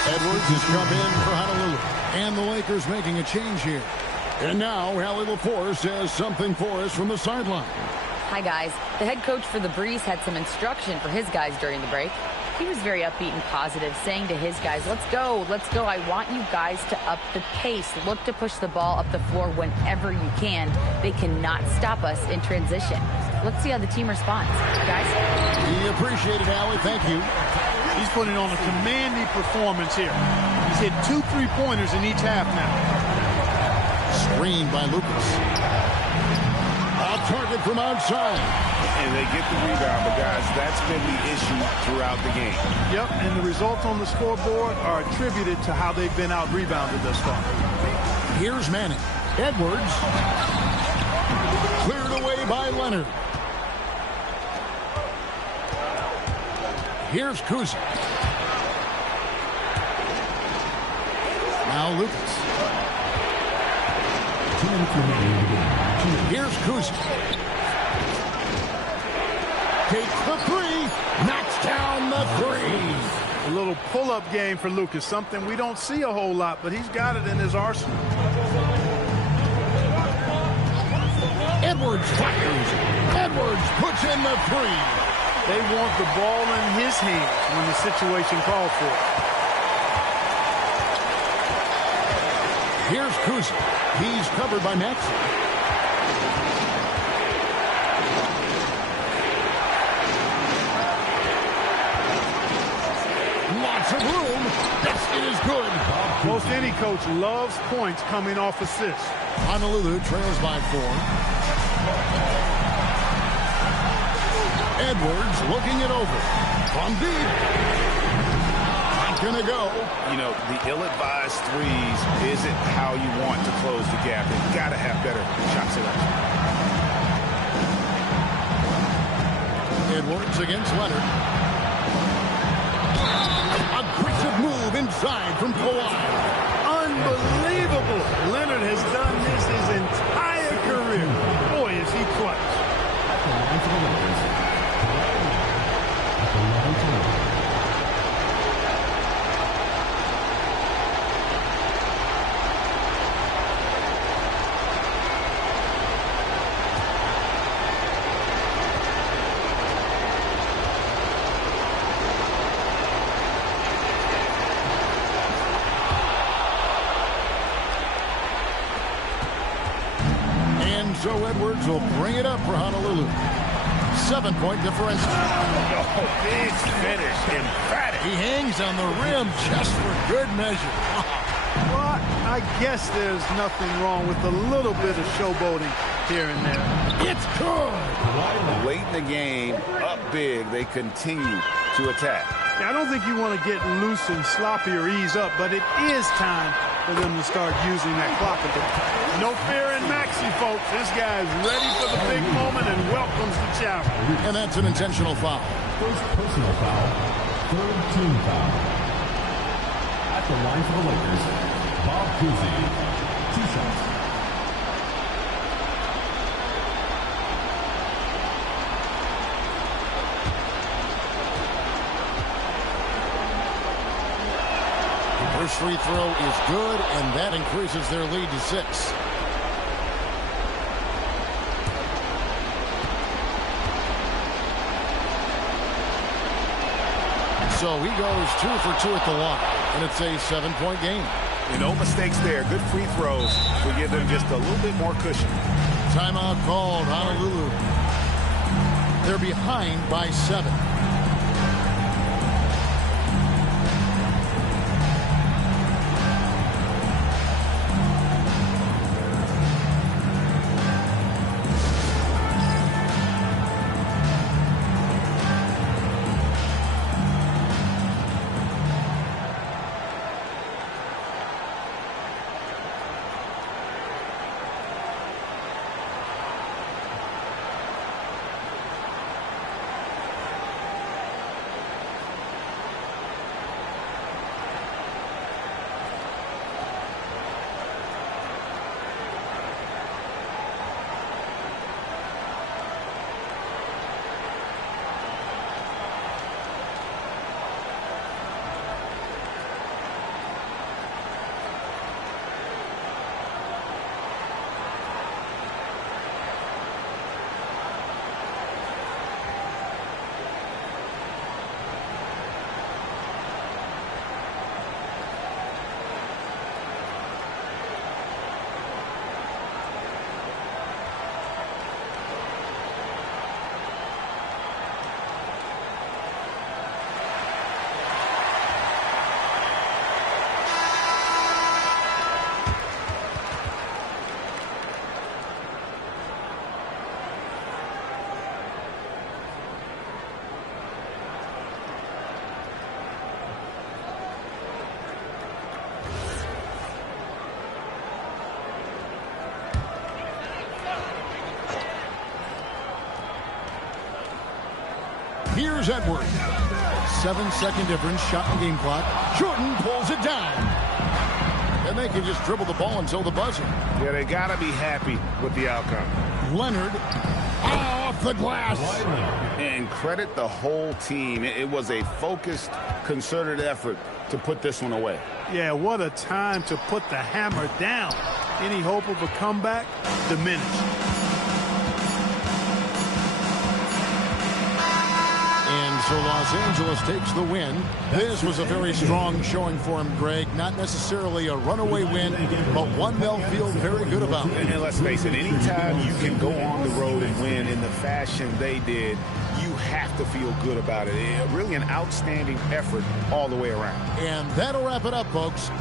Edwards has come in for Honolulu. And the Lakers making a change here. And now Allie LaForce has something for us from the sideline. Hi, guys. The head coach for the Breeze had some instruction for his guys during the break. He was very upbeat and positive, saying to his guys, let's go. I want you guys to up the pace. Look to push the ball up the floor whenever you can. They cannot stop us in transition. Let's see how the team responds. Guys? We appreciate it, Allie. Thank you. He's putting on a commanding performance here. He's hit 2 3-pointers in each half now. Screened by Lucas. Off target from outside. And they get the rebound, but guys, that's been the issue throughout the game. Yep, and the results on the scoreboard are attributed to how they've been out-rebounded thus far. Here's Manning. Edwards. Cleared away by Leonard. Here's Kuzi. Now Lucas. Here's Kuzi. Takes the three. Knocks down the three. A little pull-up game for Lucas, something we don't see a whole lot, but he's got it in his arsenal. Edwards fires. Edwards puts in the three. They want the ball in his hands when the situation calls for it. Here's Kuzi. He's covered by Maxey. Lots of room. Yes, it is good. Most any coach loves points coming off assists. Honolulu trails by 4. Edwards looking it over. From deep. Not going to go. You know, the ill-advised threes isn't how you want to close the gap. You've got to have better shot selection. Edwards against Leonard. Aggressive move inside from Kawhi. Unbelievable. Leonard has done this his entire career. Boy, is he clutch. So Edwards will bring it up for Honolulu. 7-point differential. Oh, big finish. Emphatic. He hangs on the rim just for good measure. Well, I guess there's nothing wrong with a little bit of showboating here and there. It's good. Late in the game, up big, they continue to attack. I don't think you want to get loose and sloppy or ease up, but it is time for them to start using that clock a bit. No fear in Maxey, folks. This guy's ready for the big moment and welcomes the challenge. And that's an intentional foul. First personal foul, third team foul. At the line for the Lakers, Bob Cousy. 2 shots. First free throw is good, and that increases their lead to 6. So he goes 2 for 2 at the line, and it's a 7-point game. And no mistakes there. Good free throws will give them just a little bit more cushion. Timeout called, Honolulu. They're behind by 7. Here's Edwards. 7-second difference, shot in game clock. Jordan pulls it down. And they can just dribble the ball until the buzzer. Yeah, they got to be happy with the outcome. Leonard off the glass. And credit the whole team. It was a focused, concerted effort to put this one away. Yeah, what a time to put the hammer down. Any hope of a comeback diminished. And so Los Angeles takes the win. This was a very strong showing for him, Greg. Not necessarily a runaway win, but one they'll feel very good about. And let's face it, anytime you can go on the road and win in the fashion they did, you have to feel good about it. Really an outstanding effort all the way around. And that'll wrap it up, folks.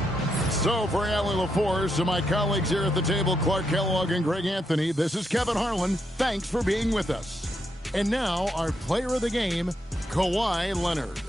So for Allie LaForce and my colleagues here at the table, Clark Kellogg and Greg Anthony, this is Kevin Harlan. Thanks for being with us. And now our player of the game, Kawhi Leonard.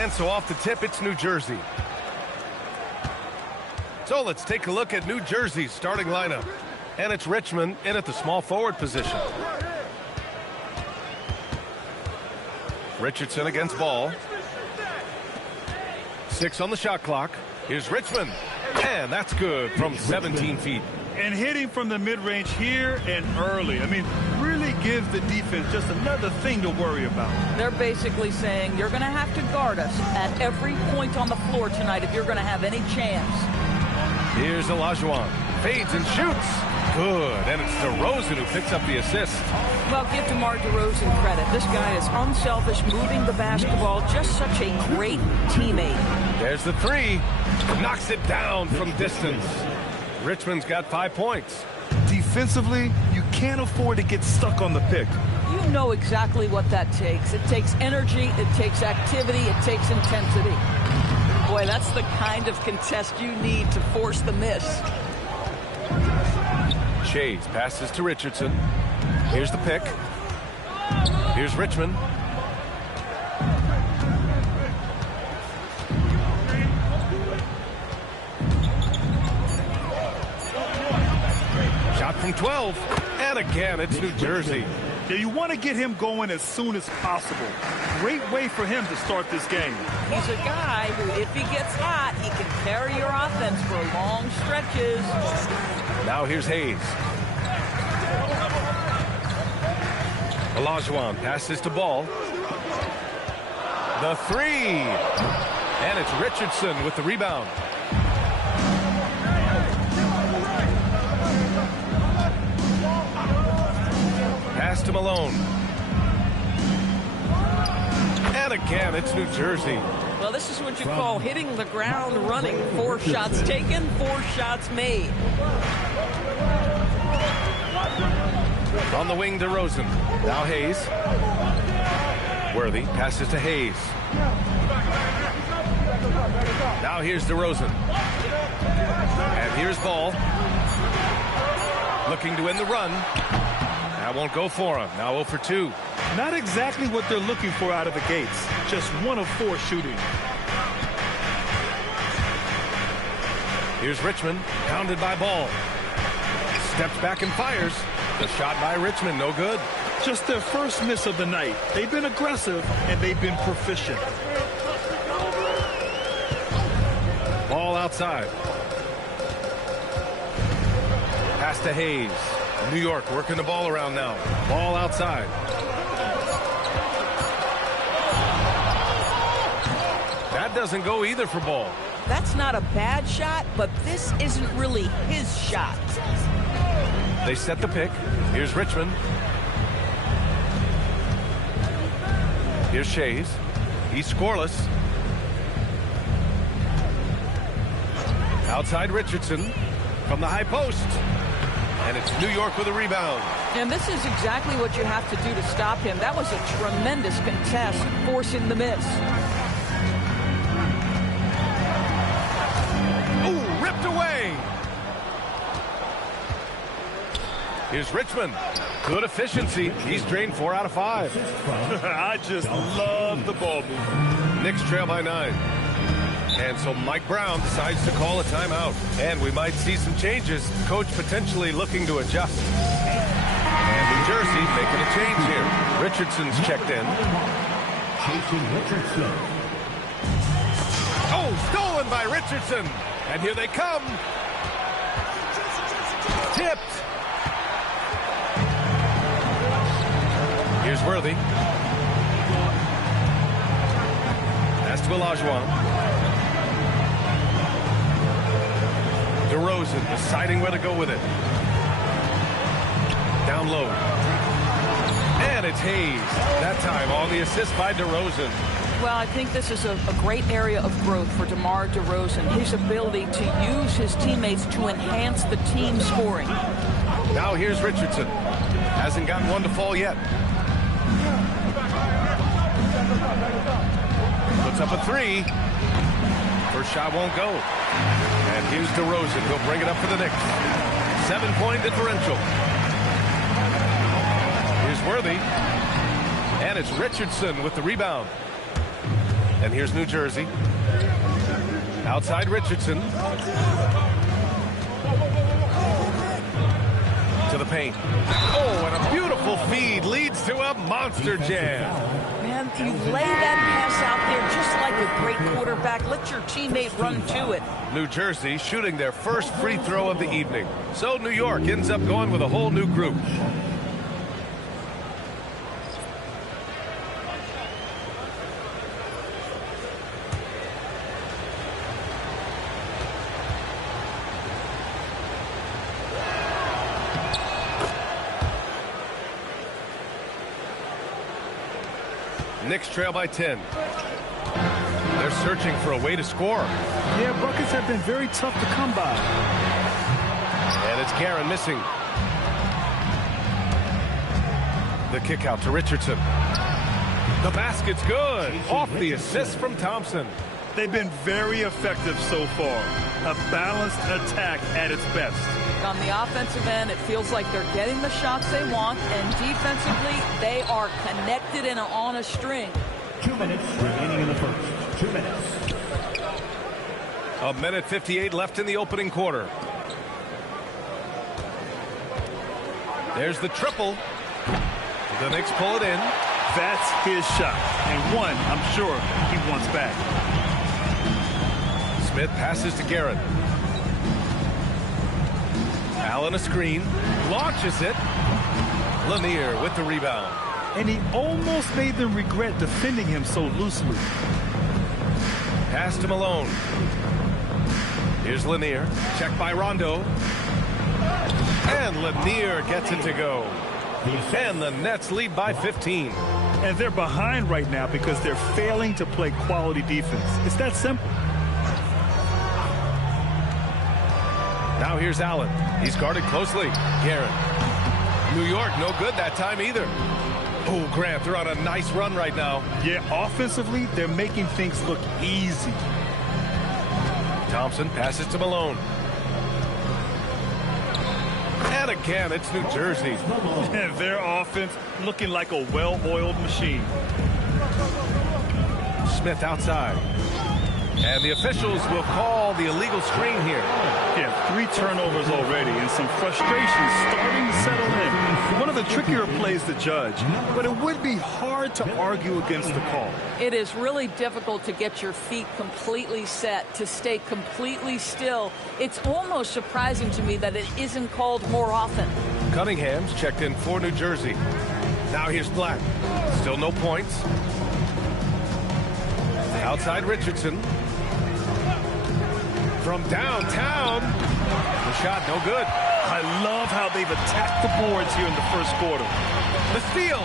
And so off the tip, it's New Jersey. So let's take a look at New Jersey's starting lineup. And it's Richmond in at the small forward position. Richardson against Ball. 6 on the shot clock. Here's Richmond. And that's good from 17 feet. And hitting from the mid-range here and early. I mean, really gives the defense just another thing to worry about. They're basically saying you're going to have to guard us at every point on the floor tonight if you're going to have any chance. Here's Olajuwon. Fades and shoots. Good. And it's DeRozan who picks up the assist. Well, give DeMar DeRozan credit. This guy is unselfish, moving the basketball, just such a great teammate. There's the three. Knocks it down from distance. Richmond's got 5 points. Defensively, you can't afford to get stuck on the pick. You know exactly what that takes. It takes energy, it takes activity, it takes intensity. Boy, that's the kind of contest you need to force the miss. Shays passes to Richardson. Here's the pick. Here's Richmond. Shot from 12. And again, it's New Jersey. Yeah, you want to get him going as soon as possible. Great way for him to start this game. He's a guy who, if he gets hot, he can carry your offense for long stretches. Now here's Hayes. Olajuwon passes to Ball. The three. And it's Richardson with the rebound. Pass to Malone. And again, it's New Jersey. Well, this is what you call hitting the ground running. 4 shots taken, 4 shots made. On the wing, DeRozan. Now Hayes. Worthy passes to Hayes. Now here's DeRozan. And here's Ball. Looking to win the run. That won't go for him. Now 0 for 2. Not exactly what they're looking for out of the gates. Just 1 of 4 shooting. Here's Richmond. Pounded by Ball. Steps back and fires. The shot by Richmond, no good. Just their first miss of the night. They've been aggressive, and they've been proficient. Ball outside. Pass to Hayes. New York working the ball around now. Ball outside. That doesn't go either for Ball. That's not a bad shot, but this isn't really his shot. They set the pick. Here's Richmond. Here's Shays. He's scoreless. Outside Richardson from the high post. And it's New York with a rebound. And this is exactly what you have to do to stop him. That was a tremendous contest, forcing the miss. Ooh, ripped away. Here's Richmond. Good efficiency. He's drained 4 out of 5. I just love the ball movement. Knicks trail by 9. And so Mike Brown decides to call a timeout. And we might see some changes. Coach potentially looking to adjust. And New Jersey making a change here. Richardson's checked in. Oh, stolen by Richardson. And here they come. Tipped. Here's Worthy. That's to Olajuwon. DeRozan deciding where to go with it. Down low. And it's Hayes. That time on the assist by DeRozan. Well, I think this is a great area of growth for DeMar DeRozan. His ability to use his teammates to enhance the team scoring. Now here's Richardson. Hasn't gotten one to fall yet. Puts up a 3. First shot won't go. And here's DeRozan. He'll bring it up for the Knicks. 7-point differential. Here's Worthy. And it's Richardson with the rebound. And here's New Jersey. Outside Richardson. To the paint. Oh, and a beautiful feed leads to a monster jam. Man, you lay that pass out there just like a great quarterback. Let your teammate run to it. New Jersey shooting their first free throw of the evening. So New York ends up going with a whole new group. Knicks trail by 10. They're searching for a way to score. Yeah, buckets have been very tough to come by. And it's Guerin missing. The kick out to Richardson. The basket's good. Off the assist from Thompson. They've been very effective so far. A balanced attack at its best. On the offensive end, it feels like they're getting the shots they want, and defensively, they are connected and on a string. 2 minutes remaining in the first. 2 minutes. A minute 58 left in the opening quarter. There's the triple. The Knicks pull it in. That's his shot, and one I'm sure he wants back. Smith passes to Guerin. Allen a screen, launches it. Lanier with the rebound. And he almost made them regret defending him so loosely. Pass to Malone. Here's Lanier. Check by Rondo. And Lanier gets it to go. And the Nets lead by 15. And they're behind right now because they're failing to play quality defense. It's that simple. Now here's Allen. He's guarded closely. Guerin. New York, no good that time either. Oh, Grant, they're on a nice run right now. Yeah, offensively, they're making things look easy. Thompson passes to Malone. And again, it's New Jersey. And their offense looking like a well-oiled machine. Smith outside. And the officials will call the illegal screen here. Yeah, 3 turnovers already and some frustration starting to settle in. One of the trickier plays to judge, but it would be hard to argue against the call. It is really difficult to get your feet completely set, to stay completely still. It's almost surprising to me that it isn't called more often. Cunningham's checked in for New Jersey. Now here's Black. Still no points. Outside Richardson. From downtown. The shot no good. I love how they've attacked the boards here in the first quarter. The steal.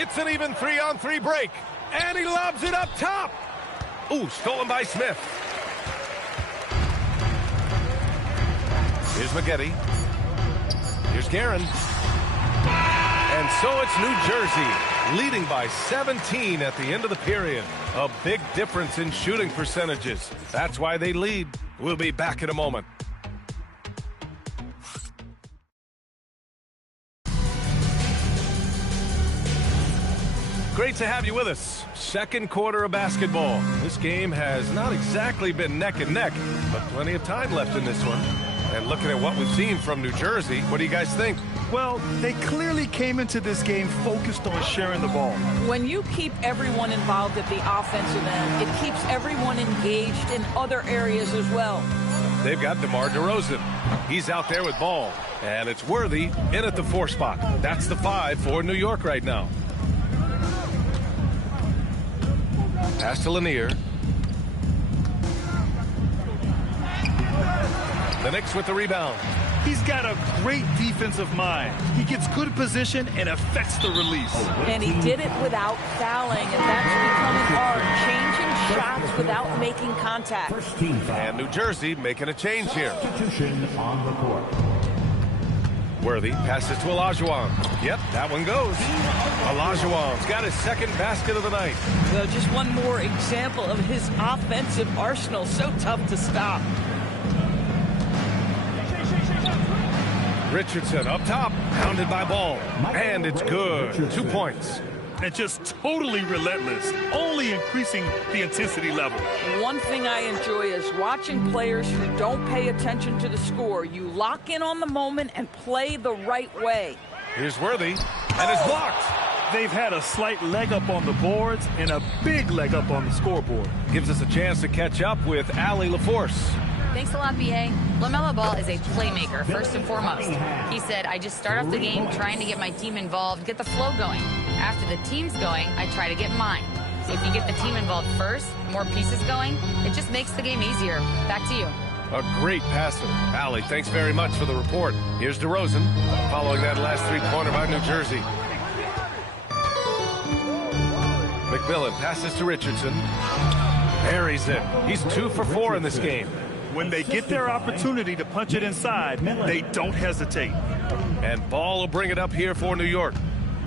It's an even 3-on-3 break. And he lobs it up top. Ooh, stolen by Smith. Here's Maggette. Here's Guerin. And so it's New Jersey leading by 17 at the end of the period. A big difference in shooting percentages. That's why they lead. We'll be back in a moment. Great to have you with us. Second quarter of basketball. This game has not exactly been neck and neck, but plenty of time left in this one. And looking at what we've seen from New Jersey, what do you guys think? Well, they clearly came into this game focused on sharing the ball. When you keep everyone involved at the offensive end, it keeps everyone engaged in other areas as well. They've got DeMar DeRozan. He's out there with ball. And it's Worthy in at the 4 spot. That's the 5 for New York right now. Pass to Lanier. The Knicks with the rebound. He's got a great defensive mind. He gets good position and affects the release. And he did it without fouling, and that's becoming hard. Changing shots without making contact. And New Jersey making a change here. Substitution on the court. Worthy passes to Olajuwon. Yep, that one goes. Olajuwon's got his second basket of the night. Well, just one more example of his offensive arsenal. So tough to stop. Richardson up top, pounded by Ball. And it's good. 2 points. and just totally relentless, only increasing the intensity level. One thing I enjoy is watching players who don't pay attention to the score. You lock in on the moment and play the right way. Here's Worthy, and it's blocked. They've had a slight leg up on the boards and a big leg up on the scoreboard. Gives us a chance to catch up with Allie LaForce. Thanks a lot, B.A. LaMelo Ball is a playmaker, first and foremost. He said, I just start off the game trying to get my team involved, get the flow going. After the team's going, I try to get mine. So if you get the team involved first, more pieces going, it just makes the game easier. Back to you. A great passer. Allie, thanks very much for the report. Here's DeRozan, following that last three-pointer by New Jersey. McMillan passes to Richardson. Buries it. He's 2 for 4 in this game. When they get their opportunity to punch it inside, they don't hesitate. And Ball will bring it up here for New York.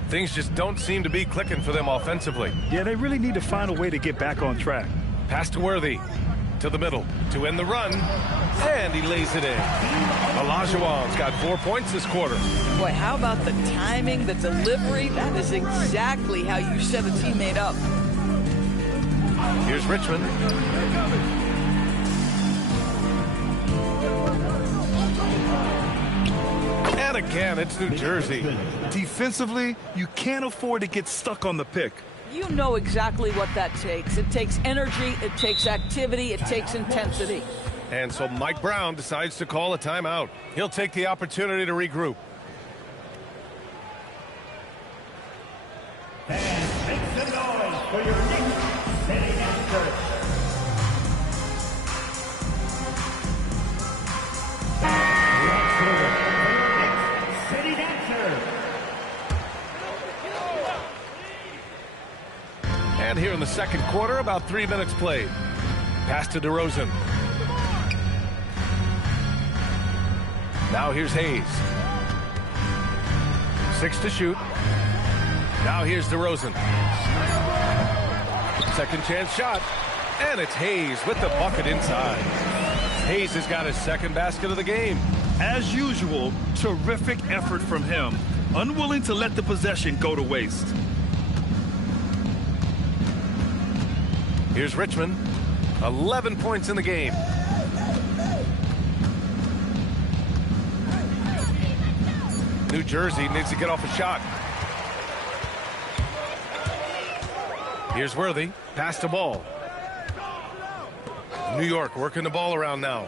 Things just don't seem to be clicking for them offensively. Yeah, they really need to find a way to get back on track. Pass to Worthy. To the middle. To end the run. And he lays it in. Olajuwon's got 4 points this quarter. Boy, how about the timing, the delivery? That is exactly how you set a teammate up. Here's Richmond. And again, it's New Jersey. Defensively, you can't afford to get stuck on the pick. You know exactly what that takes. It takes energy, it takes activity, it takes intensity. And so Mike Brown decides to call a timeout. He'll take the opportunity to regroup. And make some noise for your next city answer. City dancer. And here in the second quarter, about 3 minutes played. Pass to DeRozan. Now here's Hayes. 6 to shoot. Now here's DeRozan. Second chance shot. And it's Hayes with the bucket inside. Hayes has got his second basket of the game. As usual, terrific effort from him. Unwilling to let the possession go to waste. Here's Richmond. 11 points in the game. New Jersey needs to get off a shot. Here's Worthy. Pass to Ball. New York working the ball around now.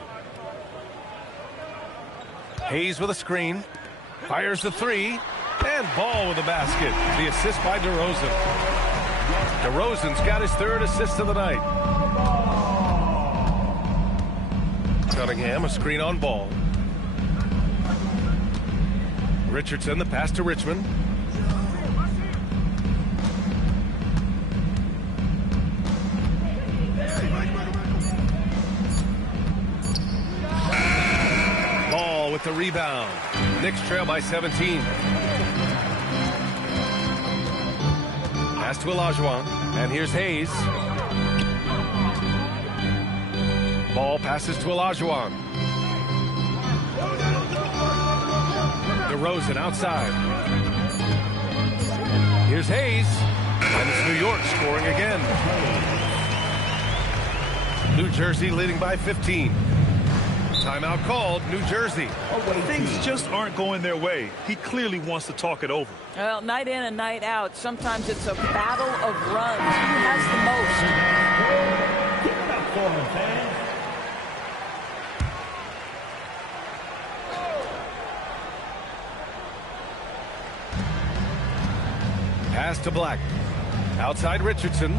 Hayes with a screen. Fires the three. And Ball with a basket. The assist by DeRozan. DeRozan's got his third assist of the night. Cunningham, a screen on Ball. Richardson, the pass to Richmond. Ball with the rebound. Knicks trail by 17. Pass to Olajuwon. And here's Hayes. Ball passes to Olajuwon. DeRozan outside. Here's Hayes. And it's New York scoring again. New Jersey leading by 15. Timeout called, New Jersey. Things just aren't going their way. He clearly wants to talk it over. Well, night in and night out, sometimes it's a battle of runs. Who has the most? Give it up for him, fans. Pass to Black. Outside Richardson.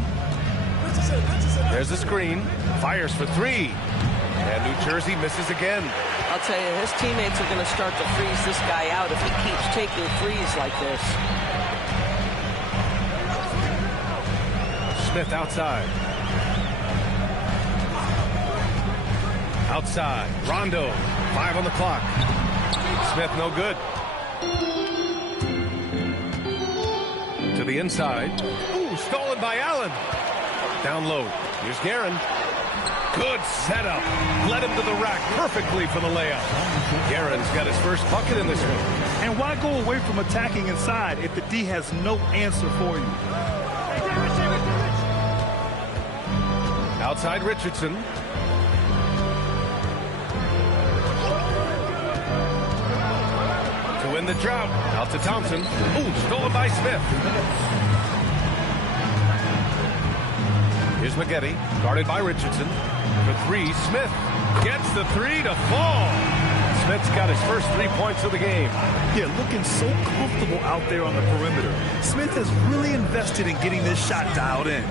There's the screen. Fires for three. And New Jersey misses again. I'll tell you, his teammates are going to start to freeze this guy out if he keeps taking threes like this. Smith outside. Outside. Rondo. 5 on the clock. Smith no good. To the inside. Ooh, stolen by Allen. Down low. Here's Guerin. Good setup. Led him to the rack perfectly for the layup. Guerin's got his first bucket in this one. And why go away from attacking inside if the D has no answer for you? Outside Richardson. To win the drought. Out to Thompson. Ooh, stolen by Smith. Here's McGetty, guarded by Richardson. For three, Smith gets the three to fall. Smith's got his first 3 points of the game. Yeah, looking so comfortable out there on the perimeter. Smith has really invested in getting this shot dialed in.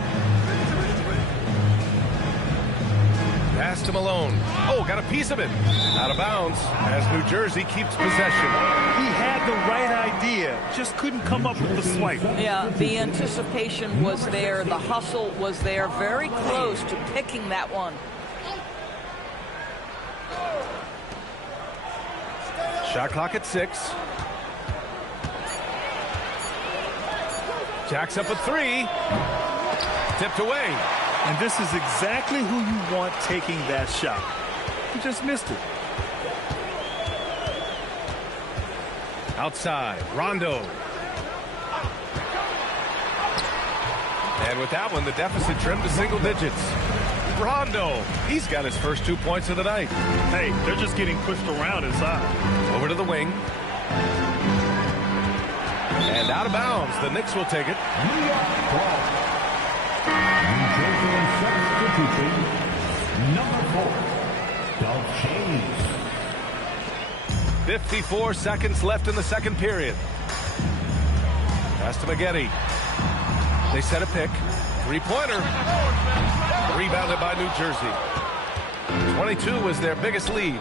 Pass to Malone. Oh, got a piece of it. Out of bounds as New Jersey keeps possession. He had the right idea, just couldn't come up with the swipe. Yeah, the anticipation was there. The hustle was there. Very close to picking that one. Shot clock at 6. Jacks up a three. Tipped away. And this is exactly who you want taking that shot. He just missed it. Outside, Rondo. And with that one, the deficit trimmed to single digits. Rondo, he's got his first 2 points of the night. Hey, they're just getting pushed around inside. Over to the wing. And out of bounds, the Knicks will take it. Number 4, Doug James. 54 seconds left in the second period. Pass to McGetty. They set a pick. Three-pointer. Rebounded by New Jersey. 22 was their biggest lead.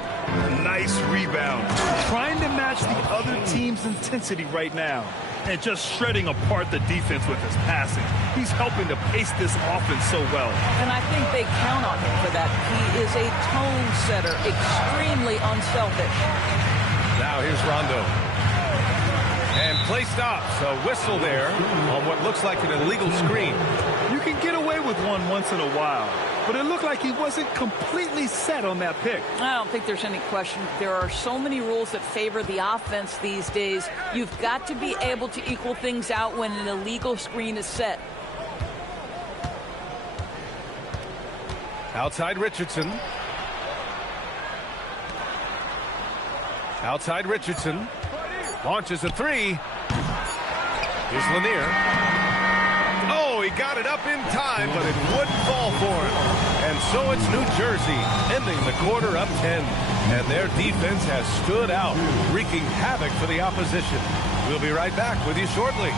Nice rebound. Trying to match the other team's intensity right now. And just shredding apart the defense with his passing. He's helping to pace this offense so well. And I think they count on him for that. He is a tone setter, extremely unselfish. Now here's Rondo. And play stops. A whistle there on what looks like an illegal screen. You can get away with one once in a while, but it looked like he wasn't completely set on that pick. I don't think there's any question. There are so many rules that favor the offense these days. You've got to be able to equal things out when an illegal screen is set. Outside Richardson. Outside Richardson. Launches a three. Here's Lanier. Oh, he got it up in time, but it wouldn't fall for him. And so it's New Jersey ending the quarter up 10. And their defense has stood out, wreaking havoc for the opposition. We'll be right back with you shortly.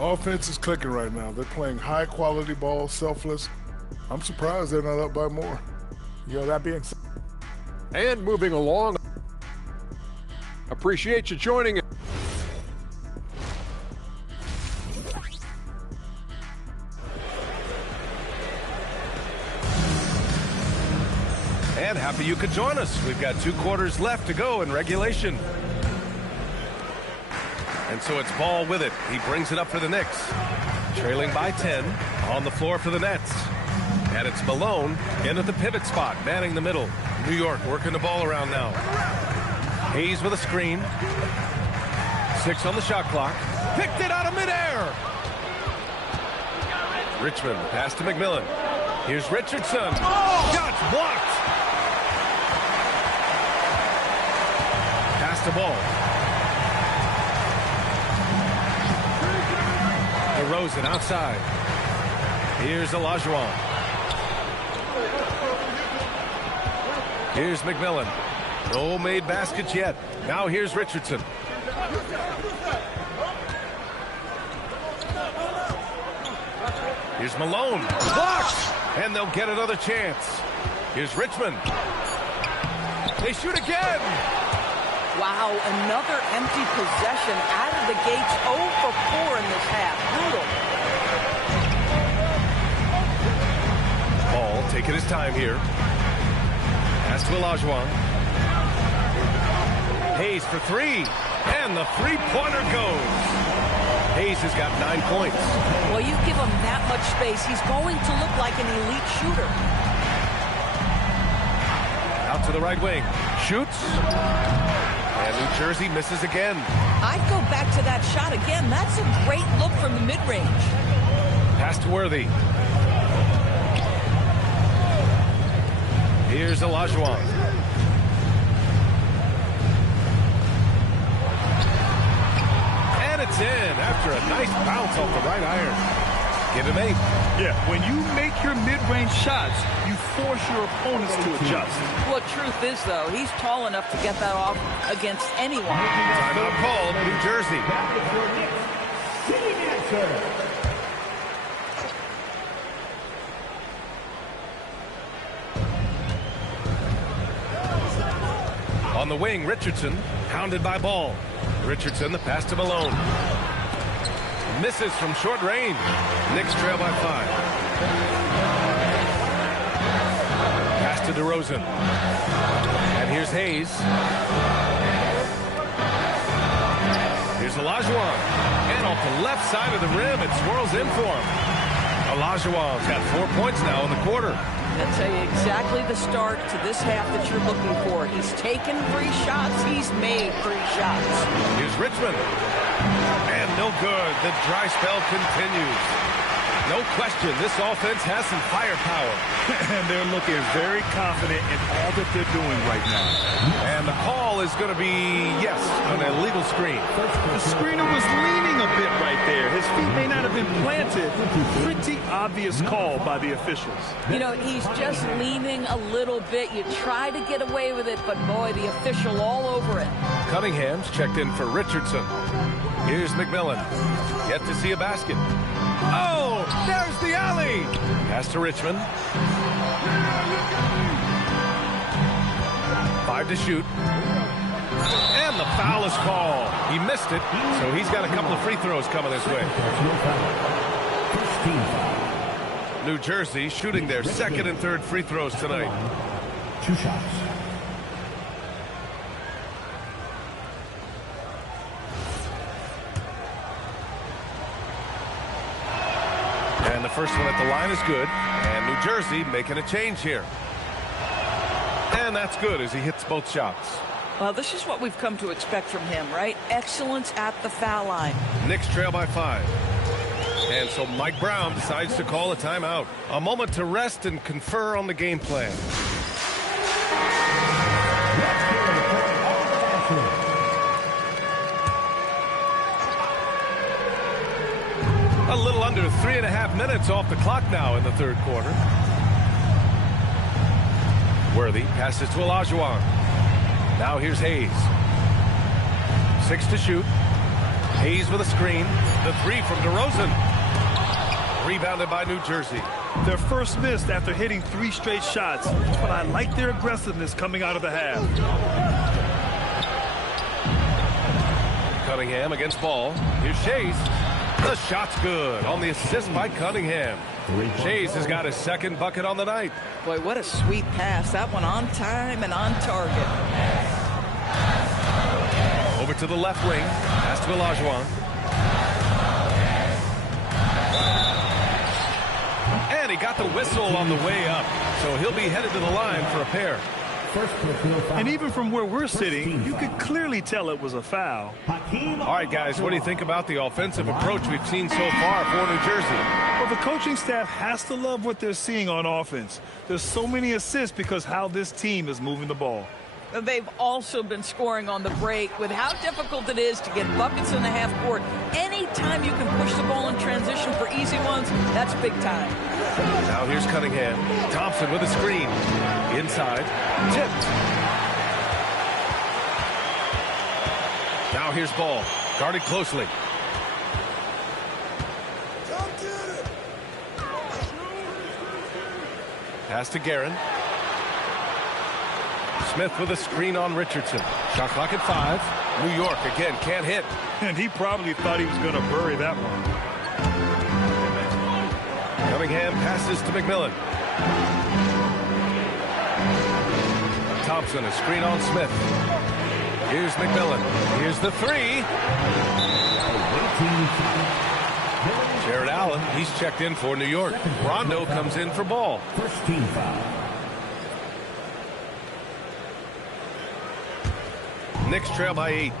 Offense is clicking right now. They're playing high-quality ball, selfless. I'm surprised they're not up by more. That being said. And moving along. Appreciate you joining us. And happy you could join us. We've got 2 quarters left to go in regulation. And so it's Ball with it. He brings it up for the Knicks. Trailing by 10 on the floor for the Nets. And it's Malone in at the pivot spot, manning the middle. New York working the ball around now. Hayes with a screen. 6 on the shot clock. Picked it out of midair. Richmond pass to McMillan. Here's Richardson. Shots blocked. Pass to Ball. DeRozan outside. Here's Olajuwon. Here's McMillan. No made baskets yet. Now here's Richardson. Here's Malone. Blocked! And they'll get another chance. Here's Richmond. They shoot again. Wow, another empty possession out of the gates. 0 for 4 in this half. Brutal. Ball taking his time here. Pass to Olajuwon. Hayes Hayes for three. And the three-pointer goes. Hayes has got 9 points. Well, you give him that much space, he's going to look like an elite shooter. Out to the right wing. Shoots. And New Jersey misses again. I'd go back to that shot again. That's a great look from the mid-range. Pass to Worthy. Here's Olajuwon. And it's in after a nice bounce off the right iron. Give him 8. Yeah, when you make your mid-range shots, you force your opponents to adjust. Well, truth is, though, he's tall enough to get that off against anyone. Timeout called, New Jersey. On the wing, Richardson, hounded by Ball. Richardson, the pass to Malone. Misses from short range. Knicks trail by 5. Pass to DeRozan. And here's Hayes. Here's Olajuwon. And off the left side of the rim, it swirls in for him. Olajuwon's got 4 points now in the quarter. I'll tell you exactly the start to this half that you're looking for. He's taken free shots. He's made free shots. Here's Richmond. And no good. The dry spell continues. No question, this offense has some firepower. And they're looking very confident in all that they're doing right now. And the call is going to be, yes, an illegal screen. The screener was leaning a bit right there. His feet may not have been planted. Pretty obvious call by the officials. You know, he's just leaning a little bit. You try to get away with it, but boy, the official all over it. Cunningham's checked in for Richardson. Here's McMillan. Yet to see a basket. Oh, there's the alley. Pass to Richmond. 5 to shoot. And the foul is called. He missed it, so he's got a couple of free throws coming his way. New Jersey shooting their second and third free throws tonight. 2 shots. And the first one at the line is good. And New Jersey making a change here. And that's good as he hits both shots. Well, this is what we've come to expect from him, right? Excellence at the foul line. Knicks trail by 5. And so Mike Brown decides to call a timeout. A moment to rest and confer on the game plan. A little under 3.5 minutes off the clock now in the third quarter. Worthy passes to Olajuwon. Now here's Hayes. 6 to shoot. Hayes with a screen. The 3 from DeRozan. Rebounded by New Jersey. Their first miss after hitting 3 straight shots, but I like their aggressiveness coming out of the half. Cunningham against Ball. Here's Shays. The shot's good on the assist by Cunningham. Shays has got his second bucket on the night. Boy, what a sweet pass. That one on time and on target. Over to the left wing. Pass to Olajuwon. And he got the whistle on the way up. So he'll be headed to the line for a pair. And even from where we're sitting, you could clearly tell it was a foul. All right, guys, what do you think about the offensive approach we've seen so far for New Jersey? Well, the coaching staff has to love what they're seeing on offense. There's so many assists because how this team is moving the ball. They've also been scoring on the break with how difficult it is to get buckets in the half court. Anytime you can push the ball in transition for easy ones, that's big time. Now here's Cunningham. Thompson with a screen. Inside. Tipped. Now here's Ball. Guarded closely. Pass to Guerin. Smith with a screen on Richardson. Shot clock at 5. New York again can't hit. And he probably thought he was going to bury that one. Cunningham passes to McMillan. Thompson a screen on Smith. Here's McMillan. Here's the three. Jared Allen, he's checked in for New York. Rondo comes in for ball. First team foul. Knicks trail by 8.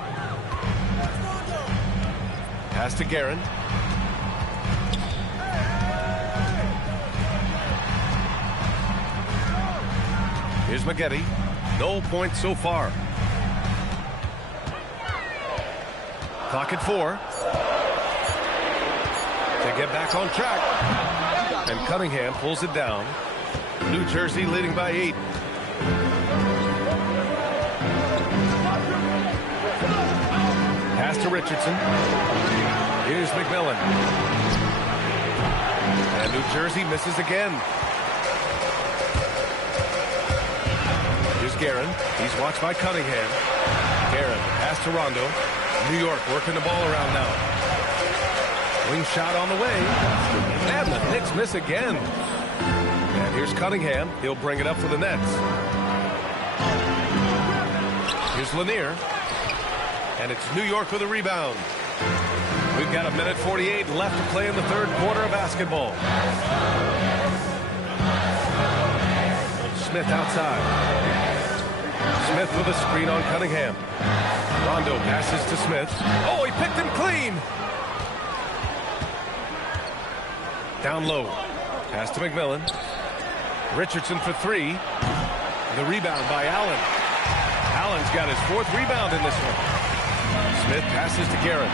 Pass to Guerin. Here's Maggette. No points so far. Clock at 4. To get back on track. And Cunningham pulls it down. New Jersey leading by 8. Pass to Richardson. Here's McMillan. And New Jersey misses again. Here's Guerin. He's watched by Cunningham. Guerin, pass to Rondo. New York working the ball around now. Wing shot on the way. And the Knicks miss again. And here's Cunningham. He'll bring it up for the Nets. Here's Lanier. And it's New York with a rebound. We've got 1:48 left to play in the third quarter of basketball. Smith outside. Smith with a screen on Cunningham. Rondo passes to Smith. Oh, he picked him clean. Down low. Pass to McMillan. Richardson for 3. The rebound by Allen. Allen's got his 4th rebound in this one. Smith passes to Guerin.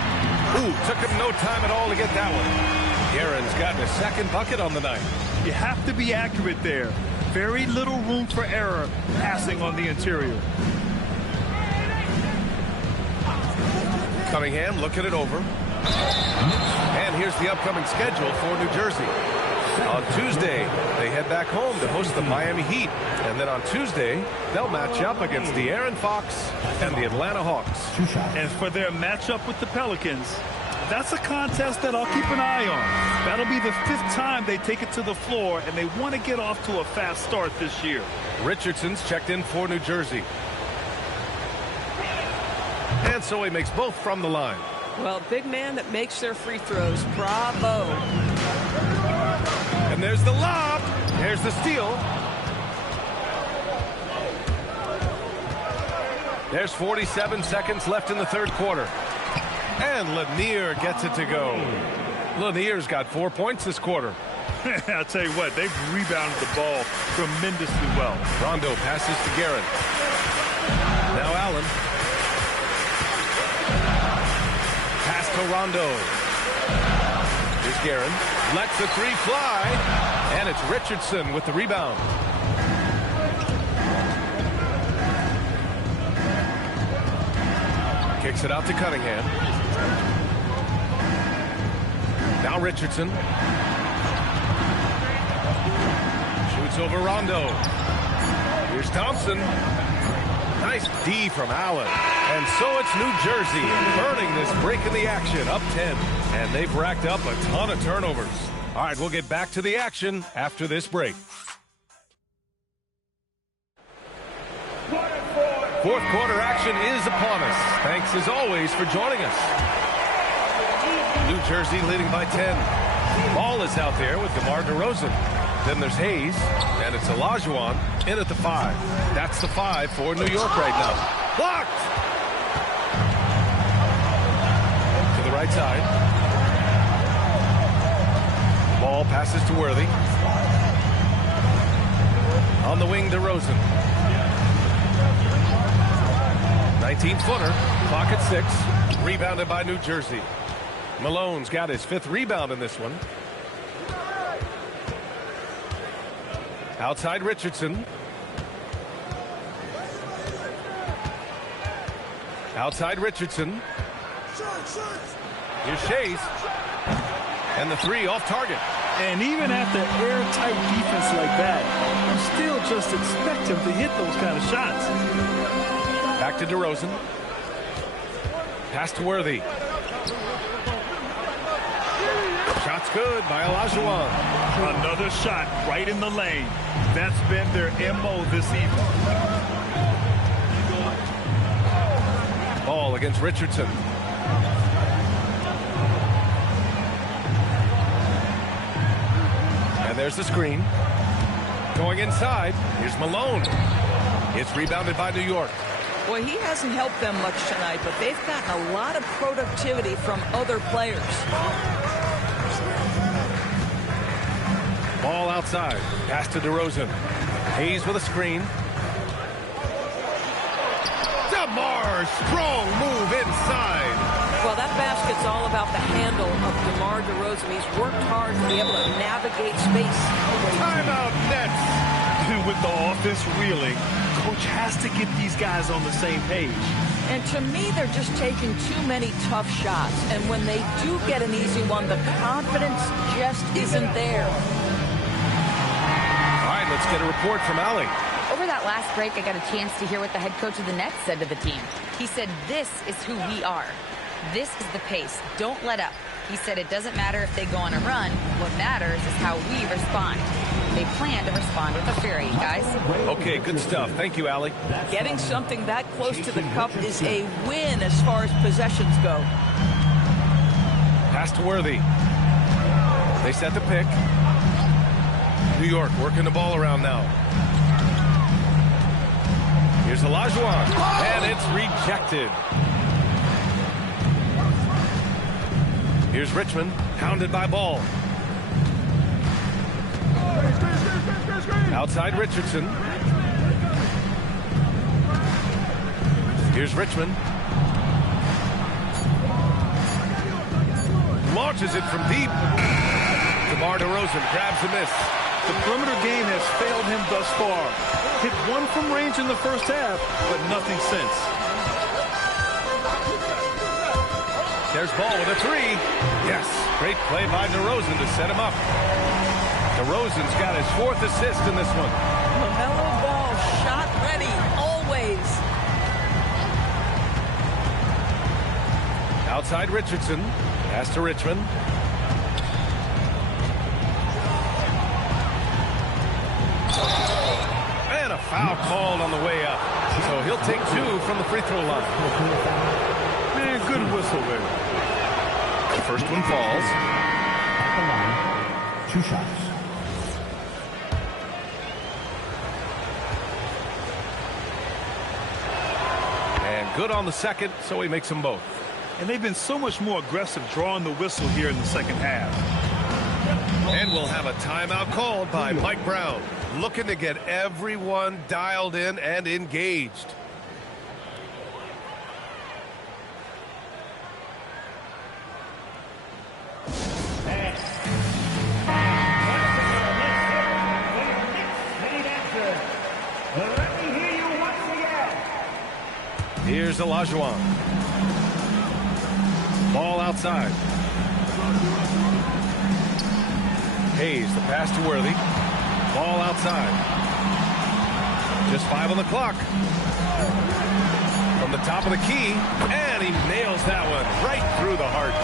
Ooh, took him no time at all to get that one. Guerin's gotten his 2nd bucket on the night. You have to be accurate there. Very little room for error passing on the interior. Cunningham looking it over. And here's the upcoming schedule for New Jersey. On Tuesday, they head back home to host the Miami Heat. And then on Tuesday, they'll match up against the Aaron Fox and the Atlanta Hawks. And for their matchup with the Pelicans, that's a contest that I'll keep an eye on. That'll be the 5th time they take it to the floor, and they want to get off to a fast start this year. Richardson's checked in for New Jersey. And so he makes both from the line. Well, big man that makes their free throws. Bravo. And there's the lob. There's the steal. There's 47 seconds left in the third quarter. And Lanier gets it to go. Lanier's got 4 points this quarter. I'll tell you what, they've rebounded the ball tremendously well. Rondo passes to Guerin. Now Allen. Pass to Rondo. Here's Guerin. Lets the 3 fly. And it's Richardson with the rebound. Kicks it out to Cunningham. Now Richardson. Shoots over Rondo. Here's Thompson. Nice D from Allen. And so it's New Jersey burning this break in the action, up 10. And they've racked up a ton of turnovers. All right, we'll get back to the action after this break. Fourth quarter action is upon us. Thanks as always for joining us. New Jersey leading by 10. Ball is out there with DeMar DeRozan. Then there's Hayes, and it's Olajuwon in at the 5. That's the 5 for New York right now. Blocked! To the right side. Ball passes to Worthy. On the wing, DeRozan. 19-footer, clock at 6, rebounded by New Jersey. Malone's got his 5th rebound in this one. Outside Richardson. Outside Richardson. Here's Chase. And the 3 off target. And even after airtight defense like that, you still just expect him to hit those kind of shots. Back to DeRozan. Pass to Worthy. Shot's good by Olajuwon. Another shot right in the lane. That's been their MO this evening. Ball against Richardson. And there's the screen. Going inside. Here's Malone. It's rebounded by New York. Boy, he hasn't helped them much tonight, but they've gotten a lot of productivity from other players. Ball outside. Pass to DeRozan. Hayes with a screen. DeMar, strong move inside. Well, that basket's all about the handle of DeMar DeRozan. He's worked hard to be able to navigate space. Timeout Nets. With the offense reeling, coach has to get these guys on the same page. And to me, they're just taking too many tough shots. And when they do get an easy one, the confidence just isn't there. All right, let's get a report from Allie. Over that last break, I got a chance to hear what the head coach of the Nets said to the team. He said, "This is who we are. This is the pace. Don't let up." He said it doesn't matter if they go on a run. What matters is how we respond. They plan to respond with a fury, guys. Okay, good stuff. Thank you, Allie. Getting something that close to the cup is a win as far as possessions go. Pass to Worthy. They set the pick. New York working the ball around now. Here's Olajuwon, and it's rejected. Here's Richmond, pounded by Ball. Outside Richardson. Here's Richmond. Launches it from deep. DeMar DeRozan grabs a miss. The perimeter game has failed him thus far. Hit one from range in the first half, but nothing since. There's Ball with a three. Yes, great play by DeRozan to set him up. DeRozan's got his fourth assist in this one. LaMelo Ball, shot ready, always. Outside Richardson. Pass to Richmond. And a foul called on the way up. So he'll take two from the free throw line. Man, good whistle there. The first one falls. At the line, 2 shots. And good on the second, so he makes them both. And they've been so much more aggressive drawing the whistle here in the second half. And we'll have a timeout called by Mike Brown, looking to get everyone dialed in and engaged. Here's Olajuwon. Ball outside. Hayes, the pass to Worthy. Ball outside. Just 5 on the clock. From the top of the key, and he nails that one right through the heart.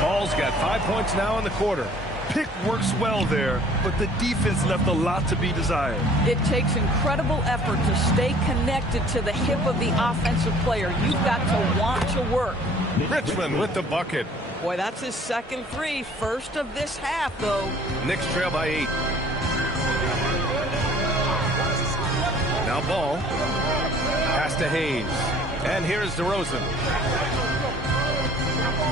Ball's got 5 points now in the quarter. Pick works well there, but the defense left a lot to be desired. It takes incredible effort to stay connected to the hip of the offensive player. You've got to want to work. Richmond with the bucket. Boy, that's his second three. First of this half, though. Knicks trail by 8. Now Ball. Pass to Hayes. And here's DeRozan.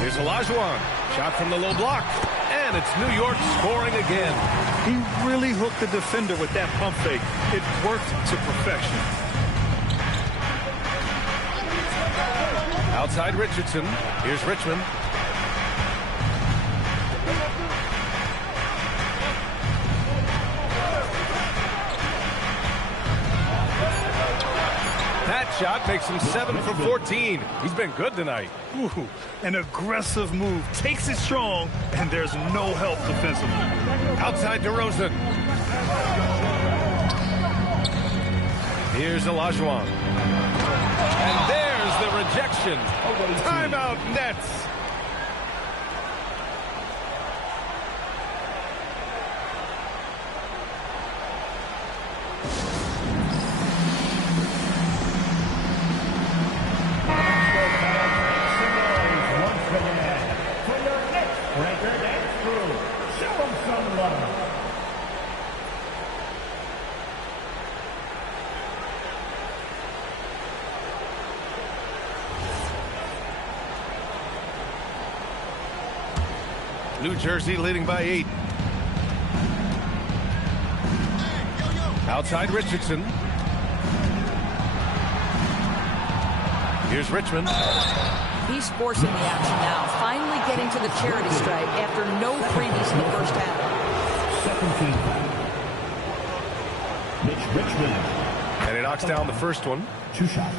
Here's Olajuwon. Shot from the low block. And it's New York scoring again. He really hooked the defender with that pump fake. It worked to perfection. Outside Richardson. Here's Richmond. That shot makes him 7 for 14. He's been good tonight. Ooh, an aggressive move. Takes it strong, and there's no help defensively. Outside DeRozan. Here's Olajuwon. And there's the rejection. Timeout Nets. New Jersey leading by 8. Outside Richardson. Here's Richmond. He's forcing the action now, finally getting to the charity stripe after no freebies in the first half. 17. Mitch Richmond. And he knocks down the first one. 2 shots.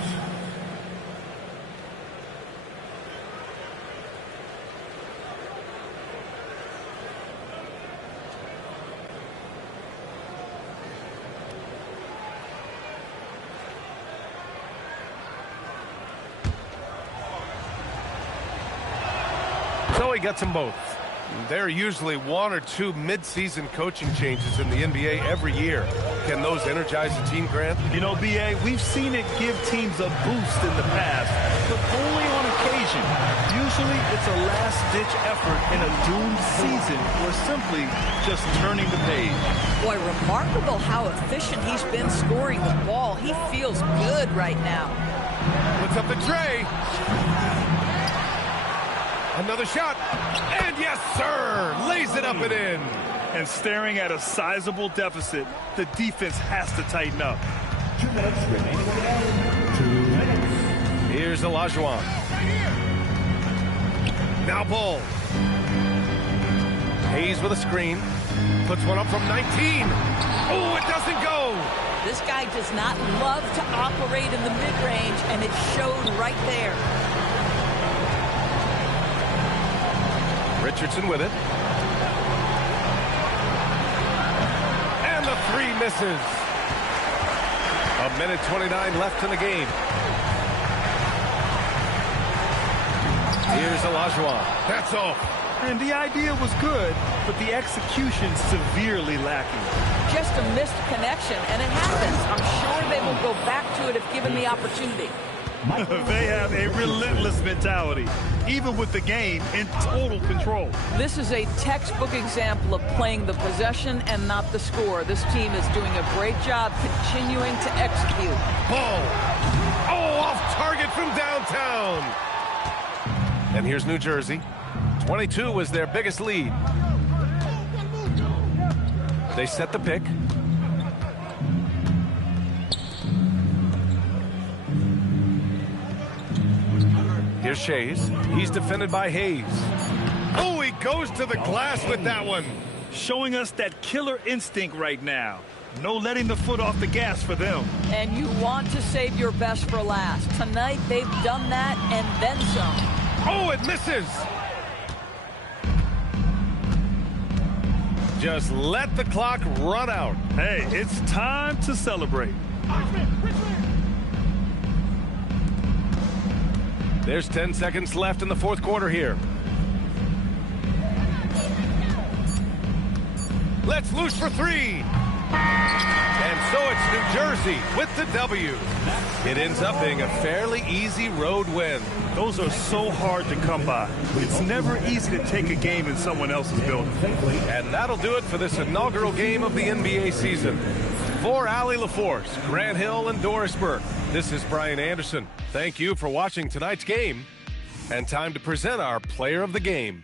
So he gets them both. There are usually 1 or 2 mid-season coaching changes in the NBA every year. Can those energize the team, Grant? You know, B.A., we've seen it give teams a boost in the past, but only on occasion. Usually it's a last-ditch effort in a doomed season or simply just turning the page. Boy, remarkable how efficient he's been scoring the ball. He feels good right now. Puts up the tray. Another shot. And yes, sir. Lays it up and in. And staring at a sizable deficit, the defense has to tighten up. 2 minutes remaining. 2 minutes. Here's Olajuwon. Now Bull. Hayes with a screen. Puts one up from 19. Oh, it doesn't go. This guy does not love to operate in the mid-range, and it showed right there. Richardson with it. And the 3 misses. 1:29 left in the game. Here's Olajuwon. That's all. And the idea was good, but the execution severely lacking. Just a missed connection, and it happens. I'm sure they will go back to it if given the opportunity. They have a relentless mentality, even with the game in total control. This is a textbook example of playing the possession and not the score. This team is doing a great job continuing to execute. Ball. Oh, off target from downtown. And here's New Jersey. 22 was their biggest lead. They set the pick. Here's Shays. He's defended by Hayes. Oh, he goes to the glass with that one. Showing us that killer instinct right now. No letting the foot off the gas for them. And you want to save your best for last. Tonight, they've done that and then some. Oh, it misses. Just let the clock run out. Hey, it's time to celebrate. There's 10 seconds left in the fourth quarter here. Let's loose for 3. And so it's New Jersey with the W. It ends up being a fairly easy road win. Those are so hard to come by. It's never easy to take a game in someone else's building. And that'll do it for this inaugural game of the NBA season. For Allie LaForce, Grant Hill, and Doris Burke, this is Brian Anderson. Thank you for watching tonight's game. And time to present our player of the game.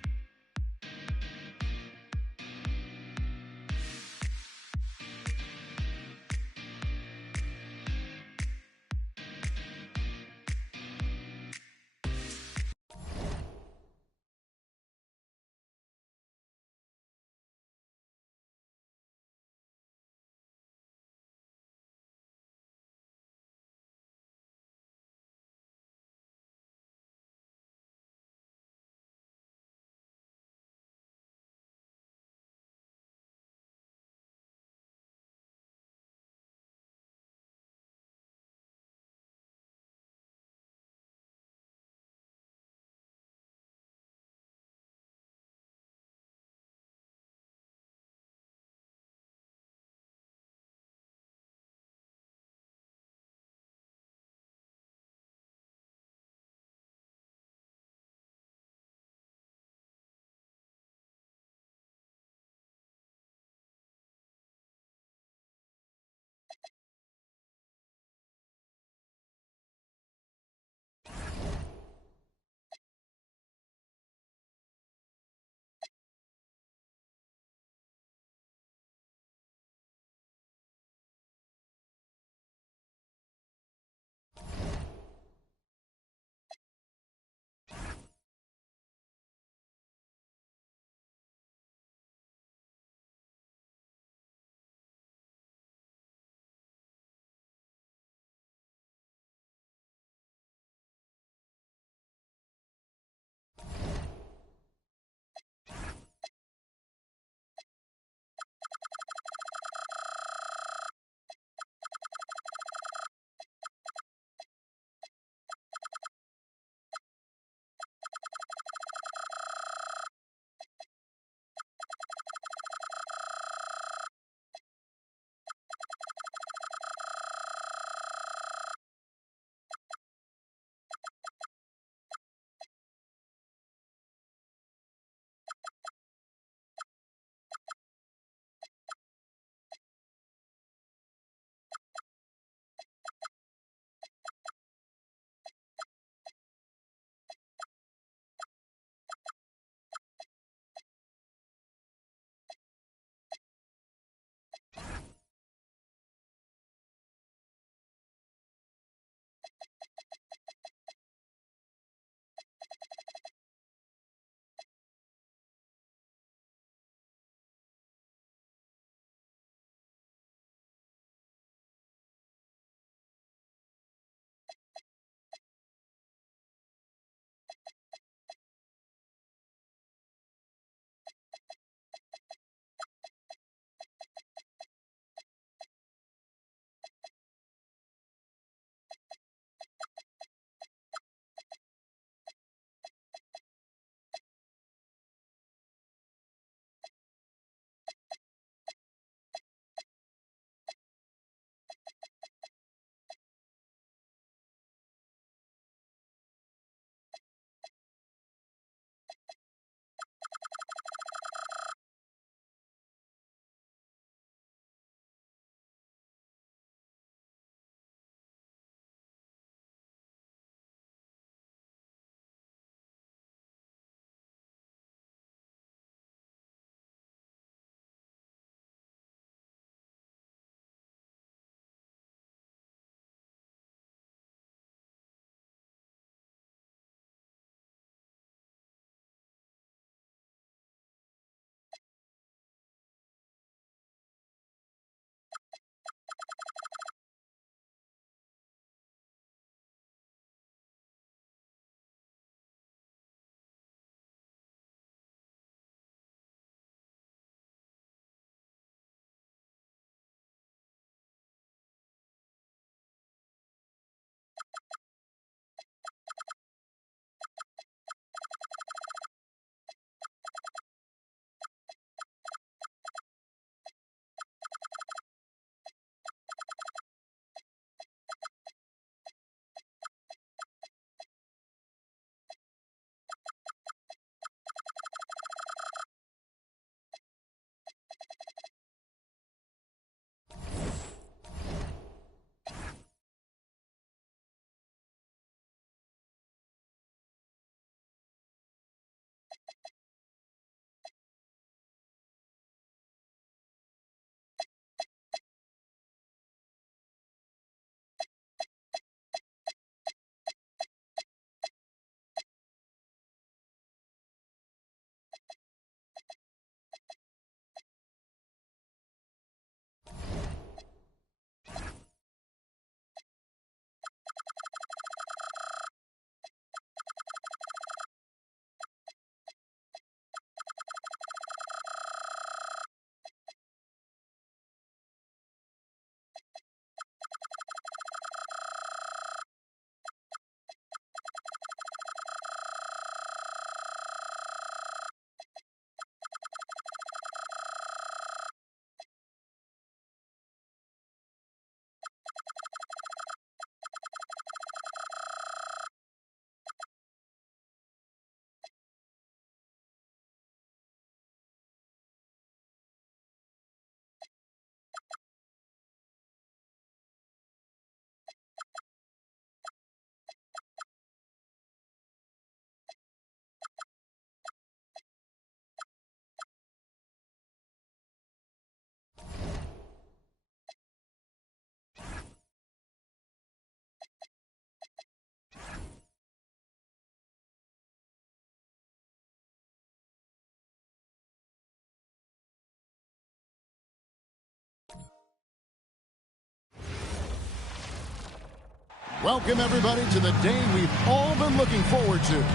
Welcome, everybody, to the day we've all been looking forward to.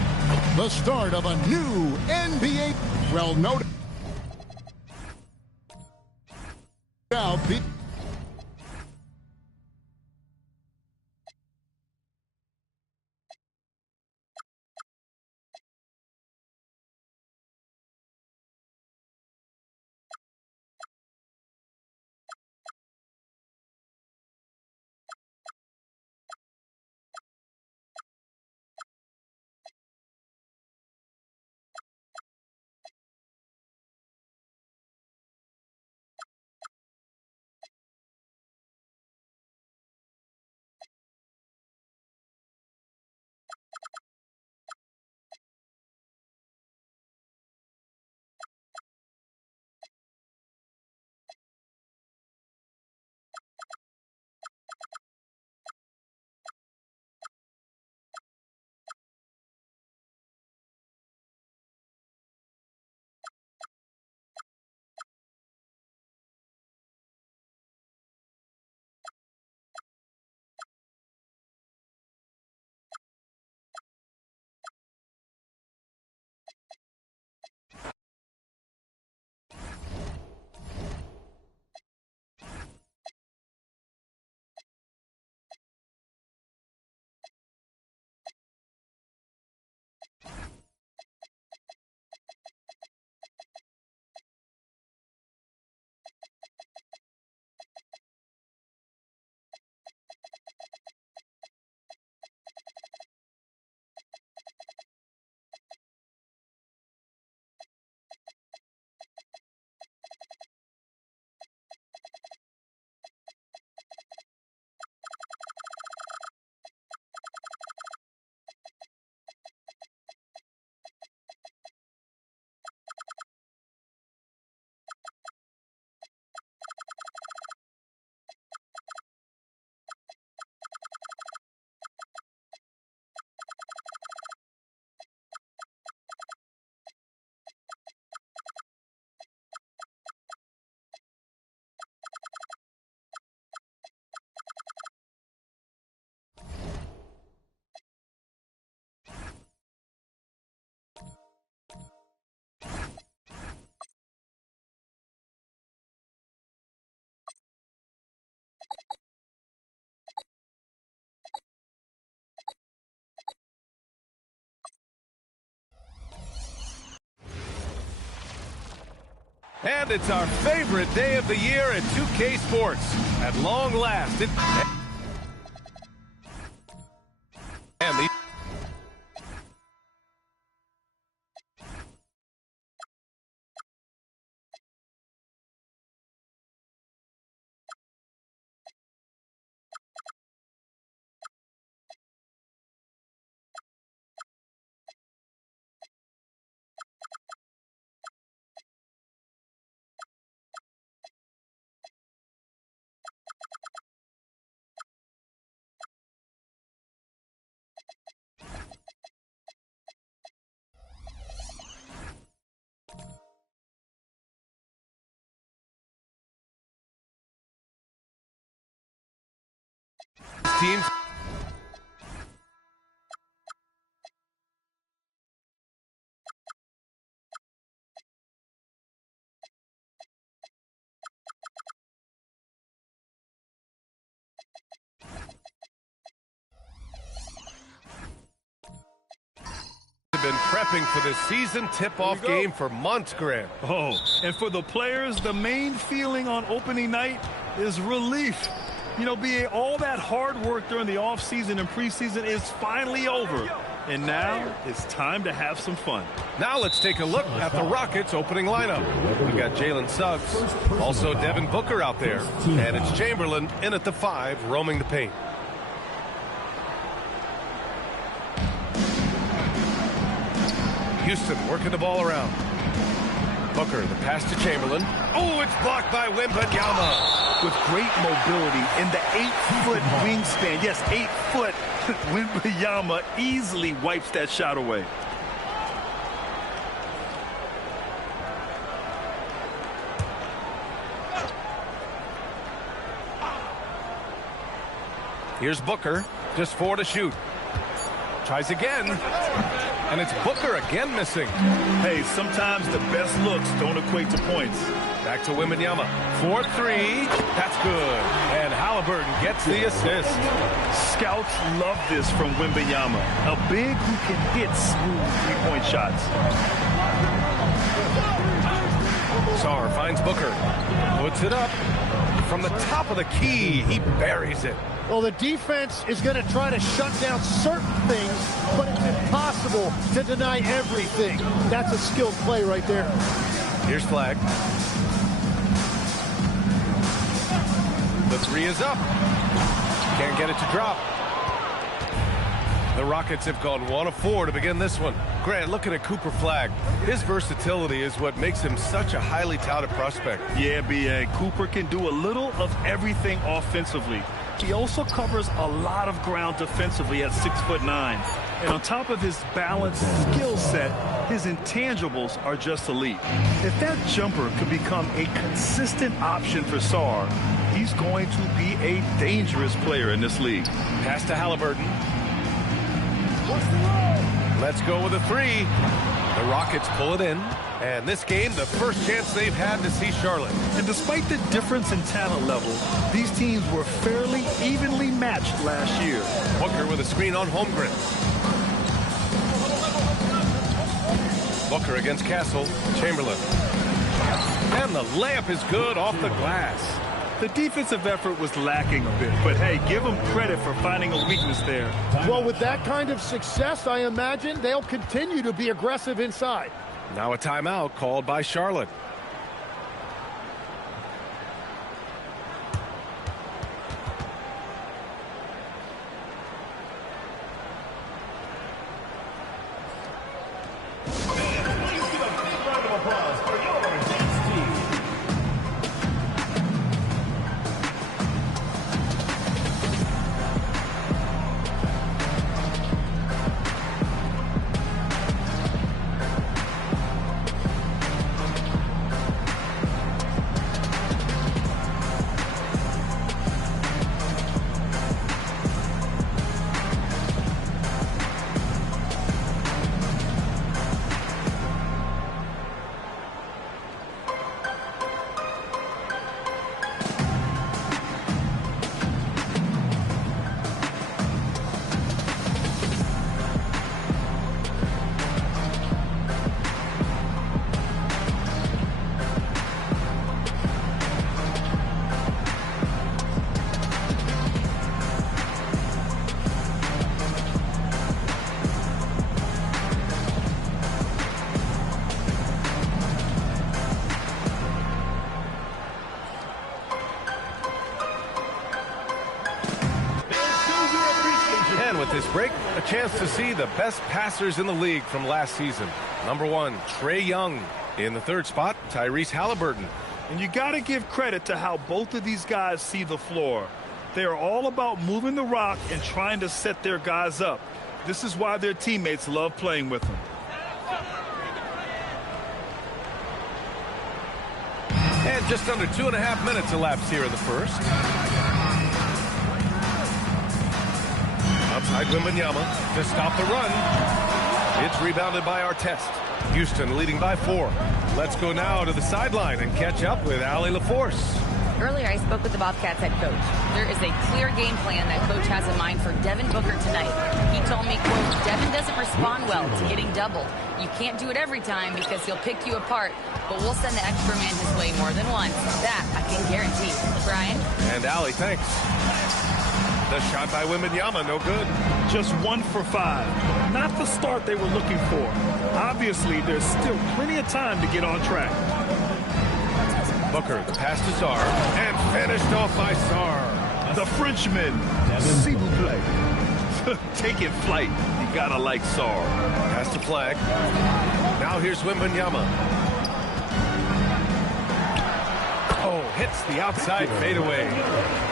The start of a new NBA. Well, no doubt. And it's our favorite day of the year at 2K Sports. At long last, and the teams. Been prepping for this season tip-off game for months, Grant. Oh, and for the players, the main feeling on opening night is relief. You know, BA, all that hard work during the offseason and preseason is finally over. And now it's time to have some fun. Now let's take a look at the Rockets' opening lineup. We've got Jalen Suggs, also Devin Booker out there, and it's Chamberlain in at the 5, roaming the paint. Houston working the ball around. Booker, the pass to Chamberlain. Oh, it's blocked by Wembanyama. With great mobility in the 8-foot wingspan. Yes, 8 foot. Wembanyama easily wipes that shot away. Here's Booker. Just 4 to shoot. Tries again. And it's Booker again missing. Hey, sometimes the best looks don't equate to points. Back to Wembanyama. 4-3. That's good. And Halliburton gets the assist. Scouts love this from Wembanyama. A big who can hit smooth three-point shots. Sarr finds Booker. Puts it up. From the top of the key, he buries it. Well, the defense is going to try to shut down certain things, but it's impossible to deny everything. That's a skilled play right there. Here's Flag. The 3 is up. Can't get it to drop. The Rockets have gone 1 of 4 to begin this one. Grant, looking at Cooper Flag, his versatility is what makes him such a highly touted prospect. Yeah, B.A. Cooper can do a little of everything offensively. He also covers a lot of ground defensively at 6'9". And on top of his balanced skill set, his intangibles are just elite. If that jumper could become a consistent option for Sarr, he's going to be a dangerous player in this league. Pass to Halliburton. Let's go with a 3. The Rockets pull it in. And this game, the first chance they've had to see Charlotte. And despite the difference in talent level, these teams were fairly evenly matched last year. Booker with a screen on Holmgren. Booker against Castle. Chamberlain. And the layup is good off the glass. The defensive effort was lacking a bit, but hey, give them credit for finding a weakness there. Well, with that kind of success, I imagine they'll continue to be aggressive inside. Now a timeout called by Charlotte. This break, a chance to see the best passers in the league from last season. Number 1, Trae Young. In the 3rd spot, Tyrese Halliburton. And you got to give credit to how both of these guys see the floor. They are all about moving the rock and trying to set their guys up. This is why their teammates love playing with them. And just under 2.5 minutes elapsed here in the first. Outside Wembanyama to stop the run. It's rebounded by Artest. Houston leading by 4. Let's go now to the sideline and catch up with Allie LaForce. Earlier, I spoke with the Bobcats head coach. There is a clear game plan that coach has in mind for Devin Booker tonight. He told me, quote, Devin doesn't respond well to getting doubled. You can't do it every time because he'll pick you apart, but we'll send the extra man his way more than once. That I can guarantee. Brian? And Allie, thanks. The shot by Wembanyama, no good. Just 1 for 5. Not the start they were looking for. Obviously, there's still plenty of time to get on track. Booker, the pass to Sarr, and finished off by Sarr. The Frenchman, s'il vous plaît. Taking flight. You gotta like Sarr. Pass to Flag. Now here's Wembanyama. Oh, hits the outside fadeaway.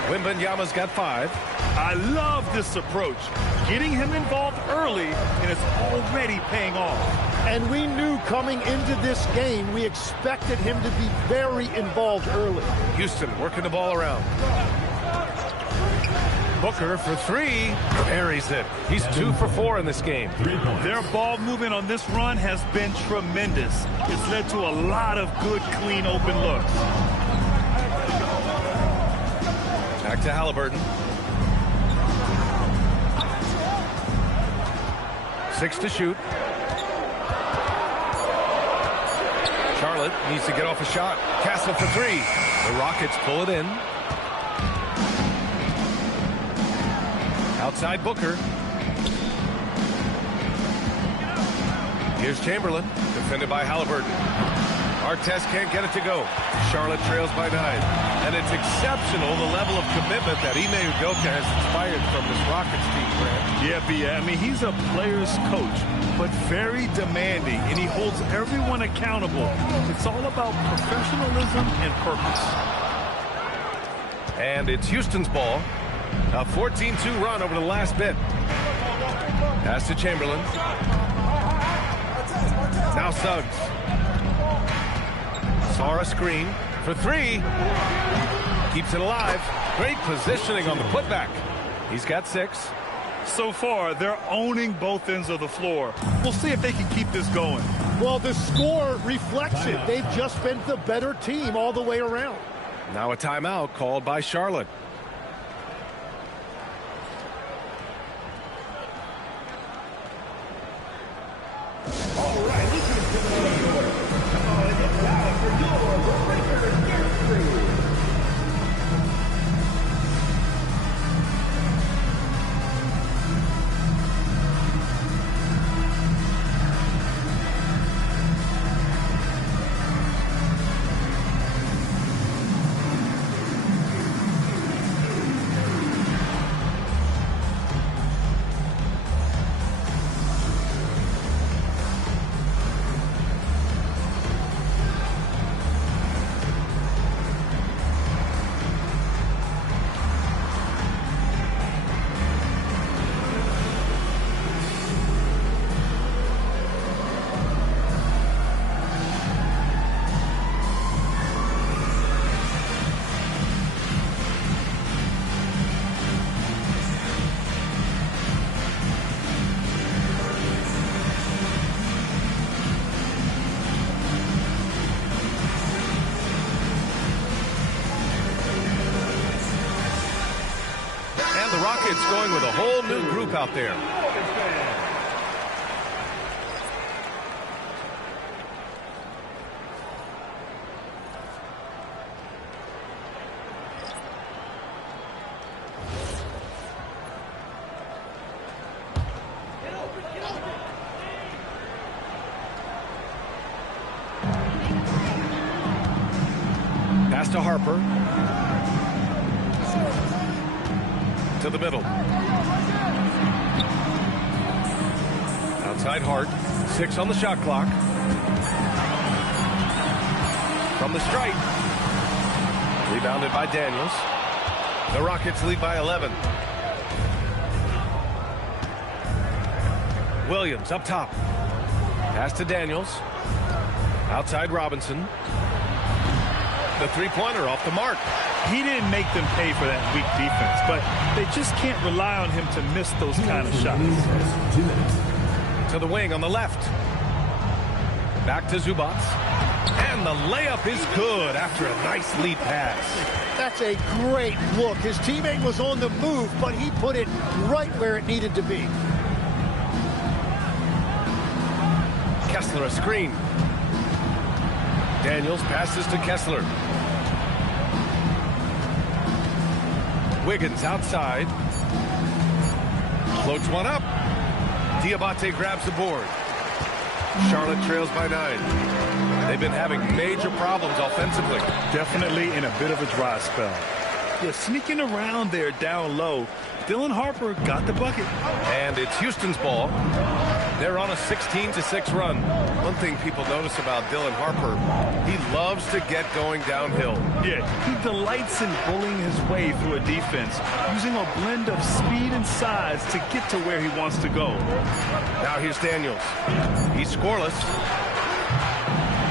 Wembanyama's got 5. I love this approach. Getting him involved early, and it's already paying off. And we knew coming into this game, we expected him to be very involved early. Houston working the ball around. Booker for three. Buries it. He's 2 for 4 in this game. Their ball movement on this run has been tremendous. It's led to a lot of good, clean, open looks. Back to Halliburton. 6 to shoot. Charlotte needs to get off a shot. Castle for 3. The Rockets pull it in. Outside Booker. Here's Chamberlain, defended by Halliburton. Artest can't get it to go. Charlotte trails by 9. And it's exceptional the level of commitment that Ime Udoka has inspired from this Rockets team, Grant. Yeah, B.A. I mean, he's a player's coach, but very demanding, and he holds everyone accountable. It's all about professionalism and purpose. And it's Houston's ball. A 14-2 run over the last bit. Pass to Chamberlain. Now Suggs. Saw a screen for 3. Keeps it alive. Great positioning on the putback. He's got 6. So far, they're owning both ends of the floor. We'll see if they can keep this going. Well, the score reflects it. They've just been the better team all the way around. Now a timeout called by Charlotte. All right, listen to the number. Come on and get down for your breaker guarantee. Rockets going with a whole new group out there. Pass to Harper. To the middle. Outside Hart. 6 on the shot clock. From the stripe. Rebounded by Daniels. The Rockets lead by 11. Williams up top. Pass to Daniels. Outside Robinson. The three-pointer off the mark. He didn't make them pay for that weak defense, but they just can't rely on him to miss those kind of shots. To the wing on the left. Back to Zubac. And the layup is good after a nice lead pass. That's a great look. His teammate was on the move, but he put it right where it needed to be. Kessler a screen. Daniels passes to Kessler. Wiggins outside. Floats one up. Diabate grabs the board. Charlotte trails by 9. They've been having major problems offensively. Definitely in a bit of a dry spell. Yeah, sneaking around there down low. Dylan Harper got the bucket. And it's Houston's ball. They're on a 16-6 run. One thing people notice about Dylan Harper, he loves to get going downhill. Yeah, he delights in bullying his way through a defense, using a blend of speed and size to get to where he wants to go. Now here's Daniels. He's scoreless.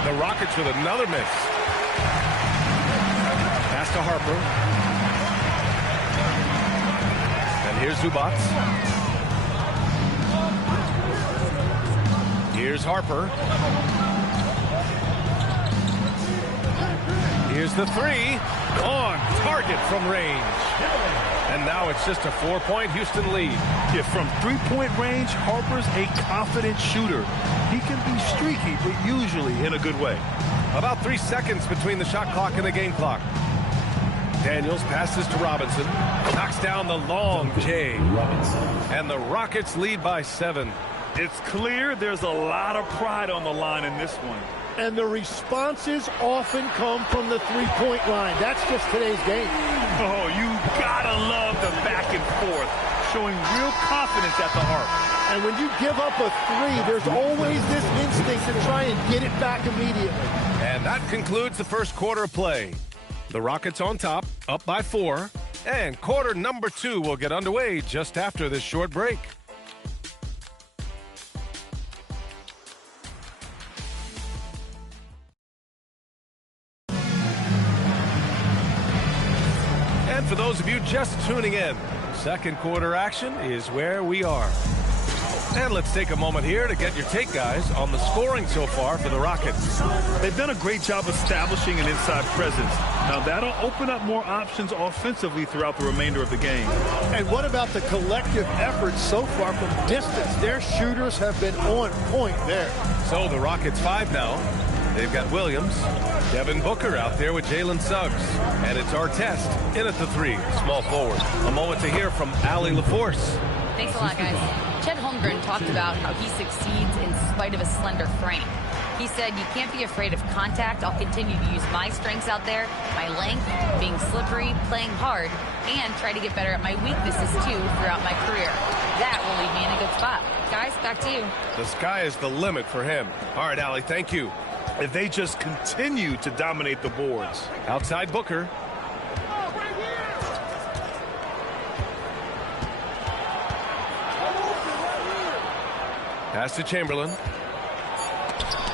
The Rockets with another miss. Pass to Harper. Here's Zubac. Here's Harper. Here's the three. On target from range. And now it's just a 4-point Houston lead. Yeah, from three-point range, Harper's a confident shooter. He can be streaky, but usually in a good way. About 3 seconds between the shot clock and the game clock. Daniels passes to Robinson. Knocks down the long J. And the Rockets lead by 7. It's clear there's a lot of pride on the line in this one. And the responses often come from the three-point line. That's just today's game. Oh, you gotta love the back and forth, showing real confidence at the arc. And when you give up a three, there's always this instinct to try and get it back immediately. And that concludes the first quarter of play. The Rockets on top, up by 4. And quarter number 2 will get underway just after this short break. And for those of you just tuning in, second quarter action is where we are. And let's take a moment here to get your take, guys, on the scoring so far for the Rockets. They've done a great job establishing an inside presence. Now, that'll open up more options offensively throughout the remainder of the game. And what about the collective effort so far from distance? Their shooters have been on point there. So the Rockets 5 now. They've got Williams, Devin Booker out there with Jalen Suggs. And it's Artest in at the 3, small forward. A moment to hear from Allie LaForce. Thanks a lot, guys. Chet Holmgren talked about how he succeeds in spite of a slender frame. He said, you can't be afraid of contact. I'll continue to use my strengths out there, my length, being slippery, playing hard, and try to get better at my weaknesses, too, throughout my career. That will leave me in a good spot. Guys, back to you. The sky is the limit for him. All right, Allie, thank you. If they just continue to dominate the boards. Outside Booker. Pass to Chamberlain.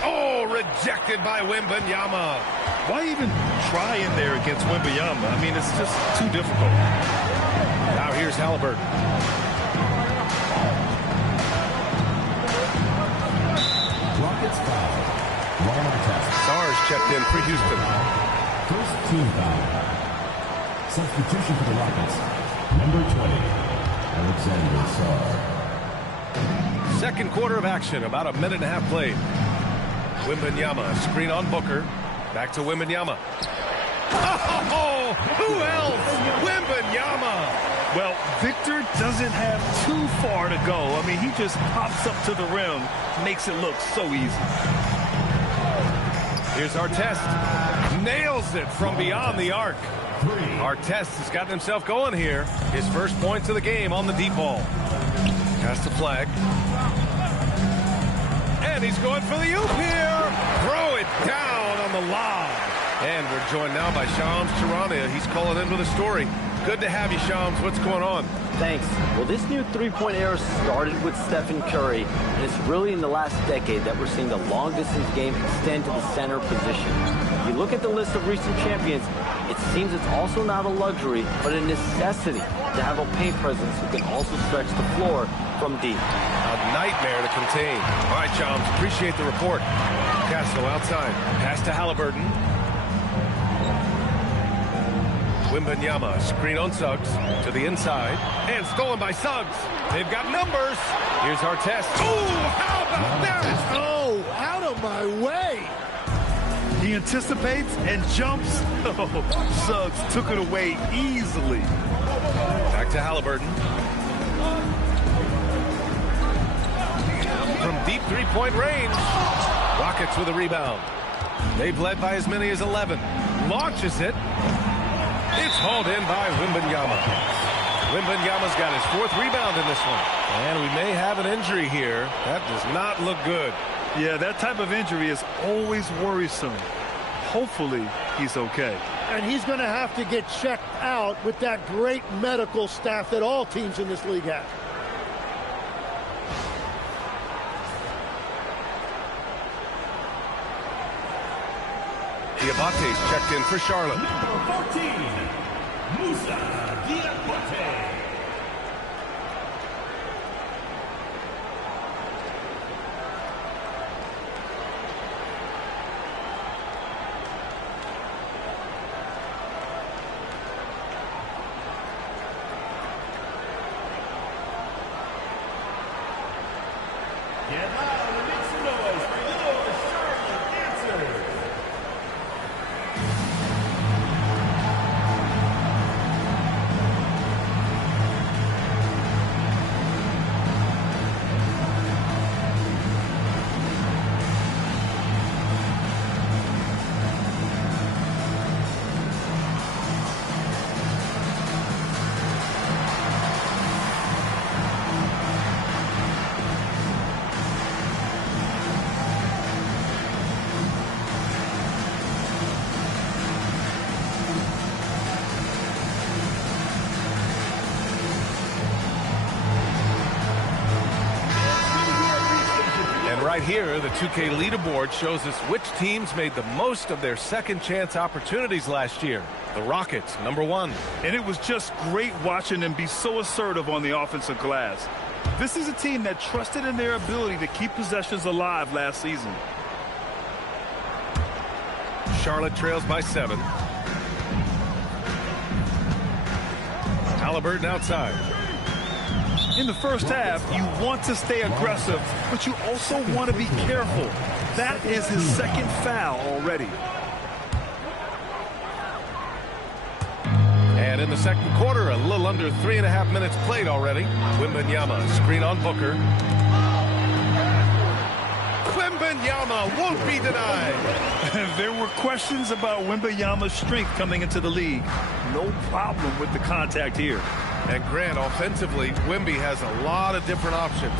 Oh, rejected by Wembanyama. Why even try in there against Wembanyama? I mean, it's just too difficult. Now here's Halliburton. Rockets foul. Stars checked in for Houston. First team foul. Substitution for the Rockets. Number 20, Alexander Sarr. Second quarter of action, about a minute and a half played. Wembanyama, screen on Booker. Back to Wembanyama. Oh, who else? Wembanyama. Well, Victor doesn't have too far to go. I mean, he just pops up to the rim, makes it look so easy. Here's Artest. Nails it from beyond the arc. Artest has gotten himself going here. His first points of the game on the deep ball. Pass the flag. And he's going for the oop here. Throw it down on the lob. And we're joined now by Shams Charania. He's calling in with a story. Good to have you, Shams. What's going on? Thanks. Well, this new three-point era started with Stephen Curry, and it's really in the last decade that we're seeing the long-distance game extend to the center position. If you look at the list of recent champions, it seems it's also not a luxury, but a necessity to have a paint presence who can also stretch the floor from deep. A nightmare to contain. All right, Shams, appreciate the report. Castro outside. Pass to Halliburton. Wembanyama, screen on Suggs to the inside, and stolen by Suggs. They've got numbers. Here's Artest. Oh, how about that? Oh, out of my way. He anticipates and jumps. Oh, Suggs took it away easily. Back to Halliburton. From deep three-point range. Rockets with a rebound. They've led by as many as 11. Launches it. It's hauled in by Wembanyama. Wembanyama's got his 4th rebound in this one. And we may have an injury here. That does not look good. Yeah, that type of injury is always worrisome. Hopefully, he's okay. And he's going to have to get checked out with that great medical staff that all teams in this league have. Diabate's checked in for Charlotte. Number 14, Musa Diabate. Right here, the 2K leaderboard shows us which teams made the most of their second chance opportunities last year. The Rockets, #1. And it was just great watching them be so assertive on the offensive glass. This is a team that trusted in their ability to keep possessions alive last season. Charlotte trails by 7. Halliburton outside. In the first half, you want to stay aggressive, but you also want to be careful. That is his second foul already. And in the second quarter, a little under 3.5 minutes played already. Wembanyama, screen on Booker. Wembanyama won't be denied. There were questions about Wembanyama's strength coming into the league. No problem with the contact here. And Grant, offensively, Wemby has a lot of different options.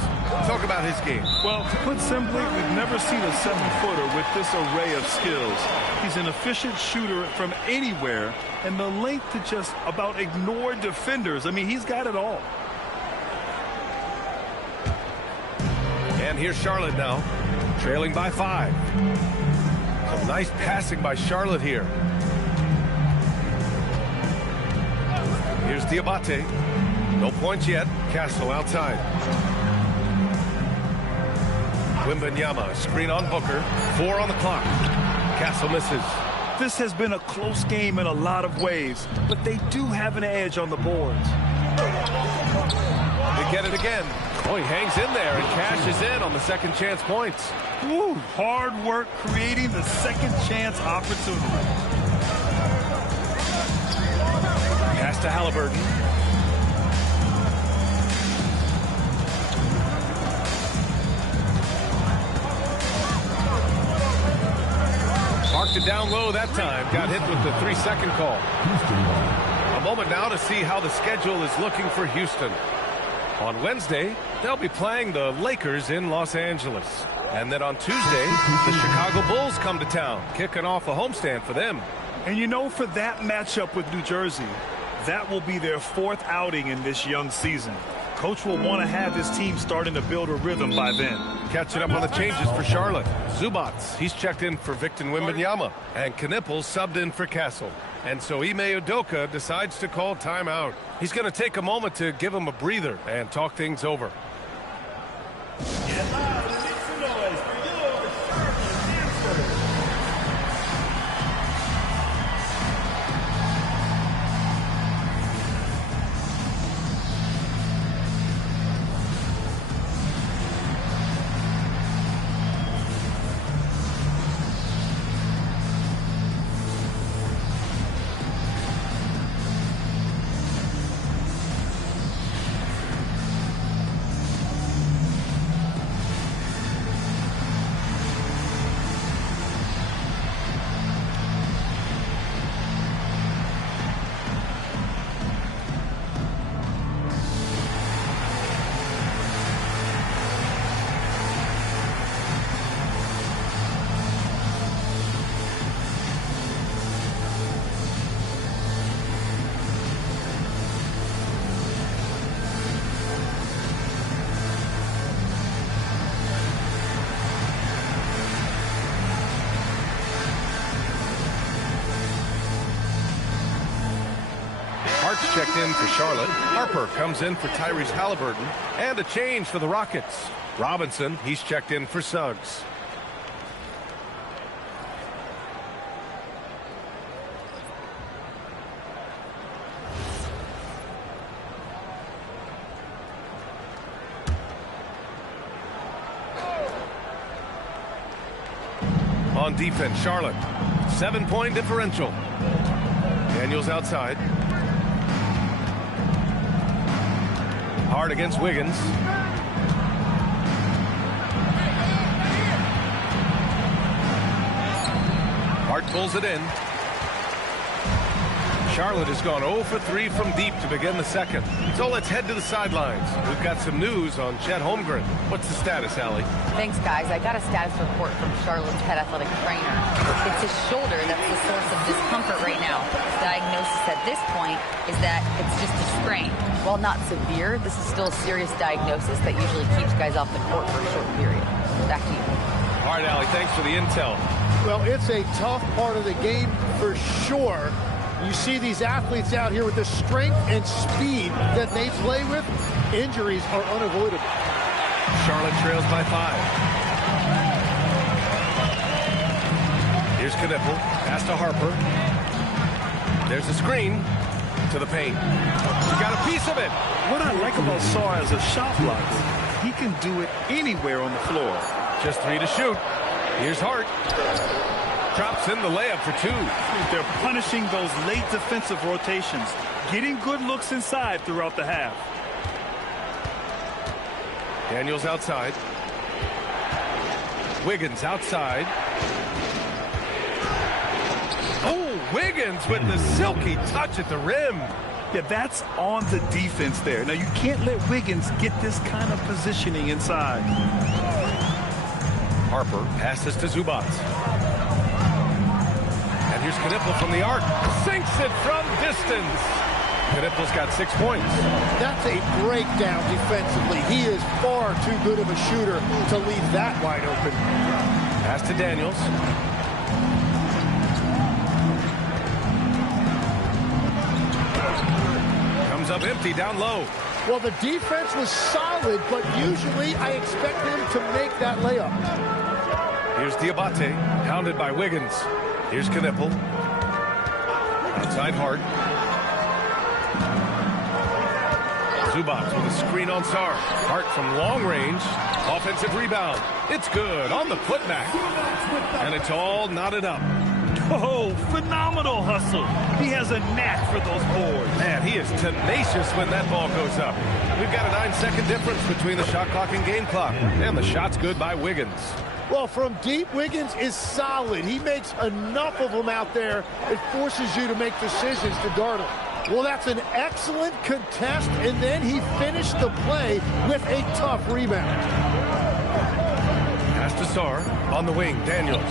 Talk about his game. Well, to put simply, we've never seen a 7-footer with this array of skills. He's an efficient shooter from anywhere, and the length to just about ignore defenders. I mean, he's got it all. And here's Charlotte now, trailing by 5. Some nice passing by Charlotte here. Here's Diabate. No points yet. Castle outside. Wembanyama, screen on Booker. 4 on the clock. Castle misses. This has been a close game in a lot of ways, but they do have an edge on the boards. They get it again. Oh, he hangs in there and cashes in on the second chance points. Woo, hard work creating the second chance opportunity. Pass to Halliburton. Marked it down low that time. Got hit with the 3-second call. A moment now to see how the schedule is looking for Houston. On Wednesday, they'll be playing the Lakers in Los Angeles. And then on Tuesday, the Chicago Bulls come to town, kicking off a homestand for them. And you know, for that matchup with New Jersey, that will be their 4th outing in this young season. Coach will want to have his team starting to build a rhythm by then. Catching up on the changes for Charlotte. Zubats, he's checked in for Victor Wembanyama. And Knipple subbed in for Castle. And so Ime Udoka decides to call timeout. He's going to take a moment to give him a breather and talk things over. Checked in for Charlotte. Harper comes in for Tyrese Halliburton. And a change for the Rockets. Robinson, he's checked in for Suggs. On defense, Charlotte. 7-point differential. Daniels outside. Hard against Wiggins. Hart pulls it in. Charlotte has gone 0 for 3 from deep to begin the second. So let's head to the sidelines. We've got some news on Chet Holmgren. What's the status, Allie? Thanks, guys. I got a status report from Charlotte's head athletic trainer. It's his shoulder that's the source of discomfort right now. The diagnosis at this point is that it's just a sprain. While not severe, this is still a serious diagnosis that usually keeps guys off the court for a short period. Back to you. All right, Allie, thanks for the intel. Well, it's a tough part of the game for sure. You see these athletes out here with the strength and speed that they play with. Injuries are unavoidable. Charlotte trails by 5. Here's Knipple. Pass to Harper. There's a screen to the paint. He got a piece of it. What I like about Sarr as a shot blocker, he can do it anywhere on the floor. Just 3 to shoot. Here's Hart. Drops in the layup for 2. They're punishing those late defensive rotations, getting good looks inside throughout the half. Daniels outside. Wiggins outside. Oh, Wiggins with the silky touch at the rim. Yeah, that's on the defense there. Now, you can't let Wiggins get this kind of positioning inside. Harper passes to Zubac. And here's Knipple from the arc. Sinks it from distance. Knipple's got 6 points. That's a breakdown defensively. He is far too good of a shooter to leave that wide open. Pass to Daniels. Comes up empty down low. Well, the defense was solid, but usually I expect them to make that layup. Here's Diabate, hounded by Wiggins. Here's Knipple. Outside Hart. Zubac with a screen on Sarr. Hart from long range. Offensive rebound. It's good on the putback. And it's all knotted up. Oh, phenomenal hustle. He has a knack for those boards. Man, he is tenacious when that ball goes up. We've got a 9-second difference between the shot clock and game clock. And the shot's good by Wiggins. Well, from deep, Wiggins is solid. He makes enough of them out there. It forces you to make decisions to guard him. Well, that's an excellent contest, and then he finished the play with a tough rebound. Pass to Sarr. On the wing, Daniels.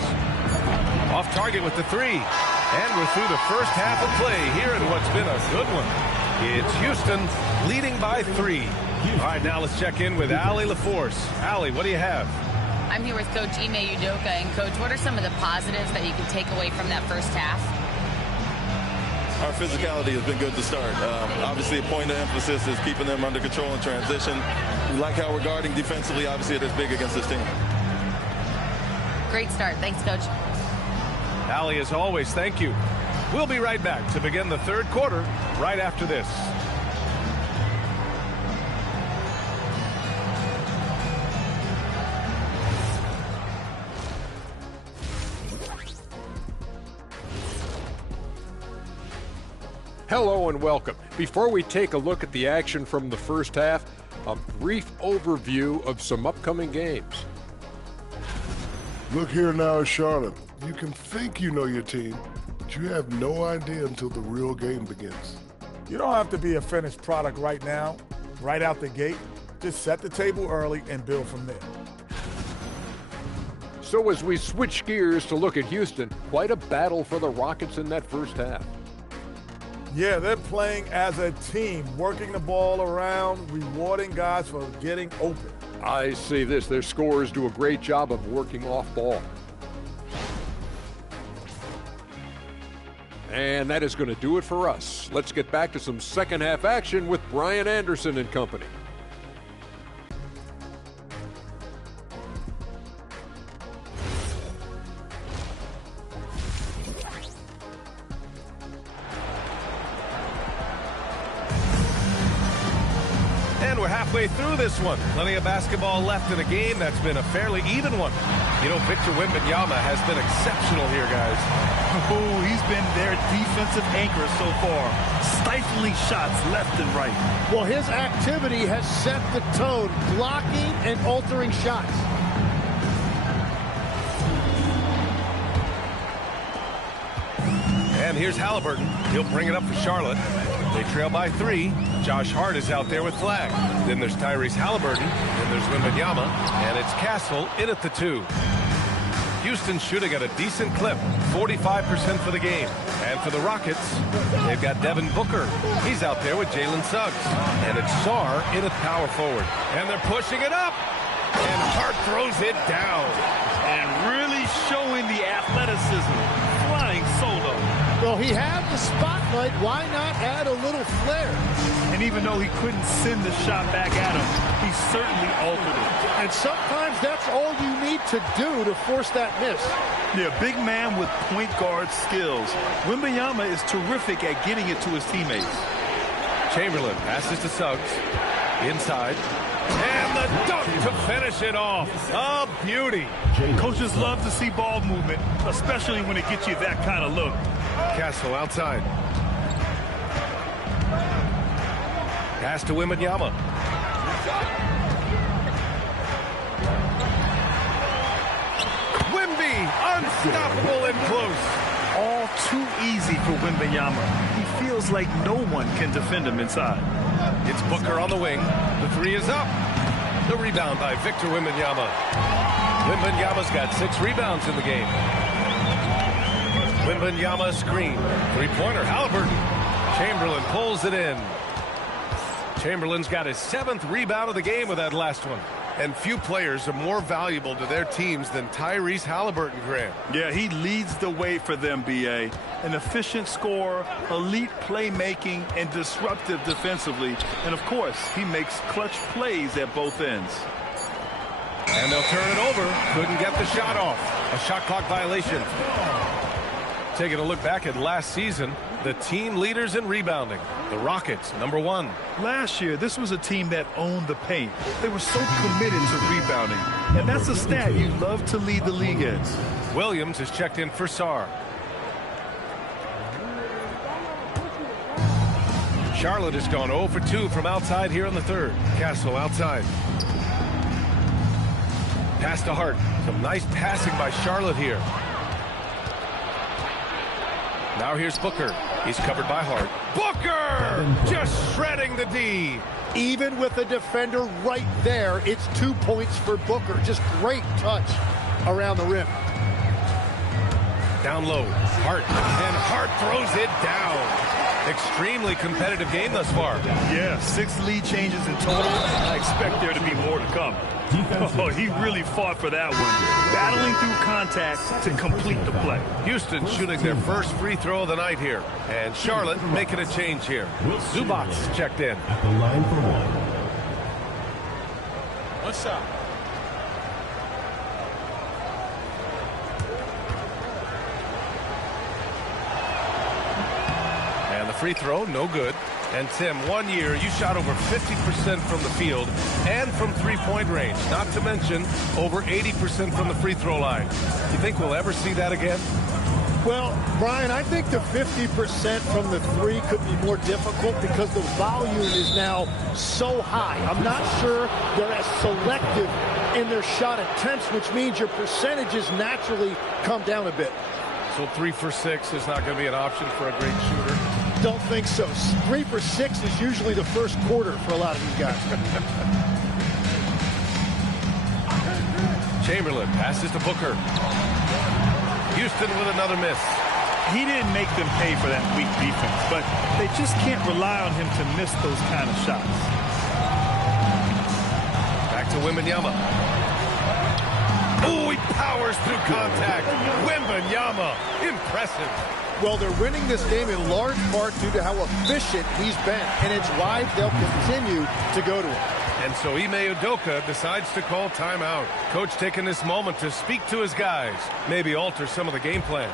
Off target with the 3. And we're through the first half of play here in what's been a good one. It's Houston leading by 3. All right, now let's check in with Allie LaForce. Allie, what do you have? I'm here with Coach Ime Udoka. And, Coach, what are some of the positives that you can take away from that first half? Our physicality has been good to start. Obviously, a point of emphasis is keeping them under control in transition. We like how we're guarding defensively. Obviously, it is big against this team. Great start. Thanks, Coach. Allie, as always, thank you. We'll be right back to begin the third quarter right after this. Hello and welcome. Before we take a look at the action from the first half, a brief overview of some upcoming games. Look here now at Charlotte. You can think you know your team, but you have no idea until the real game begins. You don't have to be a finished product right now, right out the gate. Just set the table early and build from there. So as we switch gears to look at Houston, quite a battle for the Rockets in that first half. Yeah, they're playing as a team, working the ball around, rewarding guys for getting open. I see this. Their scorers do a great job of working off ball. And that is going to do it for us. Let's get back to some second half action with Brian Anderson and company. And we're halfway through this one. Plenty of basketball left in a game that's been a fairly even one. You know, Victor Wembanyama has been exceptional here, guys. Oh, he's been their defensive anchor so far. Stifling shots left and right. Well, his activity has set the tone, blocking and altering shots. And here's Halliburton. He'll bring it up for Charlotte. They trail by 3. Josh Hart is out there with flag. Then there's Tyrese Halliburton. Then there's Wembanyama. And it's Castle in at the 2. Houston shooting at a decent clip, 45% for the game. And for the Rockets, they've got Devin Booker. He's out there with Jalen Suggs. And it's Sarr in at power forward. And they're pushing it up. And Hart throws it down. And really showing the athleticism. Flying solo. Well, he had the spotlight. Why not add a little flair? And even though he couldn't send the shot back at him, he certainly altered it. And sometimes that's all you need to do to force that miss. Yeah, big man with point guard skills. Wembanyama is terrific at getting it to his teammates. Chamberlain passes to Suggs. Inside. And the dunk to finish it off. A beauty. Coaches love to see ball movement, especially when it gets you that kind of look. Castle outside. Pass to Wembanyama. Wemby, unstoppable and close. All too easy for Wembanyama. He feels like no one can defend him inside. It's Booker on the wing. The three is up. The rebound by Victor Wembanyama. Wembanyama's got 6 rebounds in the game. Wembanyama screen. Three-pointer, Halliburton. Chamberlain pulls it in. Chamberlain's got his 7th rebound of the game with that last one. And few players are more valuable to their teams than Tyrese Halliburton, Grant. Yeah, he leads the way for them, B.A. An efficient scorer, elite playmaking, and disruptive defensively. And, of course, he makes clutch plays at both ends. And they'll turn it over. Couldn't get the shot off. A shot clock violation. Taking a look back at last season, the team leaders in rebounding. The Rockets, number 1. Last year, this was a team that owned the paint. They were so committed to rebounding. And that's a stat you love to lead the league in. Williams is checked in for Sarr. Charlotte has gone 0 for 2 from outside here in the third. Castle outside. Pass to Hart. Some nice passing by Charlotte here. Now here's Booker. He's covered by Hart. Booker! Just shredding the D. Even with a defender right there, it's 2 points for Booker. Just great touch around the rim. Down low. Hart. And Hart throws it down. Extremely competitive game thus far. Yeah, 6 lead changes in total. I expect there to be more to come. Oh, he really fought for that one. Battling through contact to complete the play. Houston shooting their first free throw of the night here. And Charlotte making a change here. Zubac checked in. At the line for 1. What's up? And the free throw, no good. And Tim, 1 year, you shot over 50% from the field and from three-point range. Not to mention over 80% from the free throw line. You think we'll ever see that again? Well, Brian, I think the 50% from the three could be more difficult because the volume is now so high. I'm not sure they're as selective in their shot attempts, which means your percentages naturally come down a bit. So 3 for 6 is not going to be an option for a great shooter? Don't think so. 3 for 6 is usually the first quarter for a lot of these guys. Chamberlain passes to Booker. Houston with another miss. He didn't make them pay for that weak defense, but they just can't rely on him to miss those kind of shots. Back to Wembanyama. Oh, he powers through contact. Wembanyama, impressive. Well, they're winning this game in large part due to how efficient he's been, and it's why they'll continue to go to him. And so Ime Udoka decides to call timeout. Coach taking this moment to speak to his guys, maybe alter some of the game plan.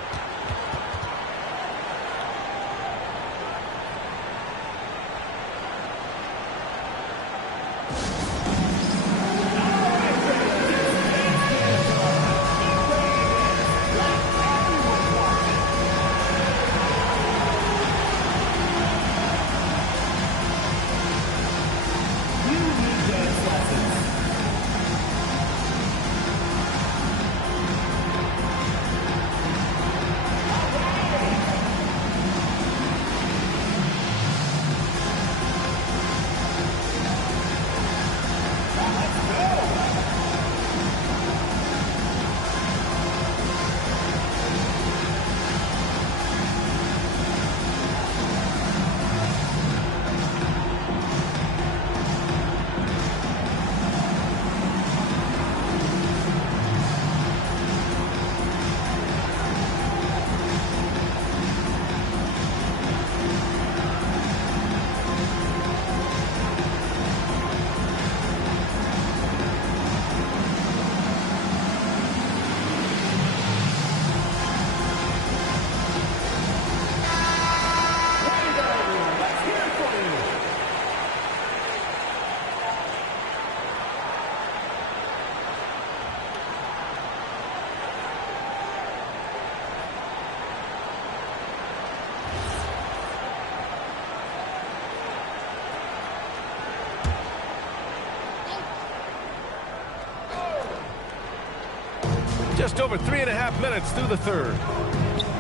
Just over 3.5 minutes through the third.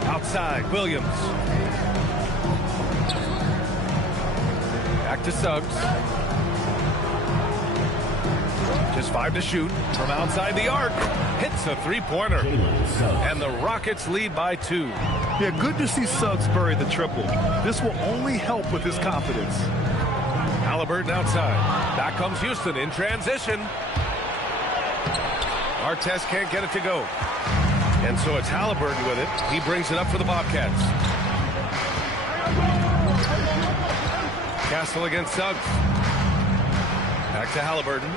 Outside, Williams. Back to Suggs. Just 5 to shoot from outside the arc. Hits a three-pointer. And the Rockets lead by 2. Yeah, good to see Suggs bury the triple. This will only help with his confidence. Halliburton outside. Back comes Houston in transition. Artest can't get it to go. And so it's Halliburton with it. He brings it up for the Bobcats. Castle against Suggs. Back to Halliburton.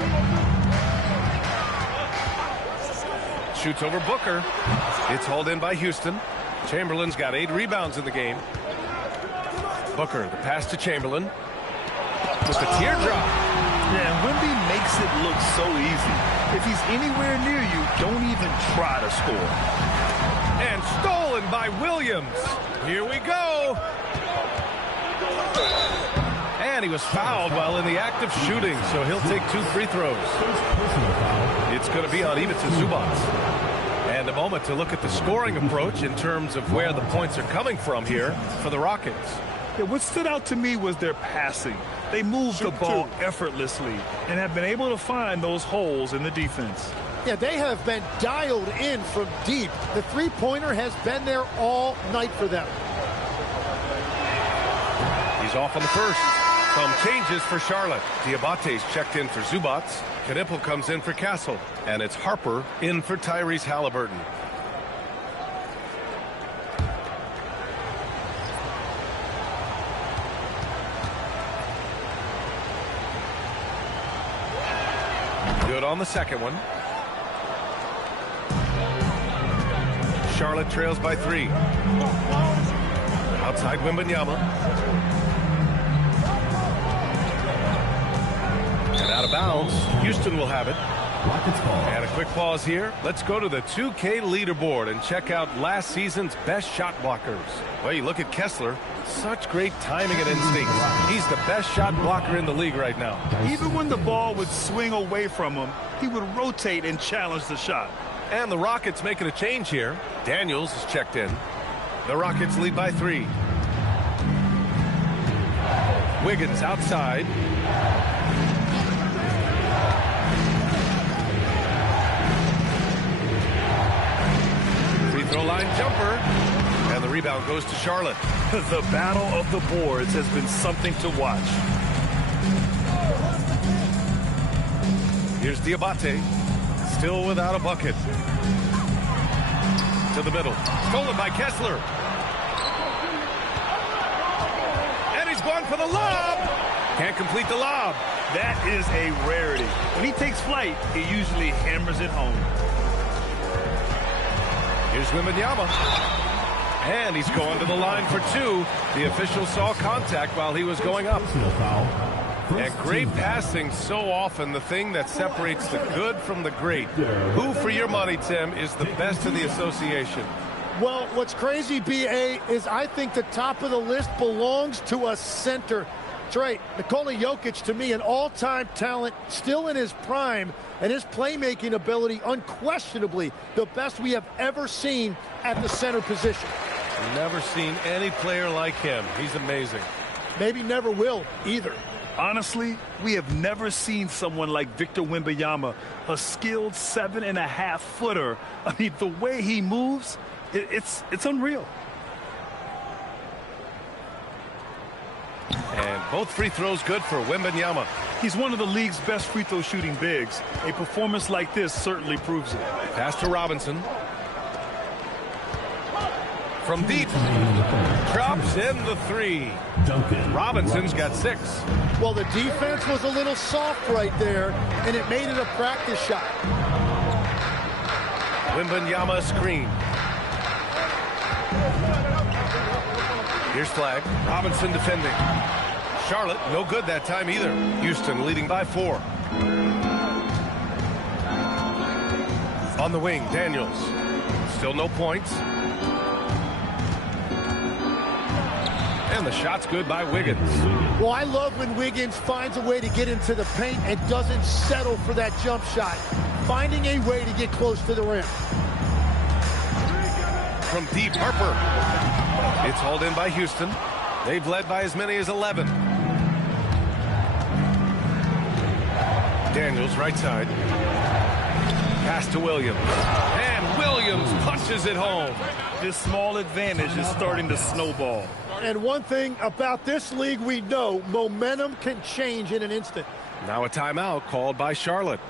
Shoots over Booker. It's hauled in by Houston. Chamberlain's got 8 rebounds in the game. Booker, the pass to Chamberlain. With the teardrop. Yeah, and Wemby makes it look so easy. If he's anywhere near you, don't even try to score. And stolen by Williams. Here we go. And he was fouled while in the act of shooting, so he'll take 2 free throws. It's going to be on Ivica Zubac. And a moment to look at the scoring approach in terms of where the points are coming from here for the Rockets. Yeah, what stood out to me was their passing. They moved the ball effortlessly and have been able to find those holes in the defense. Yeah, they have been dialed in from deep. The three-pointer has been there all night for them. He's off on the first. Some changes for Charlotte. Diabate's checked in for Zubac. Knipple comes in for Castle. And it's Harper in for Tyrese Halliburton. Good on the second one. Charlotte trails by 3. Outside Wembanyama. And out of bounds. Houston will have it. And a quick pause here. Let's go to the 2K leaderboard and check out last season's best shot blockers. Well, you look at Kessler. Such great timing and instincts. He's the best shot blocker in the league right now. Even when the ball would swing away from him, he would rotate and challenge the shot. And the Rockets making a change here. Daniels is checked in. The Rockets lead by 3. Wiggins outside. Free throw line jumper. And the rebound goes to Charlotte. The battle of the boards has been something to watch. Here's Diabate. Still without a bucket. To the middle. Stolen by Kessler. And he's going for the lob. Can't complete the lob. That is a rarity. When he takes flight, he usually hammers it home. Here's Wembanyama. And he's going to the line for 2. The official saw contact while he was going up. And great passing, so often the thing that separates the good from the great. Who, for your money, Tim, is the best in the association? Well, what's crazy, B.A., is I think the top of the list belongs to a center. That's right. Nikola Jokic, to me, an all-time talent, still in his prime, and his playmaking ability, unquestionably, the best we have ever seen at the center position. Never seen any player like him. He's amazing. Maybe never will, either. Honestly, we have never seen someone like Victor Wembanyama, a skilled 7.5-footer. I mean, the way he moves, it's unreal. And both free throws good for Wembanyama. He's one of the league's best free throw shooting bigs. A performance like this certainly proves it. Pass to Robinson. From deep. Drops in the 3. Robinson's got 6. Well, the defense was a little soft right there, and it made it a practice shot. Wembanyama screen. Here's flag. Robinson defending. Charlotte, no good that time either. Houston leading by 4. On the wing, Daniels. Still no points. And the shot's good by Wiggins. Well, I love when Wiggins finds a way to get into the paint and doesn't settle for that jump shot. Finding a way to get close to the rim. from deep. Harper. It's hauled in by Houston. They've led by as many as 11. Daniels, right side. Pass to Williams. And Williams punches it home. This small advantage is starting to snowball. And one thing about this league we know, momentum can change in an instant. Now a timeout called by Charlotte.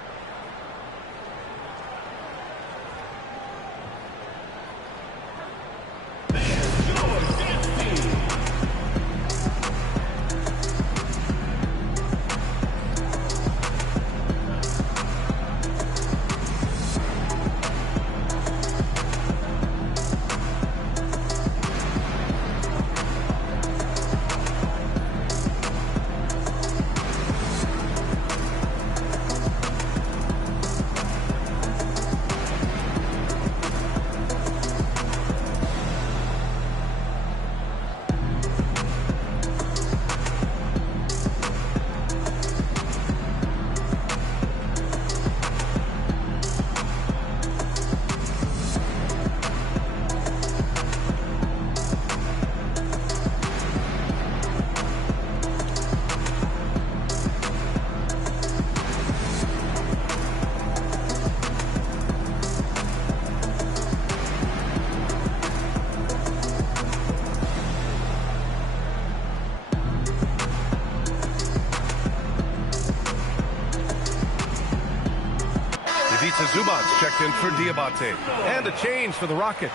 Zubats checked in for Diabate. And a change for the Rockets.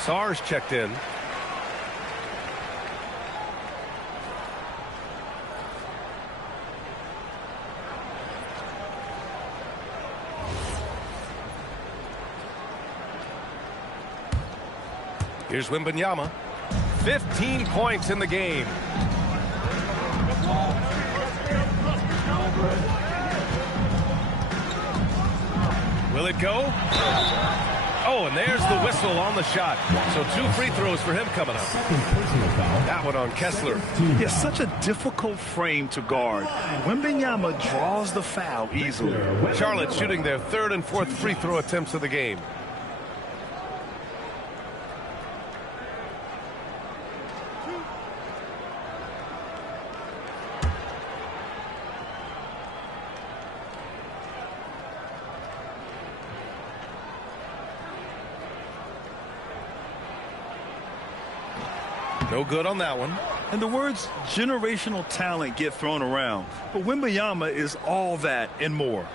Sars checked in. Here's Wembanyama. 15 points in the game. Will it go? Oh, and there's the whistle on the shot. So 2 free throws for him coming up. That one on Kessler. Yeah, such a difficult frame to guard. Wembanyama draws the foul easily. Charlotte shooting their 3rd and 4th free throw attempts of the game. No good on that one. And the words generational talent get thrown around. But Wembanyama is all that and more.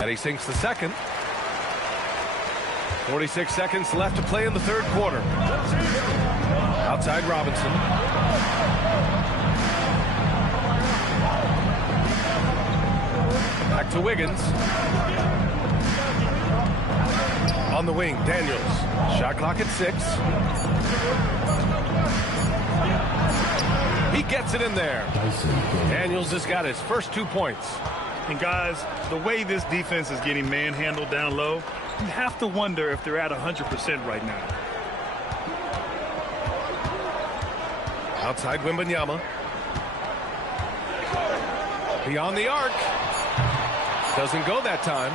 And he sinks the second. 46 seconds left to play in the 3rd quarter. Outside Robinson. Back to Wiggins. On the wing, Daniels. Shot clock at 6. He gets it in there. Daniels has got his first 2 points. And guys, the way this defense is getting manhandled down low, you have to wonder if they're at 100% right now. Outside Wembanyama. Beyond the arc. Doesn't go that time.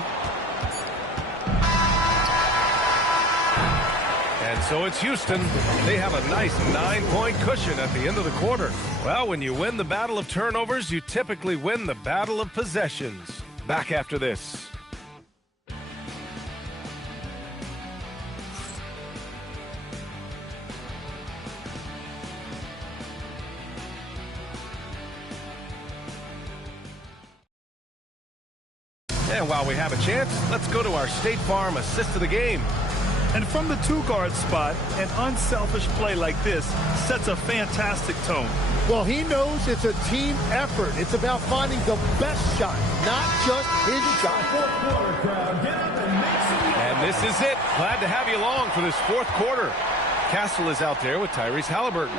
And so it's Houston. They have a nice 9-point cushion at the end of the quarter. Well, when you win the battle of turnovers, you typically win the battle of possessions. Back after this. And while we have a chance, let's go to our State Farm assist of the game. And from the 2-guard spot, an unselfish play like this sets a fantastic tone. Well, he knows it's a team effort. It's about finding the best shot, not just his shot. And this is it. Glad to have you along for this 4th quarter. Castle is out there with Tyrese Halliburton.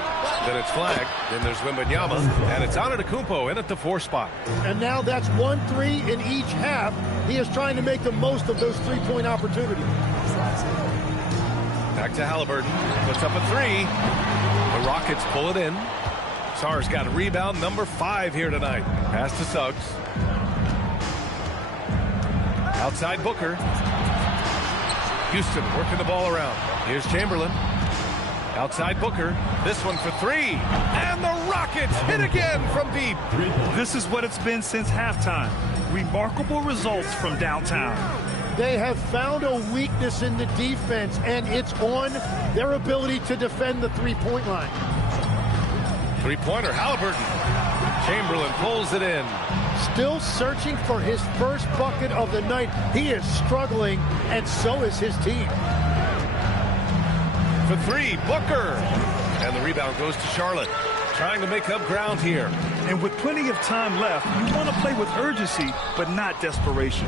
Then it's flagged. Then there's Wembanyama. And it's Antetokounmpo in at the 4 spot. And now that's 1-3 in each half. He is trying to make the most of those 3-point opportunities. Back to Halliburton. Puts up a 3. The Rockets pull it in. Sarr's got a rebound, number 5 here tonight. Pass to Suggs. Outside Booker. Houston working the ball around. Here's Chamberlain. Outside Booker. This one for 3. And the Rockets hit again from deep. This is what it's been since halftime. Remarkable results from downtown. They have found a weakness in the defense, and it's on their ability to defend the three-point line. Three-pointer, Halliburton. Chamberlain pulls it in. Still searching for his first bucket of the night. He is struggling, and so is his team. For 3, Booker. And the rebound goes to Charlotte. Trying to make up ground here. And with plenty of time left, you want to play with urgency, but not desperation.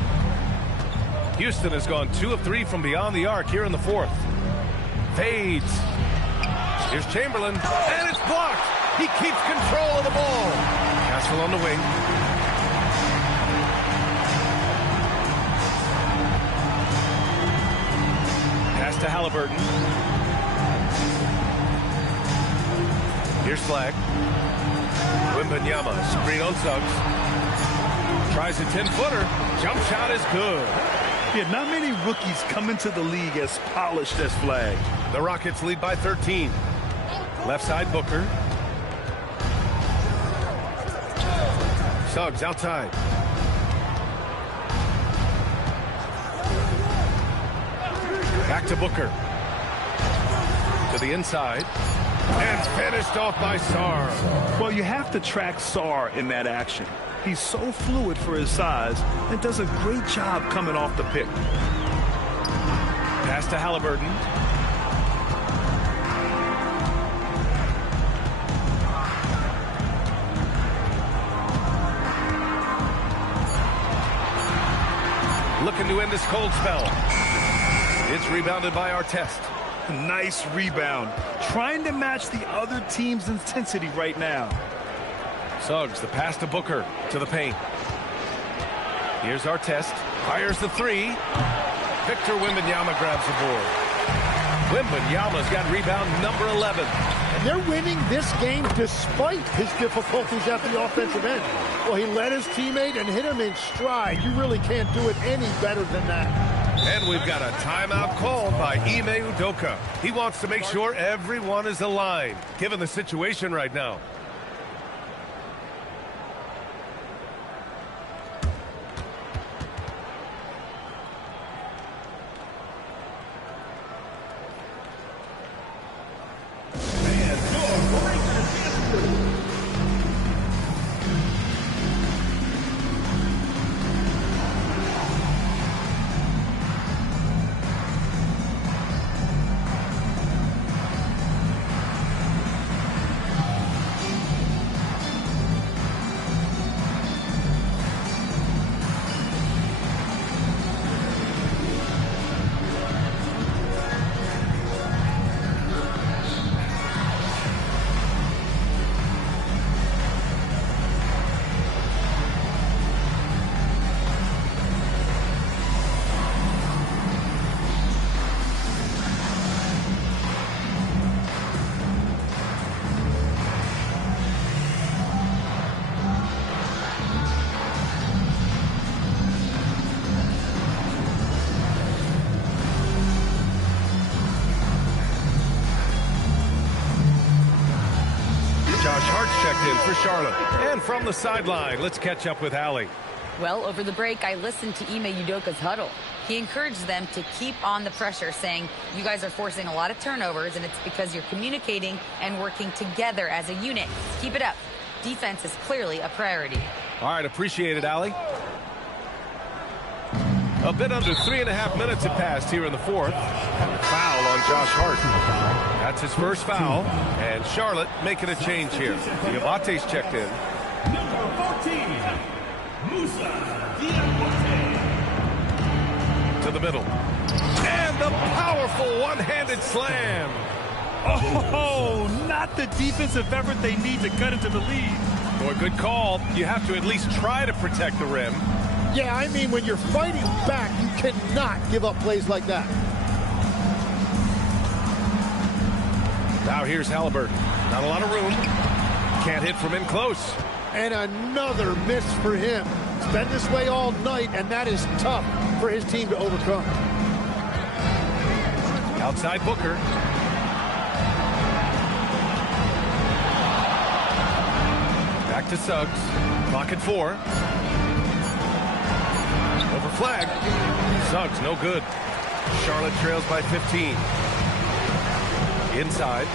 Houston has gone 2 of 3 from beyond the arc here in the 4th. Fades. Here's Chamberlain, and it's blocked. He keeps control of the ball. Castle on the wing. Pass to Halliburton. Here's Flag. Wembanyama, screen on Suggs. Tries a 10-footer. Jump shot is good. Yeah, not many rookies come into the league as polished as Flag. The Rockets lead by 13. Left side, Booker. Suggs outside. Back to Booker. To the inside. And finished off by Sarr. Well, you have to track Sarr in that action. He's so fluid for his size and does a great job coming off the pick. Pass to Halliburton. Looking to end this cold spell. It's rebounded by Artest. Nice rebound. Trying to match the other team's intensity right now. Suggs, the pass to Booker, to the paint. Here's Artest. Fires the 3. Victor Wembanyama grabs the board. Wembanyama's got rebound number 11. And they're winning this game despite his difficulties at the offensive end. Well, he led his teammate and hit him in stride. You really can't do it any better than that. And we've got a timeout called by Ime Udoka. He wants to make sure everyone is aligned, given the situation right now. Checked in for Charlotte. And from the sideline, let's catch up with Allie. Well, over the break, I listened to Ime Udoka's huddle. He encouraged them to keep on the pressure, saying, you guys are forcing a lot of turnovers, and it's because you're communicating and working together as a unit. Keep it up. Defense is clearly a priority. All right, appreciate it, Allie. A bit under 3.5 minutes have passed here in the 4th. And a foul on Josh Hart. That's his first foul. And Charlotte making a change here. Diabate's checked in. Number 14, Musa Diabate. To the middle. And the powerful one-handed slam. Oh, not the defensive effort they need to cut into the lead. Boy, good call. You have to at least try to protect the rim. Yeah, I mean, when you're fighting back, you cannot give up plays like that. Now here's Halliburton. Not a lot of room. Can't hit from in close. And another miss for him. It's been this way all night, and that is tough for his team to overcome. Outside Booker. Back to Suggs. Clock at 4. Over flag. Suggs, no good. Charlotte trails by 15. Inside.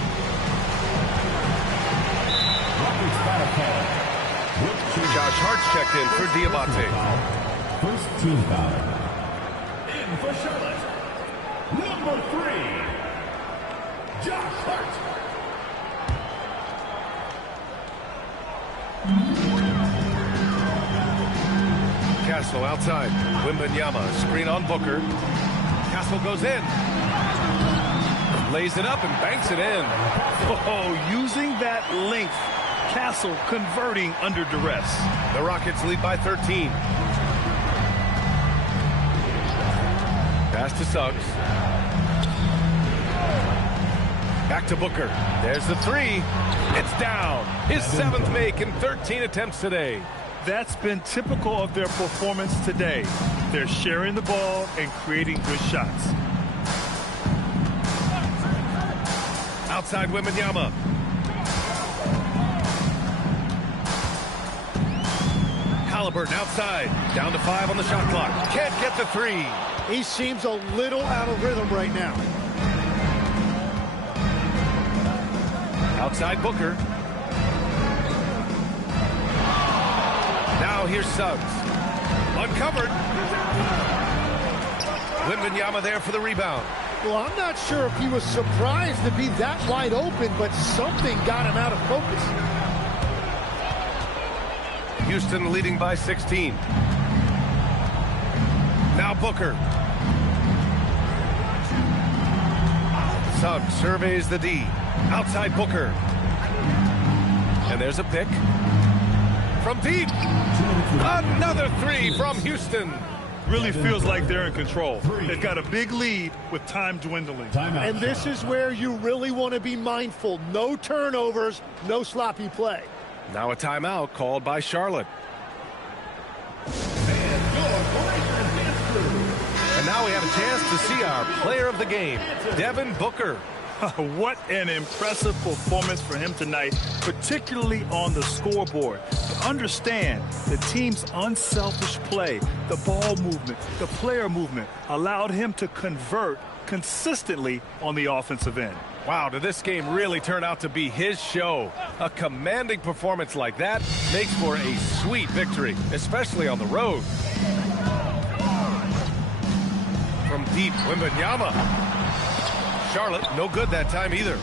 Josh Hart's checked in for Diabate. First team foul. In for Charlotte, number 3, Josh Hart. Castle outside. Wembanyama, screen on Booker. Castle goes in. Lays it up and banks it in. Oh, using that length. Castle converting under duress. The Rockets lead by 13. Pass to Suggs. Back to Booker. There's the 3. It's down. His 7th make in 13 attempts today. That's been typical of their performance today. They're sharing the ball and creating good shots. Outside Wembanyama. Halliburton outside. Down to 5 on the shot clock. Can't get the 3. He seems a little out of rhythm right now. Outside Booker. Now here's Suggs. Uncovered. Wembanyama there for the rebound. Well, I'm not sure if he was surprised to be that wide open, but something got him out of focus. Houston leading by 16. Now Booker. Suggs surveys the D. Outside Booker. And there's a pick. From deep. Another 3 from Houston. Really feels like they're in control. They've got a big lead with time dwindling. And this is where you really want to be mindful. No turnovers, no sloppy play. Now a timeout called by Charlotte. And now we have a chance to see our player of the game, Devin Booker. What an impressive performance for him tonight, particularly on the scoreboard. To understand the team's unselfish play, the ball movement, the player movement allowed him to convert consistently on the offensive end. Wow, did this game really turn out to be his show? A commanding performance like that makes for a sweet victory, especially on the road. From deep, Wembanyama. Charlotte, no good that time either.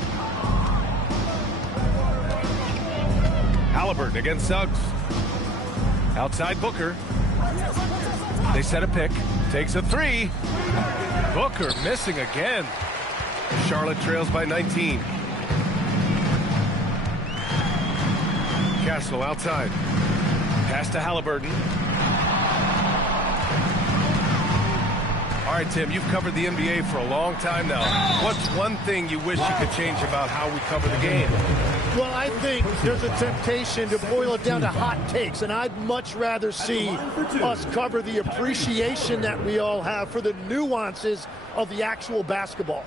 Halliburton against Suggs. Outside Booker. They set a pick. Takes a 3. Booker missing again. Charlotte trails by 19. Castle outside. Pass to Halliburton. All right, Tim, you've covered the NBA for a long time now. What's one thing you wish you could change about how we cover the game? Well, I think there's a temptation to boil it down to hot takes, and I'd much rather see us cover the appreciation that we all have for the nuances of the actual basketball.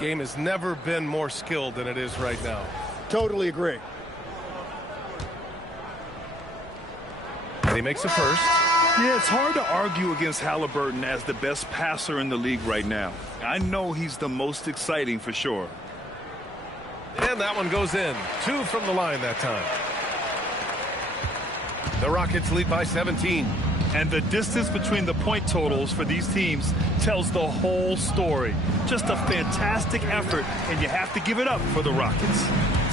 Game has never been more skilled than it is right now. Totally agree. And he makes a first. Yeah, it's hard to argue against Halliburton as the best passer in the league right now. I know he's the most exciting for sure. And that one goes in. 2 from the line that time. The Rockets lead by 17. And the distance between the point totals for these teams tells the whole story. Just a fantastic effort, and you have to give it up for the Rockets.